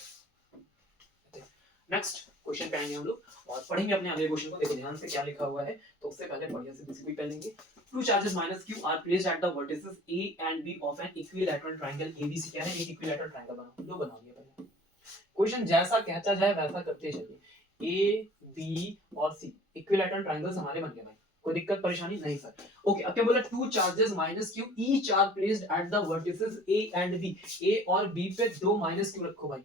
नेक्स्ट क्वेश्चन पे आएंगे हम लोग और पढ़ेंगे अपने अगले क्वेश्चन को। देखो ध्यान से क्या लिखा हुआ है, तो उससे पहले बढ़िया से बेसिक भी पढ़ लेंगे। Two charges minus q are placed at the vertices a and b of an equilateral triangle abc। क्या है, एक इक्विलैटरल ट्रायंगल बनाओ, लो बना लिया पहले। क्वेश्चन जैसा कहता जाए वैसा करते चलिए। a b और c इक्विलैटरल ट्रायंगल्स हमारे बन गए भाई, कोई दिक्कत परेशानी नहीं सर। ओके, अब क्या बोला, two charges minus q each are placed at the vertices a and b। a और b पे दो माइनस q रखो भाई,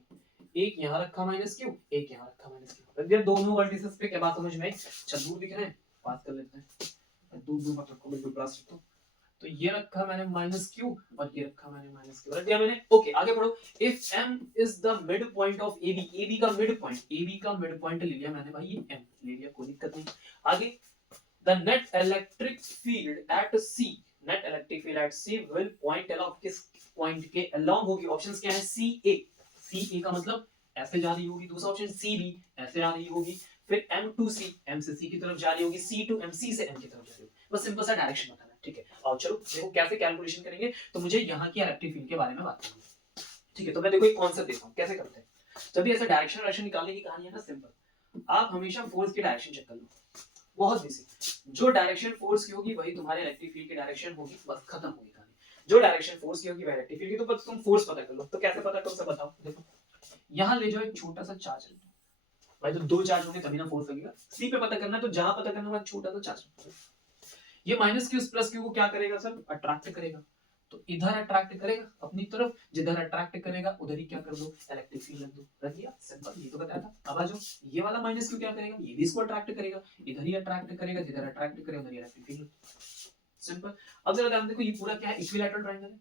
एक यहाँ रखा माइनस q, एक यहाँ रखा माइनस q, रख दिया दोनों वर्टिसेस पे। क्या बात समझ में आई, अच्छा दूर दिख रहे हैं, पास कर लेते हैं, दूर दूर मत रखो, बिल्कुल पास रखो। तो ये रखा मैंने माइनस क्यू और ये रखा मैंने माइनस क्यू रख दिया मैंने। ओके आगे बढ़ो। If m is the mid point of ab, ab का मिड पॉइंट, ab का मिड पॉइंट ले लिया मैंने भाई, ये m ले लिया, कोई दिक्कत नहीं। आगे the net electric field at c, net electric field at c will point along, किस पॉइंट के अलोंग होगी? ऑप्शंस क्या है? ca, ca का मतलब ऐसे जा रही होगी, दूसरा ऑप्शन cb ऐसे आ रही होगी, फिर m to c, m से c की तरफ जा रही होगी, c to m, c से m की तरफ जा रही होगी। बस सिंपल सा डायरेक्शन बताना है, ठीक है। और चलो देखो कैसे कैलकुलेशन करेंगे, तो मुझे यहाँ की इलेक्ट्रिक फील्ड के बारे में बात करनी है, ठीक है। तो मैं देखो एक कॉन्सेप्ट देता हूँ कैसे करते हैं। जब भी ऐसा डायरेक्शन निकालने की कहानी है ना, सिंपल, आप हमेशा फोर्स की डायरेक्शन चेक कर लो, बहुत बेसिक। जो डायरेक्शन फोर्स की होगी वही तुम्हारे इलेक्ट्रिक फील्ड की डायरेक्शन होगी, बस खत्म होगी कहानी। जो डायरेक्शन फोर्स की होगी वह इलेक्ट्रिक फील्ड की, तो बस तुम फोर्स पता कर लो। तो कैसे पता करो, सब बताओ। देखो यहाँ ले जाओ एक छोटा सा चार्ज, भाई तो दो चार्ज होंगे तभी ना फोर्स लगेगा। सी पे पता करना है तो जहां पता करना है छोटा सा चार्ज, ये माइनस क्यू प्लस क्यू को क्या करेगा सर? अट्रैक्ट करेगा। तो इधर अट्रैक्ट करेगा अपनी तरफ, जिधर अट्रैक्ट करेगा उधर ही क्या कर दो? इलेक्ट्रिक फील्ड लग दो। रख दिया, सिंपल, ये तो बताया था। अब आ जाओ, ये वाला माइनस क्यू क्या करेगा? ये भी इसको अट्रैक्ट करेगा, इधर ही अट्रैक्ट करेगा, जिधर अट्रैक्ट करेगा उधर ही इलेक्ट्रिक फील्ड। सिंपल। अब जरा ध्यान देखो, ये पूरा क्या है? इक्विलैटरल ट्रायंगल है,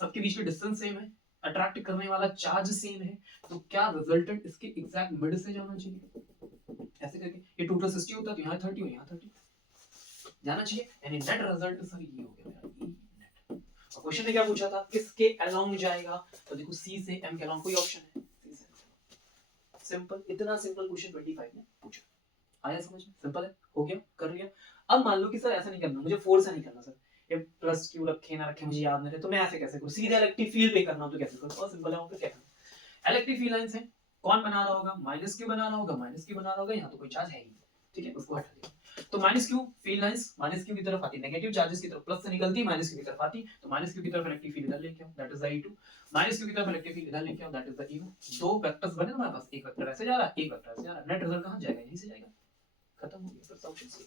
सबके बीच में डिस्टेंस सेम है, अट्रैक्ट करने वाला चार्ज सेम है, तो क्या रिजल्टेंट इसके एग्जैक्ट मिड से जाना चाहिए? ऐसे करके ये टोटल 60 होता है तो यहाँ 30 हो, यहाँ 30 जाना चाहिए, यानी नेट रिजल्ट सर ये हो गया मेरा, ये नेट। और क्वेश्चन ने क्या पूछा था? किसके अलोंग जाएगा? तो देखो सी से एम के अलोंग कोई ऑप्शन है? सी से। सिंपल, इतना सिंपल क्वेश्चन 25 ने पूछा। आया समझ में? सिंपल है, हो गया, कर लिया। अब मान लो कि सर ऐसा नहीं करना, मुझे फोर्स से नहीं करना सर, ये प्लस क्यू रखे ना रखे मुझे याद नहीं रहे, तो मैं ऐसे कैसे करूं? सीधे इलेक्ट्रिक फील्ड पे करना हो तो कैसे करूं? बहुत सिंपल है, फिर क्या करना? इलेक्ट्रिक फील्ड लाइंस है, कौन बना रहा होगा? माइनस क्यू बना रहा होगा, माइनस क्यू बना रहा होगा, यहाँ तो कोई चार्ज है ही, ठीक है, उसको हटा दिया। तो minus Q field lines minus Q की तरफ आती, नेगेटिव चार्जेस की तरफ प्लस से निकलती, माइनस क्यू की तरफ आती, तो माइनस क्यू की तरफ इलेक्ट्रिक फील्ड इधर लेके आओ, that is the E2, minus Q की तरफ इलेक्ट्रिक फील्ड इधर लेके आओ, दैट इज द E1। दो वेक्टर्स बने तुम्हारे पास, एक वेक्टर ऐसे जा रहा है, एक वेक्टर ऐसे जा रहा है, नेट रिजल्ट कहां जाएगा? यहीं से जाएगा, खत्म हो गया। फिर ऑप्शन सी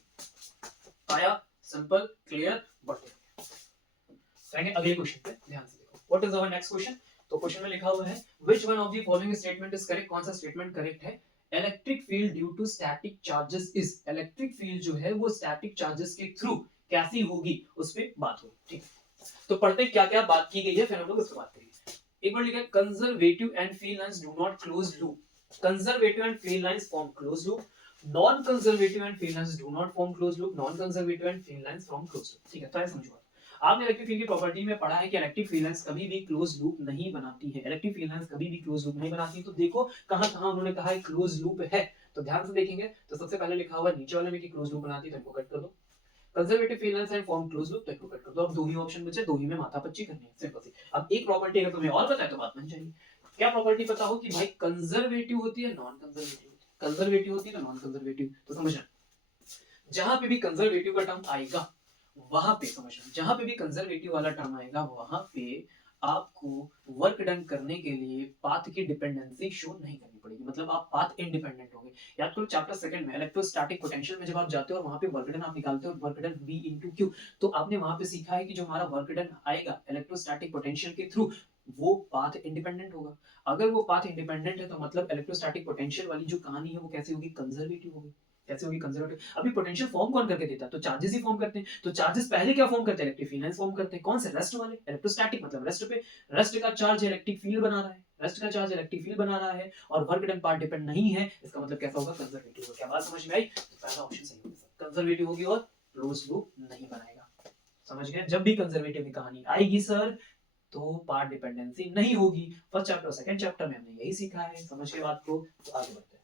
आया, सिंपल, क्लियर, बढ़ते हैं अगले क्वेश्चन पे, ध्यान से देखो। What is our next question? तो क्वेश्चन में लिखा हुआ है which one of the following statement is correct? कौन सा स्टेटमेंट करेक्ट है? Electric field due to static charges is, electric field जो है वो स्टैटिक चार्जेस के थ्रू कैसी होगी, उस पे बात होगी, ठीक है। तो पढ़ते क्या क्या बात की गई है, फिर हम लोग उस पर बात करेंगे। एक बार लिखा है conservative and field lines do not close loop, conservative and field lines form close loop, non conservative and field lines do not form close loop, non conservative and field lines form close loop, ठीक है। तो ऐसे समझो, आपने electric field की property में पढ़ा है कि इलेक्ट्रिक फील्ड लाइंस कभी भी क्लोज लूप नहीं बनाती है, इलेक्ट्रिक फील्ड लाइंस कभी भी क्लोज लूप नहीं बनाती है। तो देखो कहां-कहां उन्होंने कहा है क्लोज लूप है, तो ध्यान से देखेंगे। तो सबसे पहले लिखा हुआ है नीचे वाले में कि क्लोज लूप बनाती है, तो इनको कट कर दो। Conservative field lines and form close loop, तो इनको कट कर दो। अब दो ही ऑप्शन बचे, दो ही में माथापच्ची करनी है, सिंपल सी। अब एक प्रॉपर्टी अगर तुम्हें और पता है तो बात बन जाएगी। क्या प्रॉपर्टी पता हो कि भाई कंजर्वेटिव होती है, नॉन कंजर्वेटिव होती है, कंजर्वेटिव होती है तो नॉन कंजर्वेटिव, तो समझना जहां पे भी कंजर्वेटिव का टर्म आएगा वहां पे, समझना जहां पे भी कंजर्वेटिव वाला टर्म आएगा वहां पे आपको वर्क डन करने के लिए पाथ की डिपेंडेंसी शो नहीं करनी पड़ेगी, मतलब आप पाथ इंडिपेंडेंट होंगे। याद करो चैप्टर सेकंड में इलेक्ट्रोस्टैटिक पोटेंशियल में जब आप जाते हो और वहां पे वर्क डन आप निकालते हो, work done V into Q, तो आपने वहां पे सीखा है कि जो हमारा वर्क डन आएगा इलेक्ट्रोस्टैटिक पोटेंशियल के थ्रू वो पाथ इंडिपेंडेंट होगा। अगर वो पाथ इंडिपेंडेंट है तो मतलब इलेक्ट्रोस्टैटिक पोटेंशियल वाली जो कहानी है वो कैसी होगी? कंजर्वेटिव होगी। कैसे होगी? कंजर्वेटिव। अभी पोटेंशियल फॉर्म कौन करके देता है? तो चार्जेस ही फॉर्म करते हैं। तो चार्जेस पहले क्या फॉर्म करते हैं? इलेक्ट्रिक फील्ड लाइंस फॉर्म करते हैं। कौन से? रेस्ट वाले। इलेक्ट्रोस्टैटिक मतलब रेस्ट पे, रेस्ट का चार्ज इलेक्ट्रिक फील्ड बना रहा है, रेस्ट का चार्ज इलेक्ट्रिक फील्ड बना रहा है और वर्क डन पार्ट डिपेंड नहीं है, इसका मतलब कैसा होगा? कंजर्वेटिव होगा। क्या बात समझ में आई? तो पहला ऑप्शन सही होगा, कंजर्वेटिव होगी और क्लोज लूप नहीं बनाएगा। समझ गए? जब भी कंजर्वेटिव की कहानी आएगी सर तो पार्ट डिपेंडेंसी नहीं होगी। फर्स्ट चैप्टर और सेकंड चैप्टर में हमने यही सीखा है, समझ के बात को। तो आगे बढ़ते हैं,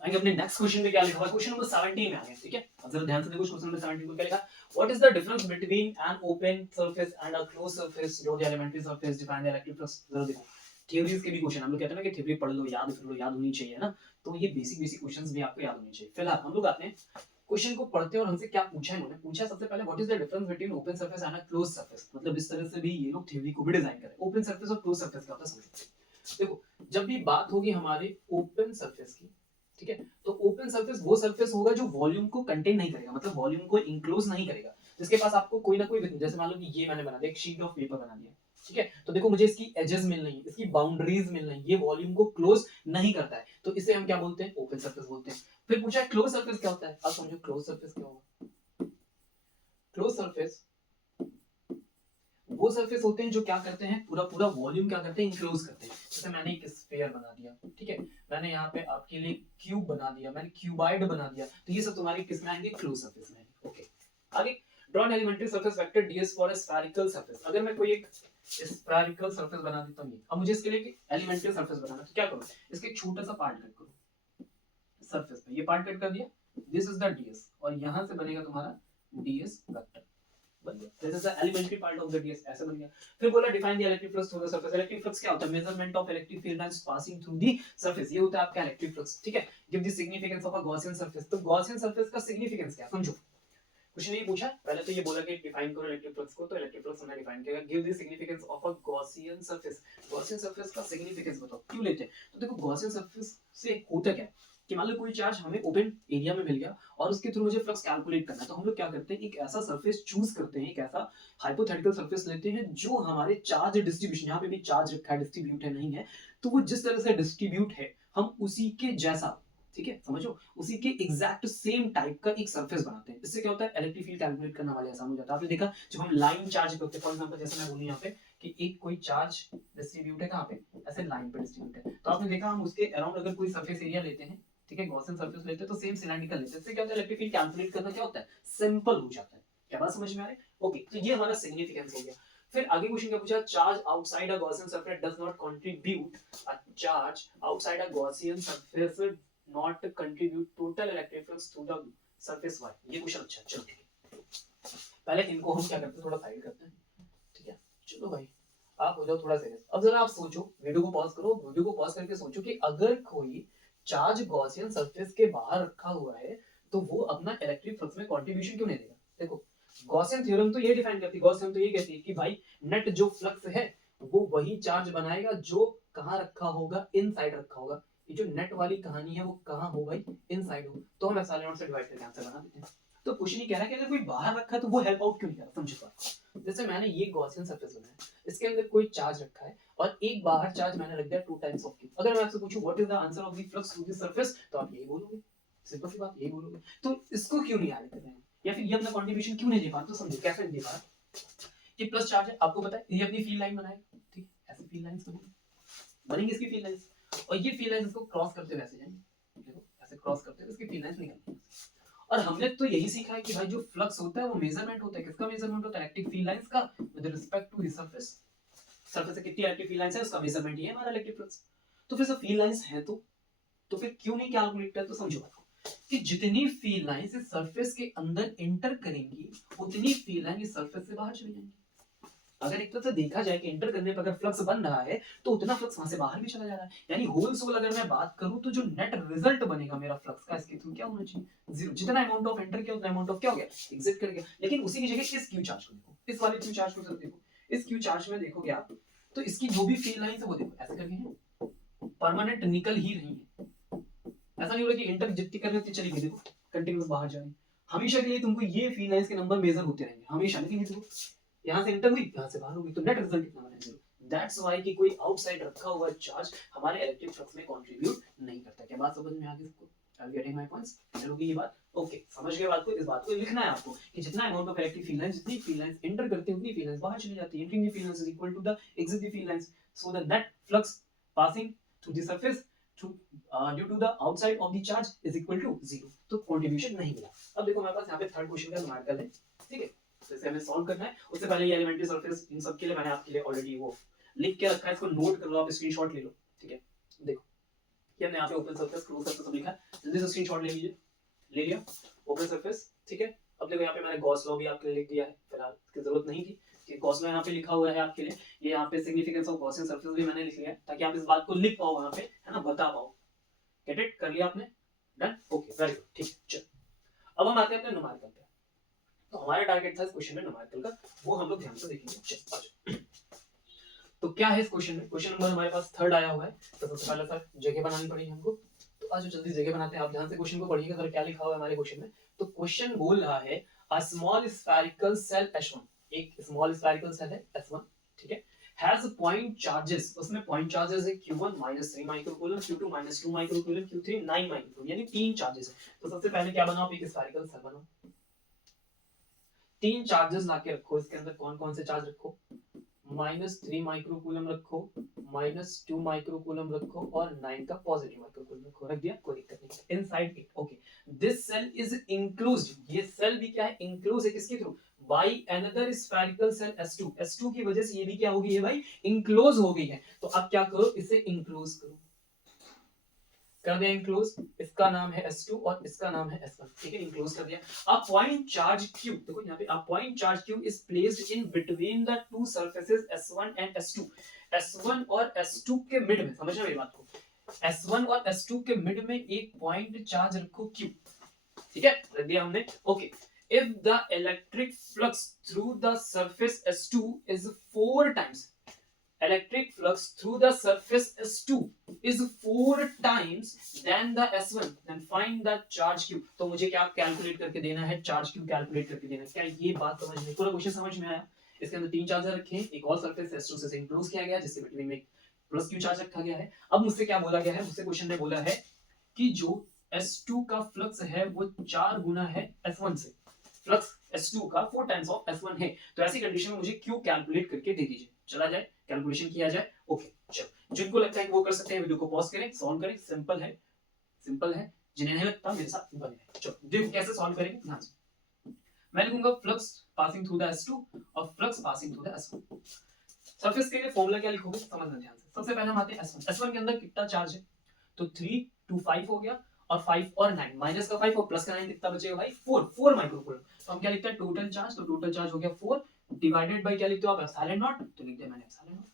आगे अपने नेक्स्ट क्वेश्चन में क्या लिखा हुआ है? क्वेश्चन नंबर 17 में आ गए, ठीक है। अब जरा ध्यान से देखो क्वेश्चन नंबर 17 को क्या लिखा है? What is the difference between an open surface and a close surface जो the elementary surface define the electric flux. जरा देखो थ्योरीज के भी क्वेश्चन हम लोग कहते हैं ना कि थ्योरी पढ़ लो, याद कर लो, याद होनी चाहिए ना, तो ये बेसिक क्वेश्चंस भी आपको याद होने चाहिए। फिलहाल हम लोग आते हैं क्वेश्चन को पढ़ते हैं और हमसे क्या पूछा है इन्होंने। पूछा सबसे पहले what is the difference between open surface and a close surface, मतलब इस तरह से भी ये लोग थ्योरी को भी डिजाइन करें। ओपन सरफेस और क्लोज सरफेस क्या होता है समझो। देखो जब भी बात होगी हमारे ओपन सरफेस की, ठीक है, तो ओपन सरफेस वो सरफेस होगा जो वॉल्यूम को कंटेन नहीं करेगा, मतलब वॉल्यूम को इंक्लोज नहीं करेगा, जिसके पास आपको कोई ना कोई, जैसे मान लो कि ये मैंने बना दिया, एक शीट ऑफ पेपर बना दिया, ठीक है, तो देखो मुझे इसकी एजेस मिल रही है, इसकी बाउंड्रीज मिल रही है, ये वॉल्यूम को क्लोज नहीं करता है, तो इसे हम क्या बोलते हैं? ओपन सरफेस बोलते हैं। फिर पूछा क्लोज सरफेस क्या होता है? अब समझो क्लोज सरफेस क्या होगा। क्लोज सरफेस वो सरफेस होते हैं जो क्या करते हैं, पूरा पूरा वॉल्यूम क्या करते हैं, इंक्लोज करते हैं। जैसे मैंने एक स्फीयर बना दिया, ठीक है, मैंने यहाँ पे आपके लिए क्यूब बना दिया, मैंने क्यूबाइड बना दिया, तो ये सब तुम्हारी किस में आएंगे, क्लोज सरफेस में। ओके, आगे draw an elementary surface vector ds for a spherical surface. अगर मैं कोई एक स्फेरिकल सरफेस बना देता हूं, अब मुझे इसके लिए एलिमेंट्री सरफेस बनाना, तो क्या करूं, इसके एक छोटा सा पार्ट कट करूं सरफेस पे, ये पार्ट कट कर दिया, दिस इज द ds, और यहां से बनेगा तुम्हारा ds वेक्टर, बन गया। This is the elementary part of the ds, ऐसे बन गया। फिर बोला define the electric flux through the surface. Electric flux क्या होता है, measurement of electric field lines passing through the surface, ये होता है आपका इलेक्ट्रिक फ्लक्स, ठीक है। Give the significance of a Gaussian surface. तो गॉसियन सरफेस का सिग्निफिकेंस क्या, समझो, कुछ नहीं पूछा, पहले तो ये बोला कि डिफाइन करो इलेक्ट्रिक फ्लक्स को, तो इलेक्ट्रिक फ्लक्स हमने डिफाइन किया। Give the significance of a Gaussian surface. Gaussian surface का सिग्निफिकेंस बताओ, क्यों लेते हैं। तो देखो गॉसियन सरफेस से होता क्या है कि मान लो कोई चार्ज हमें ओपन एरिया में मिल गया और उसके थ्रू मुझे फ्लक्स कैलकुलेट करना है, तो हम लोग क्या करते हैं, एक ऐसा सरफेस चूज करते हैं, एक ऐसा हाइपोथेटिकल सरफेस लेते हैं जो हमारे चार्ज डिस्ट्रीब्यूशन, यहाँ पे भी चार्ज रखा है, डिस्ट्रीब्यूट है नहीं है, तो वो जिस तरह से डिस्ट्रीब्यूट है हम उसी के जैसा, ठीक है, समझो, उसी के एग्जैक्ट सेम टाइप का एक सरफेस बनाते हैं। इससे क्या होता है, इलेक्ट्रिक फील्ड कैलकुलेट करना हमारे आसान हो जाता है। आपने देखा जब हम लाइन चार्ज करते हैं, फॉर एग्जांपल जैसे मैं बोलूं यहाँ पे कि एक कोई चार्ज डिस्ट्रीब्यूट है कहाँ पे, ऐसे लाइन पे डिस्ट्रीब्यूट है, तो आपने देखा हम उसके अराउंड अगर कोई सरफेस एरिया लेते हैं, ठीक है, गॉसियन सरफेस लेते हैं, तो सेम सिलेंड्रिकल लेते हैं। इससे क्या होता है, इलेक्ट्रिक फील्ड कैलकुलेट करना क्या होता है, सिंपल हो जाता है। क्या बात समझ में आ रही है। ओके, तो ये हमारा सिग्निफिकेंस हो गया। फिर आगे क्वेश्चन क्या पूछा, charge outside a Gaussian surface does not contribute, a charge outside a Gaussian surface not contribute total electric flux through the surface y। ये क्वेश्चन अच्छा, चलो ठीक है, पहले इनको हम क्या करते हैं, थोड़ा साइड करते हैं, ठीक है। चलो भाई आप हो जाओ थोड़ा सीरियस। अब जरा आप सोचो, वीडियो को पॉज करो, वीडियो को पॉज करके सोचो कि अगर कोई चार्ज गॉसियन सरफेस के बाहर रखा हुआ है तो वो अपना इलेक्ट्रिक फ्लक्स में कंट्रीब्यूशन क्यों नहीं देगा। देखो गॉसियन थ्योरम तो ये डिफाइन करती है, गॉसियन तो ये कहती है कि भाई नेट जो फ्लक्स है वो वही चार्ज बनाएगा जो कहाँ रखा होगा, इनसाइड रखा होगा। ये जो नेट वाली कहानी है वो कहाँ हो भाई, इनसाइड हो, तो हम एप्सिलॉन नॉट से डिवाइड करके आंसर बना देते हैं। तो कुछ नहीं कह रहा कि अगर कोई बाहर रखा है तो वो हेल्प आउट क्यों नहीं कर रहा, समझो। जैसे मैंने ये गॉसियन सरफेस बनाया, इसके अंदर कोई चार्ज रखा है और एक बाहर चार्ज मैंने रख दिया 2 टाइम्स ऑफ क्यू। अगर मैं आपसे पूछूं what is the answer of the flux through the surface, तो आप यही बोलोगे, सिंपल सी बात यही बोलोगे। तो इसको क्यों नहीं ऐड कर रहे हैं, या फिर ये अपना कंट्रीब्यूशन क्यों नहीं दे पा, तो समझो कैसे नहीं दे पा। ये प्लस चार्ज है, आपको पता है, ये अपनी फील्ड लाइन बनाएगा, ठीक है, ऐसे फील्ड लाइंस बनेंगी इसकी फील्ड लाइंस, और ये फील्ड लाइंस इसको क्रॉस करते हुए ऐसे जाएंगे, देखो ऐसे क्रॉस करते हुए इसकी फील्ड लाइंस निकलती है। और हमने तो यही सीखा है कि भाई जो फ्लक्स होता है वो मेजरमेंट होता है, किसका मेजरमेंट होता है, इलेक्ट्रिक फील्ड लाइंस का with respect to the surface. Surface से कितनी इलेक्ट्रिक फील्ड लाइंस है उसका मेजरमेंट ही है हमारा इलेक्ट्रिक फ्लक्स। तो फिर सब फील्ड लाइंस है तो फिर क्यों नहीं कैलकुलेट करते, तो समझो कि जितनी फील्ड लाइंस इस सरफेस के अंदर एंटर करेंगी उतनी फील्ड लाइन इस सरफेस से बाहर चली जाएंगी। अगर एक तरह से देखा जाए कि एंटर करने पर अगर फ्लक्स बन रहा है तो उतना फ्लक्स वहां से बाहर भी चला जा रहा है, यानी होल सोल अगर मैं बात करूं तो जो नेट रिजल्ट बनेगा मेरा फ्लक्स का इसके थ्रू क्या होना चाहिए, जीरो। जितना अमाउंट ऑफ एंटर किया उतना अमाउंट ऑफ क्या हो गया, एग्जिट कर गया। लेकिन उसी की जगह इस क्यू चार्ज को देखो, इस वाले क्यू चार्ज को जरा देखो, इस क्यू चार्ज में देखोगे आप तो इसकी जो भी फील्ड लाइंस है वो देखो ऐसे करके हैं, परमानेंट निकल ही रही है। ऐसा नहीं हो रहा कि एंटर जितनी करनी उतनी चली गई, देखो कंटिन्यूअस बाहर जा रही है। हमेशा के लिए तुमको ये फील्ड लाइंस के नंबर मेजर होते रहेंगे हमेशा, लेकिन ये देखो यहाँ से एंटर हुई यहाँ से बाहर हो गई, तो नेट रिजल्ट कितना बना, जीरो। दैट्स व्हाई कि कोई आउटसाइड रखा हुआ चार्ज हमारे इलेक्ट्रिक फ्लक्स में कंट्रीब्यूट नहीं करता। क्या बात समझ में आ गई सबको, are you getting my points, clear होगी ये बात। ओके समझ गए बात को, इस बात को लिखना है आपको कि जितना amount of electric field lines, जितनी फील्ड लाइंस एंटर करती है उतनी फील्ड लाइंस बाहर चली जाती है। Entering the field lines is equal to the exit the field lines, so the net flux passing through the surface due to the outside of the charge is equal to zero. तो contribution नहीं मिला। अब देखो हमारे पास यहाँ पे third question का numerical है, ठीक है, तो इसे हमें सॉल्व करना है। उससे पहले ये एलिमेंट्री सरफेस इन सब के लिए मैंने आपके लिए ऑलरेडी वो लिख के रखा है, इसको नोट कर लो, आप स्क्रीनशॉट ले लो, ठीक है। देखो ये हमने यहाँ पे ओपन सरफेस क्लोज सरफेस सब लिखा है, जल्दी से स्क्रीनशॉट ले लीजिए, ले लिया ओपन सरफेस, ठीक है। अब देखो यहाँ पे मैंने गॉस लॉ भी आपके लिए लिख दिया है, फिलहाल इसकी जरूरत नहीं थी कि गॉस लॉ यहाँ पे लिखा हुआ है आपके लिए। ये यहाँ पे सिग्निफिकेंस ऑफ गॉसियन सरफेस भी मैंने लिख लिया ताकि आप इस बात को लिख पाओ वहां पे, है ना, बता पाओ। गेट इट, कर लिया आपने, डन, ओके वेरी गुड, ठीक है। चलो अब हम आते हैं अपने न्यूमेरिकल पे। तो हमारा टारगेट था इस क्वेश्चन में न्यूमेरिकल का, वो हम लोग ध्यान से देखेंगे। चलो आ जाओ। तो क्या है इस क्वेश्चन में, क्वेश्चन नंबर हमारे पास थर्ड आया हुआ है। तो सबसे पहले सर जगह बनानी पड़ेगी हमको, तो आज जल्दी जगह बनाते हैं। आप ध्यान से क्वेश्चन को पढ़िएगा सर क्या लिखा हुआ है हमारे क्वेश्चन में। तो क्वेश्चन बोल रहा है a small spherical shell S1, एक स्मॉल स्फेरिकल सेल है S1, ठीक है, हैज पॉइंट चार्जेस, उसमें पॉइंट चार्जेस है Q1 -3 microcoulomb, Q2 -2 microcoulomb, Q3 9 microcoulomb, यानी तीन चार्जेस है। तो सबसे पहले क्या बनाओ, एक स्फेरिकल सेल बनाओ। तीन चार्जेस लाके रखो, इसके अंदर कौन कौन से चार्ज रखो, -3 माइक्रोकूलम रखो, -2 माइक्रोकूलम रखो और 9 का पॉजिटिव माइक्रोकूलम रखो, रख दिया, कोई दिक्कत नहीं। Inside it, okay, this shell is enclosed, ये सेल भी क्या है, इंक्लोज है, किसके थ्रू, by another spherical shell S2, S2 की वजह से ये भी क्या हो गई है भाई, इंक्लोज हो गई है। तो अब क्या करो, इसे इंक्लोज करो, कर दिया इंक्लोज, इसका नाम है S2 और इसका नाम है S1, ठीक है, इंक्लोज कर दिया। अब पॉइंट चार्ज Q, देखो यहाँ पे a point charge Q is placed in between the two surfaces S1 and S2, S1 और S2 के मिड में, समझ रहे हो ये बात को, S1 और S2 के मिड में एक पॉइंट चार्ज रखो Q, ठीक है, रख दिया हमने, okay. If the electric flux through the surface S2 is 4 times, electric flux through the surface S2 is 4 times than the S1, then find the charge Q। तो मुझे क्या कैलकुलेट करके देना है, चार्ज Q कैलकुलेट करके देना है। क्या ये बात समझ में, पूरा क्वेश्चन समझ में आया? इसके अंदर तीन चार्जर रखे हैं, एक और सरफेस S2 से इंक्लोज किया गया जिसके बिटवीन में प्लस Q चार्ज रखा गया है। अब मुझसे क्या बोला गया है, मुझसे क्वेश्चन में बोला है कि जो S2 का फ्लक्स है वो 4 गुना है S1 से, फ्लक्स S2 का 4 टाइम्स ऑफ S1 है। तो ऐसी कंडीशन में मुझे Q कैलकुलेट करके दे दीजिए, चला जाए कैलकुलेशन किया जाए, ओके। चलो, जिनको लगता है कि वो कर सकते हैं वीडियो को पॉज करें, सॉल्व करें, सिंपल है, सिंपल है, जिन्हें नहीं लगता मेरे साथ बने रहें। चलो देखो कैसे सॉल्व करेंगे, ध्यान से। मैं लिखूंगा flux passing through the S2 और flux passing through the S1। Surface के लिए फॉर्मूला क्या लिखोगे, समझना ध्यान से। सबसे पहले हम आते हैं S1, S1 के अंदर कितना चार्ज है, तो 3 2 5 हो गया, और 5 और 9, माइनस का 5 और प्लस का 9 कितना बचेगा भाई, 4 माइक्रोकूलम। तो हम क्या लिखते हैं, टोटल चार्ज, तो टोटल चार्ज हो गया 4 डिवाइडेड बाय क्या लिखते हो आप, एप्सिलॉन नॉट, तो लिख दिया मैंने एप्सिलॉन नॉट।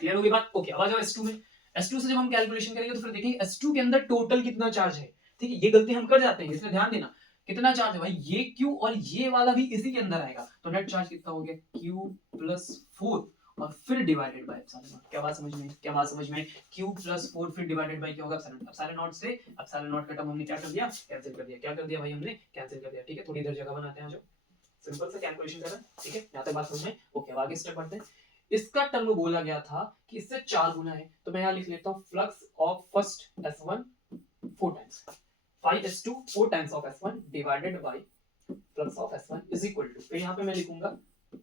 क्लियर हो गई बात, ओके। अब आ जाओ S2 में, S2 से जब हम कैलकुलेशन करेंगे तो फिर देखेंगे S2 के अंदर टोटल कितना चार्ज है, ठीक है, ये गलती हम कर जाते हैं, इसमें ध्यान देना। कितना चार्ज है भाई, ये Q और ये वाला भी इसी के अंदर आएगा, तो नेट चार्ज कितना हो गया, Q प्लस 4 और फिर डिवाइडेड बाय एप्सिलॉन नॉट। क्या बात समझ में, क्या बात समझ में, Q प्लस 4 फिर डिवाइडेड बाय क्या होगा, एप्सिलॉन नॉट से एप्सिलॉन नॉट का टर्म हमने क्या कर दिया, कैंसिल कर दिया। क्या कर दिया भाई हमने, कैंसिल कर दिया, ठीक है। थोड़ी देर जगह बनाते हैं, जो सिंपल से कैलकुलेशन करना, ठीक है, यहां तक बात समझ में, ओके। अब आगे स्टेप बढ़ते हैं। इसका टर्म बोला गया था कि इससे 4 गुना है, तो मैं यहां लिख लेता हूं flux of first S1 4 times 5S2 4 times of S1 divided by flux of S1 is equal to, फिर यहां पे मैं लिखूंगा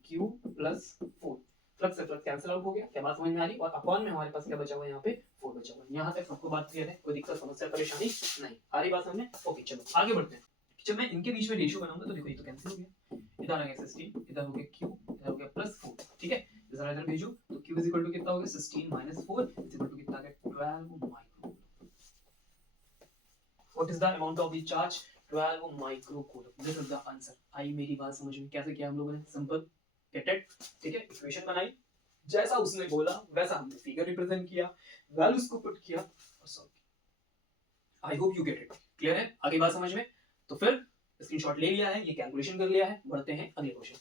Q प्लस 4, फ्लक्स से फ्लक्स कैंसिल आउट हो गया, क्या बात समझ में आ रही, और अपॉन में हमारे पास क्या बचा हुआ है, यहां पे 4 बचा हुआ है। यहां तक सबको बात क्लियर है, कोई दिक्कत समस्या परेशानी नहीं आ रही, बात समझ में, ओके। चलो आगे बढ़ते हैं। जब मैं इनके बीच में रेशियो बनाऊंगा तो देखो ये तो कैंसिल हो गया, इधर आ गया 16, इधर हो गया Q, इधर हो गया प्लस 4, ठीक है। जरा इधर भेजो, तो Q इज इक्वल टू कितना हो गया, 16 माइनस 4 इज इक्वल टू कितना आ गया, 12 micro. What is the amount of the charge, 12 microcoulomb, this is the answer. आई मेरी बात समझ में, कैसे किया हम लोगों ने, सिंपल, गेट इट, ठीक है। इक्वेशन बनाई, जैसा उसने बोला वैसा हमने फिगर रिप्रेजेंट किया, वैल्यूज को पुट किया और सॉल्व किया। I hope you get it, clear है, आगे बात समझ में। तो फिर स्क्रीनशॉट ले लिया है, ये कैलकुलेशन कर लिया है, बढ़ते हैं अगले क्वेश्चन।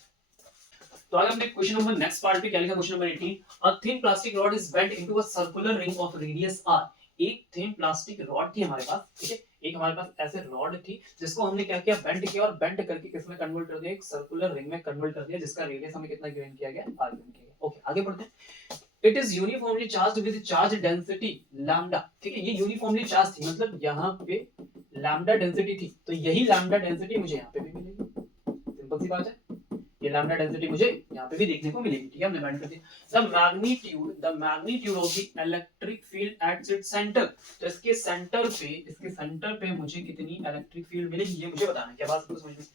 तो आगे हमने क्वेश्चन नंबर नेक्स्ट पार्ट पे क्या लिखा, question number 18, a thin plastic rod is bent into a circular ring of radius r। एक थिन प्लास्टिक रॉड थी हमारे पास, ठीक है, एक हमारे पास ऐसे रॉड थी जिसको हमने क्या किया, बेंट किया, और बेंट करके किसमें कन्वर्ट कर दिया, एक सर्कुलर रिंग में कन्वर्ट कर दिया, जिसका रेडियस हमें कितना गिवन किया गया, r गिवन किया गया, ओके। आगे बढ़ते हैं। It is uniformly charged with charge density lambda, ठीक है, ये यूनिफॉर्मली चार्ज थी, मतलब यहाँ पे लैम्डा डेंसिटी थी, तो यही लैम्डा डेंसिटी मुझे यहाँ पे भी मिलेगी, सिंपल सी बात है, ये लैम्डा डेंसिटी मुझे यहाँ पे भी देखने को मिलेगी, ठीक है, हमने बैंड कर दिया। The magnitude of the electric field at its centre, तो इसके सेंटर पे मुझे कितनी इलेक्ट्रिक फील्ड मिलेगी, ये मुझे बताना है। क्या बात सबको समझ में,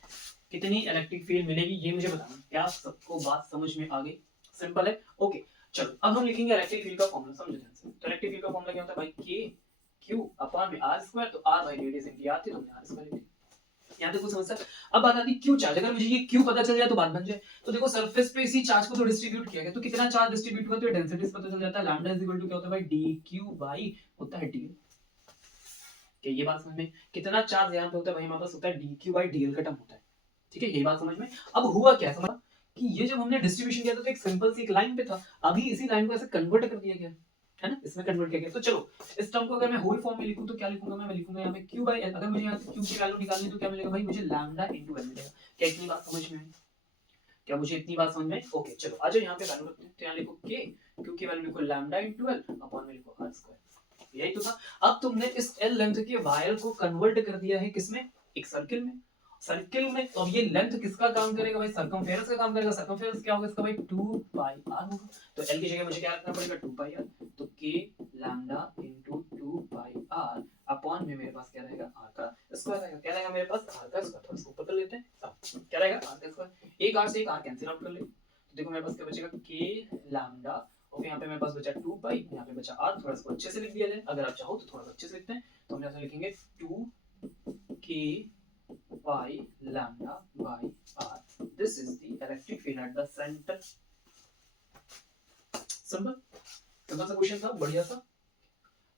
कितनी इलेक्ट्रिक फील्ड मिलेगी ये मुझे बताना है, क्या सबको बात समझ में आ गई, सिंपल है, ओके। चलो अब हम लिखेंगे इलेक्ट्रिक फील्ड का फॉर्मूला, समझो ध्यान से। तो इलेक्ट्रिक फील्ड का फॉर्मूला क्या होता है भाई, K Q अपॉन में R स्क्वायर, तो R बाय रेडियस इनकी R थी, तो हमने R स्क्वायर लिख दिया। यहां तक कुछ समझ सकते। अब बात आती है क्यू चार्ज, अगर मुझे ये क्यू पता चल जाए तो बात बन जाए। तो देखो सरफेस पे इसी चार्ज को तो डिस्ट्रीब्यूट किया गया, तो कितना चार्ज डिस्ट्रीब्यूट हुआ, तो डेंसिटीज पता चल जाता है, लैम्डा इज इक्वल टू क्या होता है भाई, dq बाई होता है dl। क्या ये बात समझ में, कितना चार्ज यहां पे होता है भाई, हमारे पास होता है dq बाई dl का टर्म होता है, ठीक है, ये बात समझ में। अब हुआ क्या, समझ कि ये जब हमने डिस्ट्रीब्यूशन किया था तो एक सिंपल सी एक लाइन पे था, अभी इसी लाइन को ऐसे कन्वर्ट कर दिया गया है ना, इसमें कन्वर्ट किया गया। तो चलो इस टर्म को अगर मैं होल फॉर्म में लिखूं तो क्या लिखूंगा मैं लिखूंगा यहाँ पे q बाई l, अगर मुझे यहाँ से q की वैल्यू निकालनी तो क्या मिलेगा भाई, मुझे लैम्डा इनटू l मिलेगा। क्या इतनी बात समझ में आई, क्या मुझे इतनी बात समझ में, ओके। चलो आ जाओ यहाँ पे वैल्यू रखते हैं, तो यहाँ लिखो k, q की वैल्यू लिखो लैम्डा इनटू l अपॉन में लिखो r स्क्वायर, यही तो था। अब तुमने इस l लेंथ के वायर को कन्वर्ट कर दिया है किसमें, एक सर्किल में, सर्किल में, तो अब ये लेंथ किसका काम करेगा भाई, सर्कमफेरेंस का काम करेगा। सर्कमफेरेंस क्या होगा इसका भाई, 2 पाई r होगा। तो l की जगह मुझे क्या रखना पड़ेगा, 2 पाई r। तो k लैम्डा इनटू 2 पाई r अपॉन में मेरे पास क्या रहेगा, r का स्क्वायर रहेगा। क्या रहेगा मेरे पास, r का स्क्वायर। थोड़ा इसको ऊपर कर लेते हैं। अब क्या रहेगा, r का स्क्वायर। एक r से एक r कैंसिल आउट कर ले, तो देखो मेरे पास क्या बचेगा, k लैम्डा, और यहाँ पे मेरे पास बचा 2 पाई, यहाँ पे बचा r। थोड़ा इसको अच्छे से लिख दिया जाए, अगर आप चाहो तो थोड़ा सा अच्छे से लिखते हैं। तो हम ऐसा लिखेंगे 2k pi lambda by r. This is the electric field at the center. Simple simple सा क्वेश्चन था, बढ़िया सा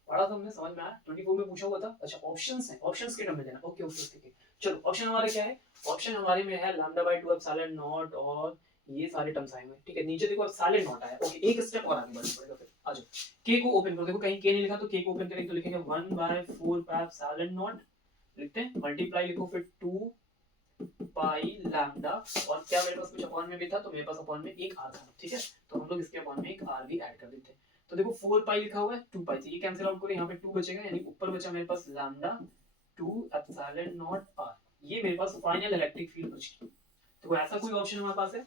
पढ़ा था हमने, समझ में आया। 24 में पूछा हुआ था। अच्छा ऑप्शंस हैं, ऑप्शंस के टर्म में देना। ओके ओके ओके, चलो ऑप्शन हमारे क्या है, ऑप्शन हमारे में है लैम्डा बाय 2 एप्सिलॉन नॉट, और ये सारे टर्म्स आए हुए हैं। ठीक है, नीचे देखो एप्सिलॉन नॉट आया। ओके, एक स्टेप और आगे बढ़ना पड़ेगा। फिर आ जाओ, k को ओपन करो। देखो कहीं k नहीं लिखा, तो k को ओपन करेंगे तो लिखेंगे 1/4 एप्सिलॉन नॉट, लिखते हैं। मल्टीप्लाई लिखो फिर 2 पाई लैम्डा, और क्या मेरे पास कुछ अपॉन में भी था, तो मेरे पास अपॉन में एक r था। ठीक है, तो हम लोग इसके अपॉन में एक r भी ऐड कर देते हैं। तो देखो 4 पाई लिखा हुआ है, 2 पाई, तो ये कैंसिल आउट करो, यहाँ पे 2 बचेगा, यानी ऊपर बचा मेरे पास लैम्डा 2 एप्सिलॉन नॉट r। ये मेरे पास फाइनल इलेक्ट्रिक फील्ड बच गई। तो ऐसा कोई ऑप्शन हमारे पास है,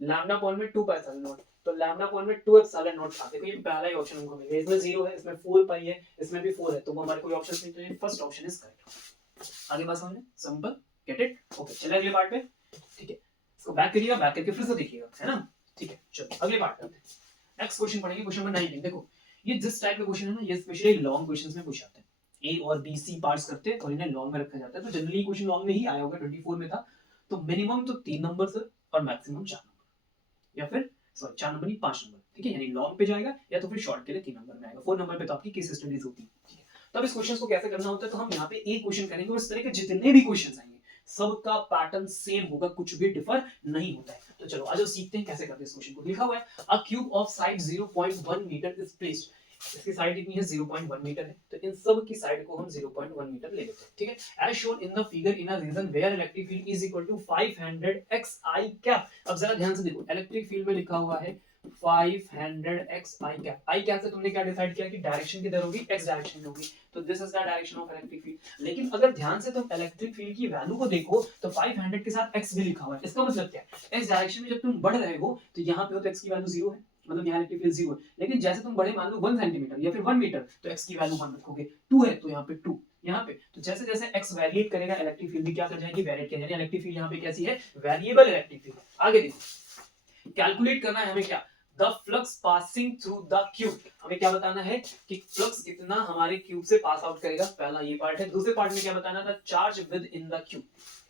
लैम्डा अपॉन में 2 पाई एप्सिलॉन नॉट, तो लैम्डा अपॉन में 2 एप्सिलॉन नॉट था। देखो ये पहला ही ऑप्शन हमको मिल गया। इसमें 0 है, इसमें 4 पाई है, इसमें भी 4 है, तो वो हमारे कोई ऑप्शन नहीं, तो ये फर्स्ट ऑप्शन इज करेक्ट। आगे बात समझ में, सिंपल, गेट इट। ओके, चलिए अगले पार्ट पे। ठीक है, इसको बैक करिएगा, बैक करके फिर से देखिएगा, है ना। ठीक है, चलो अगले पार्ट करते हैं। नेक्स्ट क्वेश्चन पढ़ेंगे, क्वेश्चन नंबर 19। देखो ये जिस टाइप का क्वेश्चन है ना, ये स्पेशली लॉन्ग क्वेश्चंस में पूछे जाते हैं। ए और बी सी पार्ट्स करते हैं और इन्हें लॉन्ग में रखा जाता है। तो जनरली क्वेश्चन लॉन्ग में ही आया होगा, 24 में था। तो मिनिमम तो 3 नंबर सर, और मैक्सिमम 4 नंबर, या फिर सॉरी 4 नंबर नहीं 5 नंबर। ठीक है, यानी लॉन्ग पे जाएगा या तो फिर शॉर्ट के लिए 3 नंबर में आएगा। 4 नंबर पे तो आपकी केस स्टडीज होती है। ठीक है, तो अब इस क्वेश्चन को कैसे करना होता है, तो हम यहाँ पे एक क्वेश्चन करेंगे और इस तरह के जितने भी क्वेश्चन आएंगे सबका पैटर्न सेम होगा, कुछ भी डिफर नहीं होता है। तो चलो आज सीखते हैं कैसे करते हैं इस क्वेश्चन को। लिखा हुआ है a cube of side 0.1 metre is placed. इसकी साइड कितनी है, 0.1 मीटर है, तो इन सब की साइड को हम 0.1 मीटर ले लेते हैं। ठीक है, as shown in the figure in a region where electric field is equal to 500 xi cap. अब जरा ध्यान से देखो, इलेक्ट्रिक फील्ड में लिखा हुआ है 500 xi कैप। i कैप से तुमने क्या डिसाइड किया कि डायरेक्शन किधर होगी, x डायरेक्शन में होगी, तो this is the direction of electric field. लेकिन अगर ध्यान से तुम इलेक्ट्रिक फील्ड की वैल्यू को देखो तो 500 के साथ x भी लिखा हुआ है। इसका मतलब क्या है, x डायरेक्शन में जब तुम बढ़ रहे हो तो यहाँ पे हो तो x की वैल्यू 0 है, मतलब यहाँ इलेक्ट्रिक फील्ड 0 है। लेकिन जैसे तुम बड़े मान लो 1 सेंटीमीटर या फिर 1 मीटर, तो x की वैल्यू 1 रखोगे। 2 है तो यहाँ पे 2, यहाँ पे तो जैसे जैसे x वेरिएट करेगा इलेक्ट्रिक फील्ड भी क्या कर जाएगी, वेरिएट कर जाएगी। इलेक्ट्रिक फील्ड यहाँ पे कैसी है, वेरिएबल इलेक्ट्रिक फील्ड। आगे देखो, कैलकुलेट करना है हमें क्या, the flux passing through the cube. हमें क्या बताना है कि फ्लक्स कितना हमारे क्यूब से पास आउट करेगा, पहला ये पार्ट है। दूसरे पार्ट में क्या बताना था, charge with in the cube.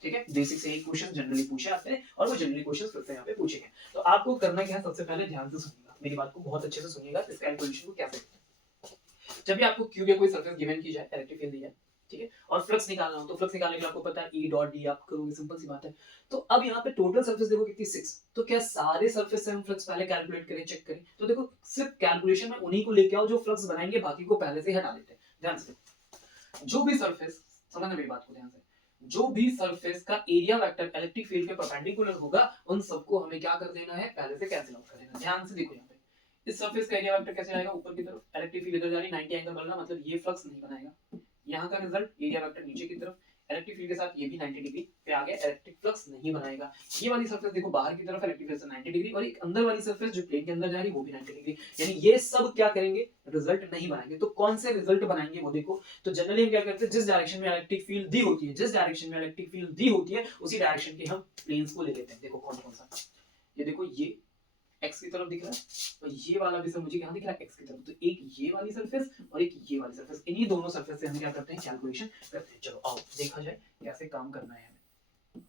ठीक है, बेसिक से एक क्वेश्चन जनरली पूछे आते हैं और वो जनरली क्वेश्चन फिर से यहाँ पे पूछे गए। तो आपको करना क्या है, सबसे पहले ध्यान से सुनिएगा, मेरी बात को बहुत अच्छे से सुनिएगा, इस कैलकुलेशन को कैसे करते हैं। जब भी आपको क्यूब या कोई सरफेस गिवन की जाए, इलेक्ट्रिक फील्ड दी जाए, ठीक है, और फ्लक्स निकालना हो, तो फ्लक्स निकालने के लिए आपको पता है E डॉट डी आप करोगे, सिंपल सी बात है। तो अब यहाँ पे टोटल सरफेस देखो कितनी 6, तो क्या सारे सरफेस से हम फ्लक्स पहले कैलकुलेट करें, चेक करें। तो देखो सिर्फ कैलकुलेशन में उन्हीं को लेके आओ जो फ्लक्स बनाएंगे, बाकी को पहले से हटा देते हैं। ध्यान से, जो भी सरफेस, समझना मेरी बात को ध्यान से, जो भी सरफेस का एरिया वेक्टर इलेक्ट्रिक फील्ड के परपेंडिकुलर होगा, उन सबको हमें क्या कर देना है, पहले से कैंसिल आउट कर देना। ध्यान से देखो यहाँ पे इस सरफेस का एरिया वेक्टर कैसे आएगा, ऊपर की तरफ, इलेक्ट्रिक फील्ड इधर जा रही 90 एंगल बनना, मतलब ये फ्लक्स नहीं बनाएगा। यहाँ का रिजल्ट एरिया वेक्टर नीचे की तरफ, इलेक्ट्रिक फील्ड के साथ ये भी 90 डिग्री पे आ गया, इलेक्ट्रिक फ्लक्स नहीं बनाएगा। ये वाली सरफेस देखो बाहर की तरफ इलेक्ट्रिक फील्ड से 90 डिग्री, और एक अंदर वाली सरफेस जो प्लेन के अंदर जा रही है वो भी 90 डिग्री, यानी ये सब क्या करेंगे, रिजल्ट नहीं बनाएंगे। तो कौन से रिजल्ट बनाएंगे वो देखो। तो जनरली हम क्या करते हैं, जिस डायरेक्शन में इलेक्ट्रिक फील्ड दी होती है, जिस डायरेक्शन में इलेक्ट्रिक फील्ड दी होती है उसी डायरेक्शन के हम प्लेन्स को ले लेते हैं। देखो कौन कौन सा, ये देखो ये x की तरफ दिख रहा है, तो ये वाला भी सर मुझे कहां दिख रहा है, x की तरफ। तो एक ये वाली सरफेस और एक ये वाली सरफेस, इन्हीं दोनों सरफेस से हम क्या करते हैं, कैलकुलेशन करते हैं। चलो आओ देखा जाए कैसे काम करना है हमें,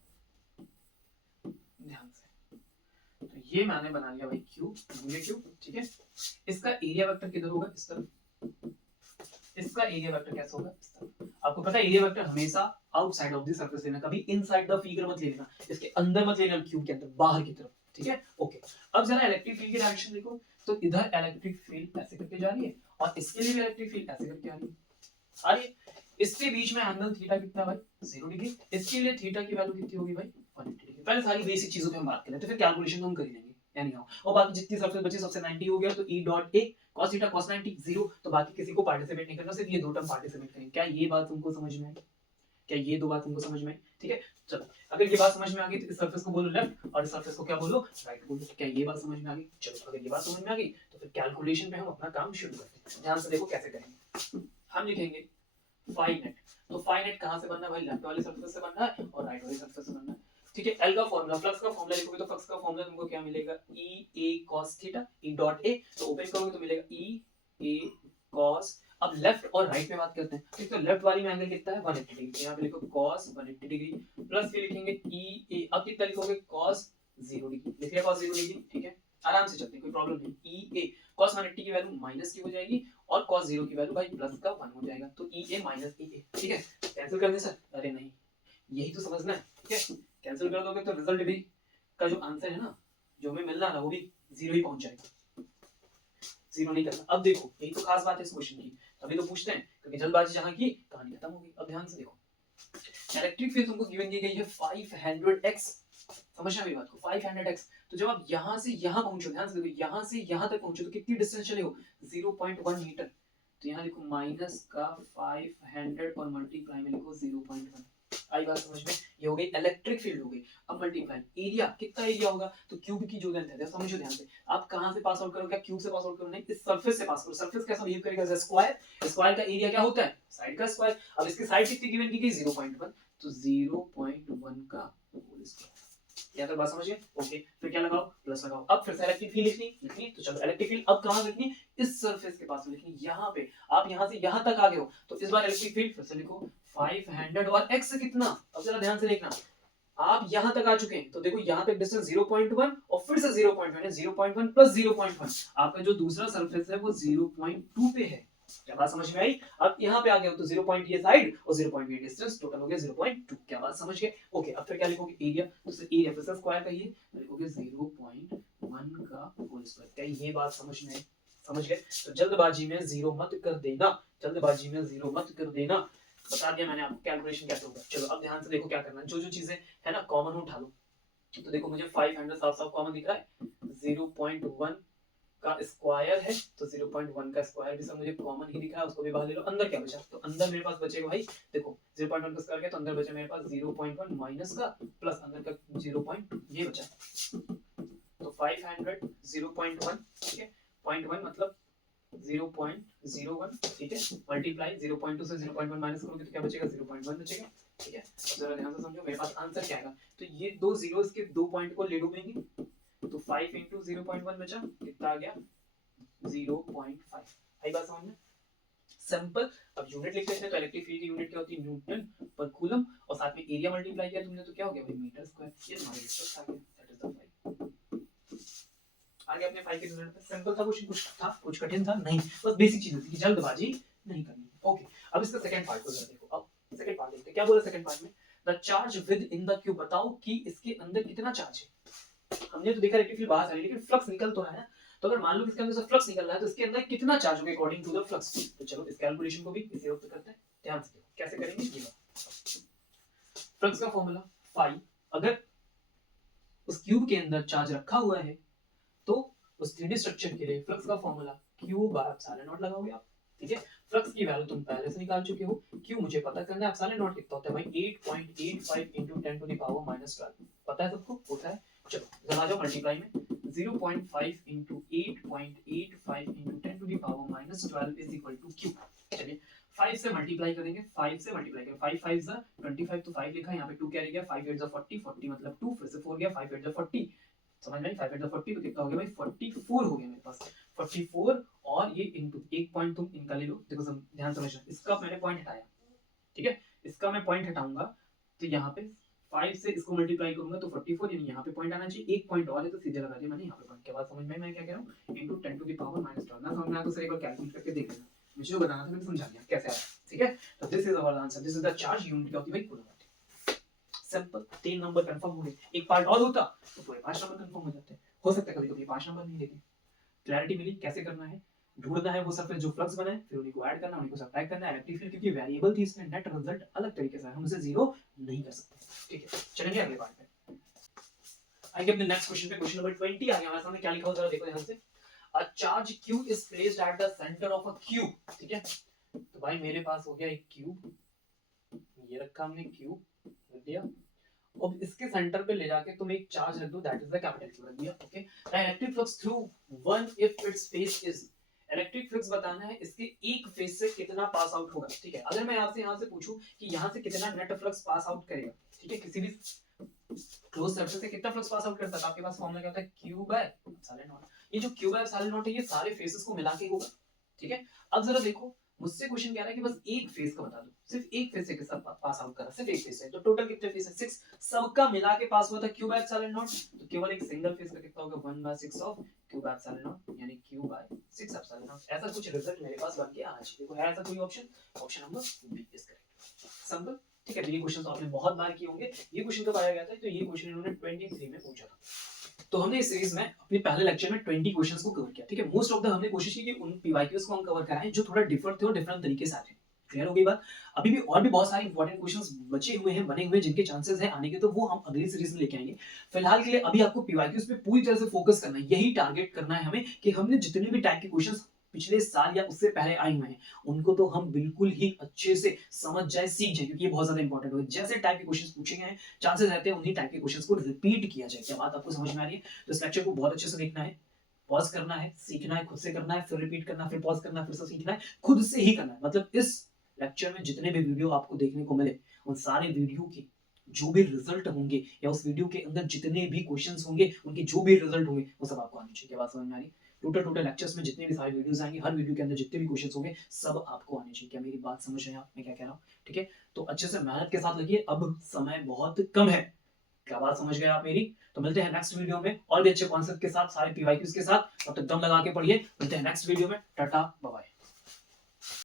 ध्यान से। तो ये मैंने बना लिया भाई क्यूब, ये क्यूब, ठीक है। इसका एरिया वेक्टर किधर होगा, इस तरफ। इसका एरिया वेक्टर कैसा होगा, इस तरफ। आपको पता है एरिया वेक्टर हमेशा आउटसाइड ऑफ द सरफेस लेना, कभी इनसाइड द फिगर मत लेना, इसके अंदर मत लेना, क्यूब के अंदर, बाहर की तरफ। ठीक है, ओके। अब जरा इलेक्ट्रिक फील्ड की डायरेक्शन देखो, तो इधर इलेक्ट्रिक फील्ड ऐसे करके जा रही है और इसके लिए भी इलेक्ट्रिक फील्ड ऐसे करके आ रही है। अरे इसके बीच में एंगल थीटा कितना भाई, 0 डिग्री। इसके लिए थीटा की वैल्यू कितनी होगी भाई, 180 डिग्री। पहले सारी बेसिक चीजों पे हम बात करें, तो फिर कैलकुलेशन हम कर ही लेंगे, यानी हां। और बाकी जितनी सरफेस बची सबसे 90 हो गया, तो E dot A cos theta cos 90 0। तो बाकी किसी को पार्टिसिपेट नहीं करना, सिर्फ ये दो टर्म पार्टिसिपेट करेंगे। क्या ये बात तुमको समझ में आई? क्या ये दो बात तुमको समझ में आई? ठीक है, चलो अगर ये बात समझ में आ गई तो इस सरफेस को बोलो लेफ्ट और इस सरफेस को क्या बोलो राइट बोलो। क्या ये बात समझ में आ गई? चलो अगर ये बात समझ में आ गई तो फिर कैलकुलेशन पे हम अपना काम शुरू करते हैं। ध्यान से देखो कैसे करेंगे। हम लिखेंगे फाई नेट। तो फाई नेट कहां से बनना है भाई? लेफ्ट वाले सरफेस से बनना है और राइट वाले सरफेस से बनना है। ठीक है, एल का फॉर्मूला, फ्लक्स का फॉर्मूला लिखोगे तो फ्लक्स का फॉर्मूला तुमको क्या मिलेगा? ई ए cos theta, E dot A, तो ओपन करोगे तो मिलेगा ई ए cos। अब लेफ्ट और राइट में बात करते हैं। ठीक, तो लेफ्ट वाली में एंगल कितना है? 180 डिग्री। यहाँ पे लिखो cos 180 डिग्री प्लस फिर लिखेंगे ई ए, अब कितना लिखोगे? cos 0 degree. लिख लिया cos 0 डिग्री। ठीक है, आराम से चलते हैं, कोई प्रॉब्लम नहीं। ई ए cos 180 की वैल्यू माइनस की हो जाएगी और cos 0 की वैल्यू भाई प्लस का 1 हो जाएगा, तो ई ए माइनस ई ए। ठीक है, कैंसिल कर दे सर? अरे नहीं, यही तो समझना है। ठीक है, कैंसिल कर दोगे तो रिजल्ट भी का जो आंसर है ना, जो हमें मिलना था वो भी 0 ही पहुंच जाएगा। 0 नहीं करना। अब देखो यही तो खास बात है इस क्वेश्चन की, तभी तो पूछते हैं, क्योंकि जल्दबाजी जहां की कहानी खत्म हो गई। अब ध्यान से देखो, इलेक्ट्रिक फील्ड तुमको गिवन की गई है 500x। समझना मेरी बात को, 500x। तो जब आप यहां से यहां पहुंचो, ध्यान से देखो, यहां से यहां तक पहुंचो तो कितनी डिस्टेंस चले हो? 0.1 मीटर। तो यहां लिखो माइनस का 500 और मल्टीप्लाई में लिखो 0.1। आई बात समझ में? ये हो गई इलेक्ट्रिक फील्ड हो गई। अब मल्टीप्लाई एरिया, कितना एरिया होगा? तो क्यूब की जो लेंथ है, समझो ध्यान से, आप कहां से पास आउट करोगे? क्या क्यूब से पास आउट करो? नहीं, इस सरफेस से पास करो। सरफेस कैसा बिहेव करेगा? As a square. स्क्वायर का एरिया क्या होता है? साइड का स्क्वायर। अब इसकी साइड कितनी गिवन की गई? 0.1, तो 0.1 का होल स्क्वायर। या तो बात समझिए? ओके, फिर क्या लगाओ? प्लस लगाओ। अब फिर से इलेक्ट्रिक फील्ड लिखनी, तो चलो इलेक्ट्रिक फील्ड अब कहां लिखनी? इस सरफेस के पास में लिखनी, यहां पे। आप यहां से यहां तक आ गए हो, तो इस बार इलेक्ट्रिक फील्ड फिर से लिखो 500 और x कितना? अब जरा ध्यान से देखना, आप यहां तक आ चुके हैं, तो देखो यहां तक डिस्टेंस 0.1 और फिर से 0.1 है, 0.1 प्लस 0.1, आपका जो दूसरा सरफेस है वो 0.2 पे है। क्या बात समझ में आई? अब यहाँ पे आ गए हो तो 0 पॉइंट ये साइड और 0 पॉइंट ये डिस्टेंस, टोटल हो गया 0.2। क्या बात समझ गए? ओके, अब फिर क्या लिखोगे? एरिया, तो एरिया फिर से स्क्वायर कहिए, तो लिखोगे 0.1 का होल स्क्वायर। क्या ये बात समझ में? समझ गए? तो जल्दबाजी में जीरो मत कर देना, जल्दबाजी में जीरो मत कर देना। बता दिया मैंने आपको कैलकुलेशन कैसे होगा। चलो अब ध्यान से देखो क्या करना है, जो जो चीजें है ना कॉमन उठा लो। तो देखो मुझे 500 साफ साफ कॉमन दिख रहा है, 0.1 का स्क्वायर है, तो 0.1 का स्क्वायर भी सब मुझे कॉमन ही दिख रहा है, उसको भी बाहर ले लो। अंदर क्या बचा? तो अंदर मेरे पास बचेगा भाई, देखो 0.1 का स्क्वायर क्या, तो अंदर बचा मेरे पास 0.1 माइनस का प्लस अंदर का 0. ये बचा, तो 500 0.1, ठीक है, 0.1 मतलब 0.01, ठीक है, मल्टीप्लाई 0.2 से 0.1 माइनस करोगे तो क्या बचेगा? 0.1 बचेगा। ठीक है, जरा ध्यान से समझो, मेरे पास आंसर क्या आएगा? तो ये दो जीरोस के दो पॉइंट को ले डूबेंगे, तो 5 into 0.1 बचा, कितना आ गया? 0.5। आई बात समझ में? सिंपल। अब यूनिट लिख लेते हैं, तो इलेक्ट्रिक फील्ड की यूनिट क्या होती है? न्यूटन पर कूलम, और साथ में एरिया मल्टीप्लाई किया तुमने तो क्या हो गया भाई? Metre square. ये हमारे डिस्कस आ गया, दैट इज द 5। आगे अपने 5 के रिजल्ट पे। सिंपल था क्वेश्चन, कुछ था कुछ कठिन था नहीं, बस बेसिक चीजें थी कि जल्दबाजी नहीं करनी। ओके, अब इसका सेकंड पार्ट को जरा देखो। अब सेकंड पार्ट देखते हैं, क्या बोला सेकंड पार्ट में? The charge with in the cube, बताओ कि इसके अंदर कितना चार्ज है। हमने तो देखा इलेक्ट्रिक फील्ड बाहर आ रही है, लेकिन फ्लक्स निकल तो रहा है ना, तो अगर मान लो इसके अंदर से फ्लक्स निकल रहा है तो इसके अंदर कितना चार्ज होगा अकॉर्डिंग टू द फ्लक्स। तो चलो इस कैलकुलेशन को भी इसी वक्त करते हैं। ध्यान से देखो कैसे करेंगे ये बात। फ्लक्स का फॉर्मूला फाई, अगर उस क्यूब के अंदर चार्ज रखा हुआ है तो उस 3D स्ट्रक्चर के लिए फ्लक्स का formula Q bar epsilon not लगाओगे आप। ठीक है, फ्लक्स की वैल्यू तुम पहले से निकाल चुके हो, Q मुझे पता करना है, एप्सिलॉन नॉट कितना होता है भाई? 8.85 into 10 to the power -12, पता है सबको? होता है। चलो जरा जाओ मल्टीप्लाई में, 0.5 into 8.85 into 10 to the power -12 is equal to Q। चलिए 5 से मल्टीप्लाई करेंगे, 5 से मल्टीप्लाई करेंगे, 5 5 जा 25, तो 5 लिखा है यहाँ पे, 2 क्या रह गया? 5 8 जा 40, 40 मतलब 2, फिर से 4 गया, 5 8 जा 40, समझ में? 5 8 जा 40 तो कितना हो गया भाई? 44 हो गया मेरे पास, 44। और ये इनटू एक पॉइंट तुम इनका ले लो, देखो ध्यान समझना, इसका मैंने पॉइंट हटाया, ठीक है, इसका मैं पॉइंट हटाऊंगा तो यहाँ पे 5 से इसको मल्टीप्लाई करूंगा तो 44, यानी यहाँ पे पॉइंट आना चाहिए, एक पॉइंट और है तो सीधे लगा दिया मैंने यहाँ पे पॉइंट। क्या बात समझ में? मैं क्या कह रहा हूँ? इनटू 10 to the power -12 ना समझ में आया तो सर एक बार कैलकुलेट करके देख लेना, मुझे जो बताना था मैंने समझा दिया कैसे आया। ठीक है, तो this is our answer, this is the charge unit क्या होती है भाई? कूलम। सिंपल, 3 नंबर कंफर्म हो गए। एक पार्ट और होता तो पूरे 5 नंबर कंफर्म हो जाते। हो सकता है कभी कभी 5 नंबर नहीं लेते। क्लैरिटी मिली कैसे करना है? ढूंढना है वो सरफेस जो फ्लक्स बना है, फिर उन्हीं को ऐड करना, उन्हीं को सब्ट्रैक्ट करना है। इलेक्ट्रिक फील्ड क्योंकि वेरिएबल थी इसमें, नेट रिजल्ट अलग तरीके से हम उसे जीरो नहीं कर सकते। ठीक है, चलेंगे अगले पार्ट पे। आइए अपने नेक्स्ट क्वेश्चन पे, क्वेश्चन नंबर 20 आ गया हमारे सामने। क्या लिखा हो जरा देखो ध्यान से। A charge q is placed at the centre of a cube. ठीक है, तो भाई मेरे पास हो गया एक क्यूब, ये रखा हमने क्यू रख दिया, अब इसके सेंटर पे ले जाके तुम एक चार्ज रख दो, that is the capital Q रख दिया। Okay, electric flux through one if its face is, electric flux बताना है इसके एक फेस से कितना पास आउट होगा। ठीक है, अगर मैं आपसे यहाँ से पूछूं कि यहाँ से कितना नेट फ्लक्स पास आउट करेगा, ठीक है, किसी भी क्लोज सरफेस से कितना फ्लक्स पास आउट करता है, तो आपके पास फॉर्मूला क्या होता है, क्यू बाय एप्सिलॉन नॉट। ये जो क्यू बाय एप्सिलॉन नॉट है ये सारे फेसेस को मिला के होगा। ठीक है, अब जरा देखो मुझसे क्वेश्चन कह रहा है कि बस एक फेस का बता दो, सिर्फ एक फेस से किसका पास आउट करा, सिर्फ एक फेस से, तो टोटल कितने फेस है, 6, सबका मिला के पास हुआ था क्यू बाय एप्सिलॉन नॉट, तो केवल एक सिंगल फेस का कितना होगा 1/6 of Q by epsilon not, यानी क्यू बाय 6 एप्सिलॉन नॉट। ऐसा कुछ रिजल्ट मेरे पास बन के आना चाहिए। देखो है ऐसा कोई option, option number B is correct, simple. ठीक है, तो ये क्वेश्चन तो आपने बहुत बार किए होंगे। ये क्वेश्चन कब आया गया था, तो ये क्वेश्चन इन्होंने 23 में पूछा था। तो हमने इस सीरीज में अपने पहले लेक्चर में 20 क्वेश्चंस को कवर किया। ठीक है, मोस्ट ऑफ द हमने कोशिश की कि उन पीवाईक्यूज को हम कवर कराएं जो थोड़ा डिफरेंट थे और डिफरेंट तरीके से आते हैं। क्लियर हो गई बात। अभी भी और भी बहुत सारे इंपॉर्टेंट क्वेश्चंस बचे हुए हैं, बने हुए हैं, जिनके चांसेस है आने के, तो वो हम अगली सीरीज में लेके आएंगे। फिलहाल के लिए अभी आपको पीवाईक्यूज पे पूरी तरह से फोकस करना है, यही टारगेट करना है हमें कि हमने जितने भी टाइप के क्वेश्चंस पिछले साल या उससे पहले आए हुए हैं उनको तो हम बिल्कुल ही अच्छे से समझ जाए, सीख जाए, क्योंकि ये बहुत ज्यादा इंपॉर्टेंट है। जैसे टाइप के क्वेश्चंस पूछे गए हैं चांसेस रहते हैं उन्हीं टाइप के क्वेश्चंस को रिपीट किया जाए। क्या बात आपको समझ में आ रही है? तो इस लेक्चर को बहुत अच्छे से देखना है, पॉज करना है, सीखना है, खुद से करना है, फिर रिपीट करना है, फिर पॉज करना है, फिर से सीखना है, खुद से ही करना है। मतलब इस लेक्चर में जितने भी वीडियो आपको देखने को मिले उन सारे वीडियो की जो भी रिजल्ट होंगे या उस वीडियो के अंदर जितने भी क्वेश्चंस होंगे उनके जो भी रिजल्ट होंगे वो सब आपको आने चाहिए। क्या बात समझ में आ रही है? टोटल लेक्चर्स में जितने भी सारे वीडियोस आएंगे, हर वीडियो के अंदर जितने भी क्वेश्चंस होंगे सब आपको आने चाहिए। क्या मेरी बात समझ रहे हैं आप, मैं क्या कह रहा हूँ? ठीक है, तो अच्छे से मेहनत के साथ लगिए, अब समय बहुत कम है। क्या बात समझ गए आप मेरी? तो मिलते हैं नेक्स्ट वीडियो में और भी अच्छे कॉन्सेप्ट के साथ, सारे पीवाईक्यूज के साथ। तब तक दम लगा के पढ़िए। मिलते हैं नेक्स्ट वीडियो में। Ta-ta bye bye.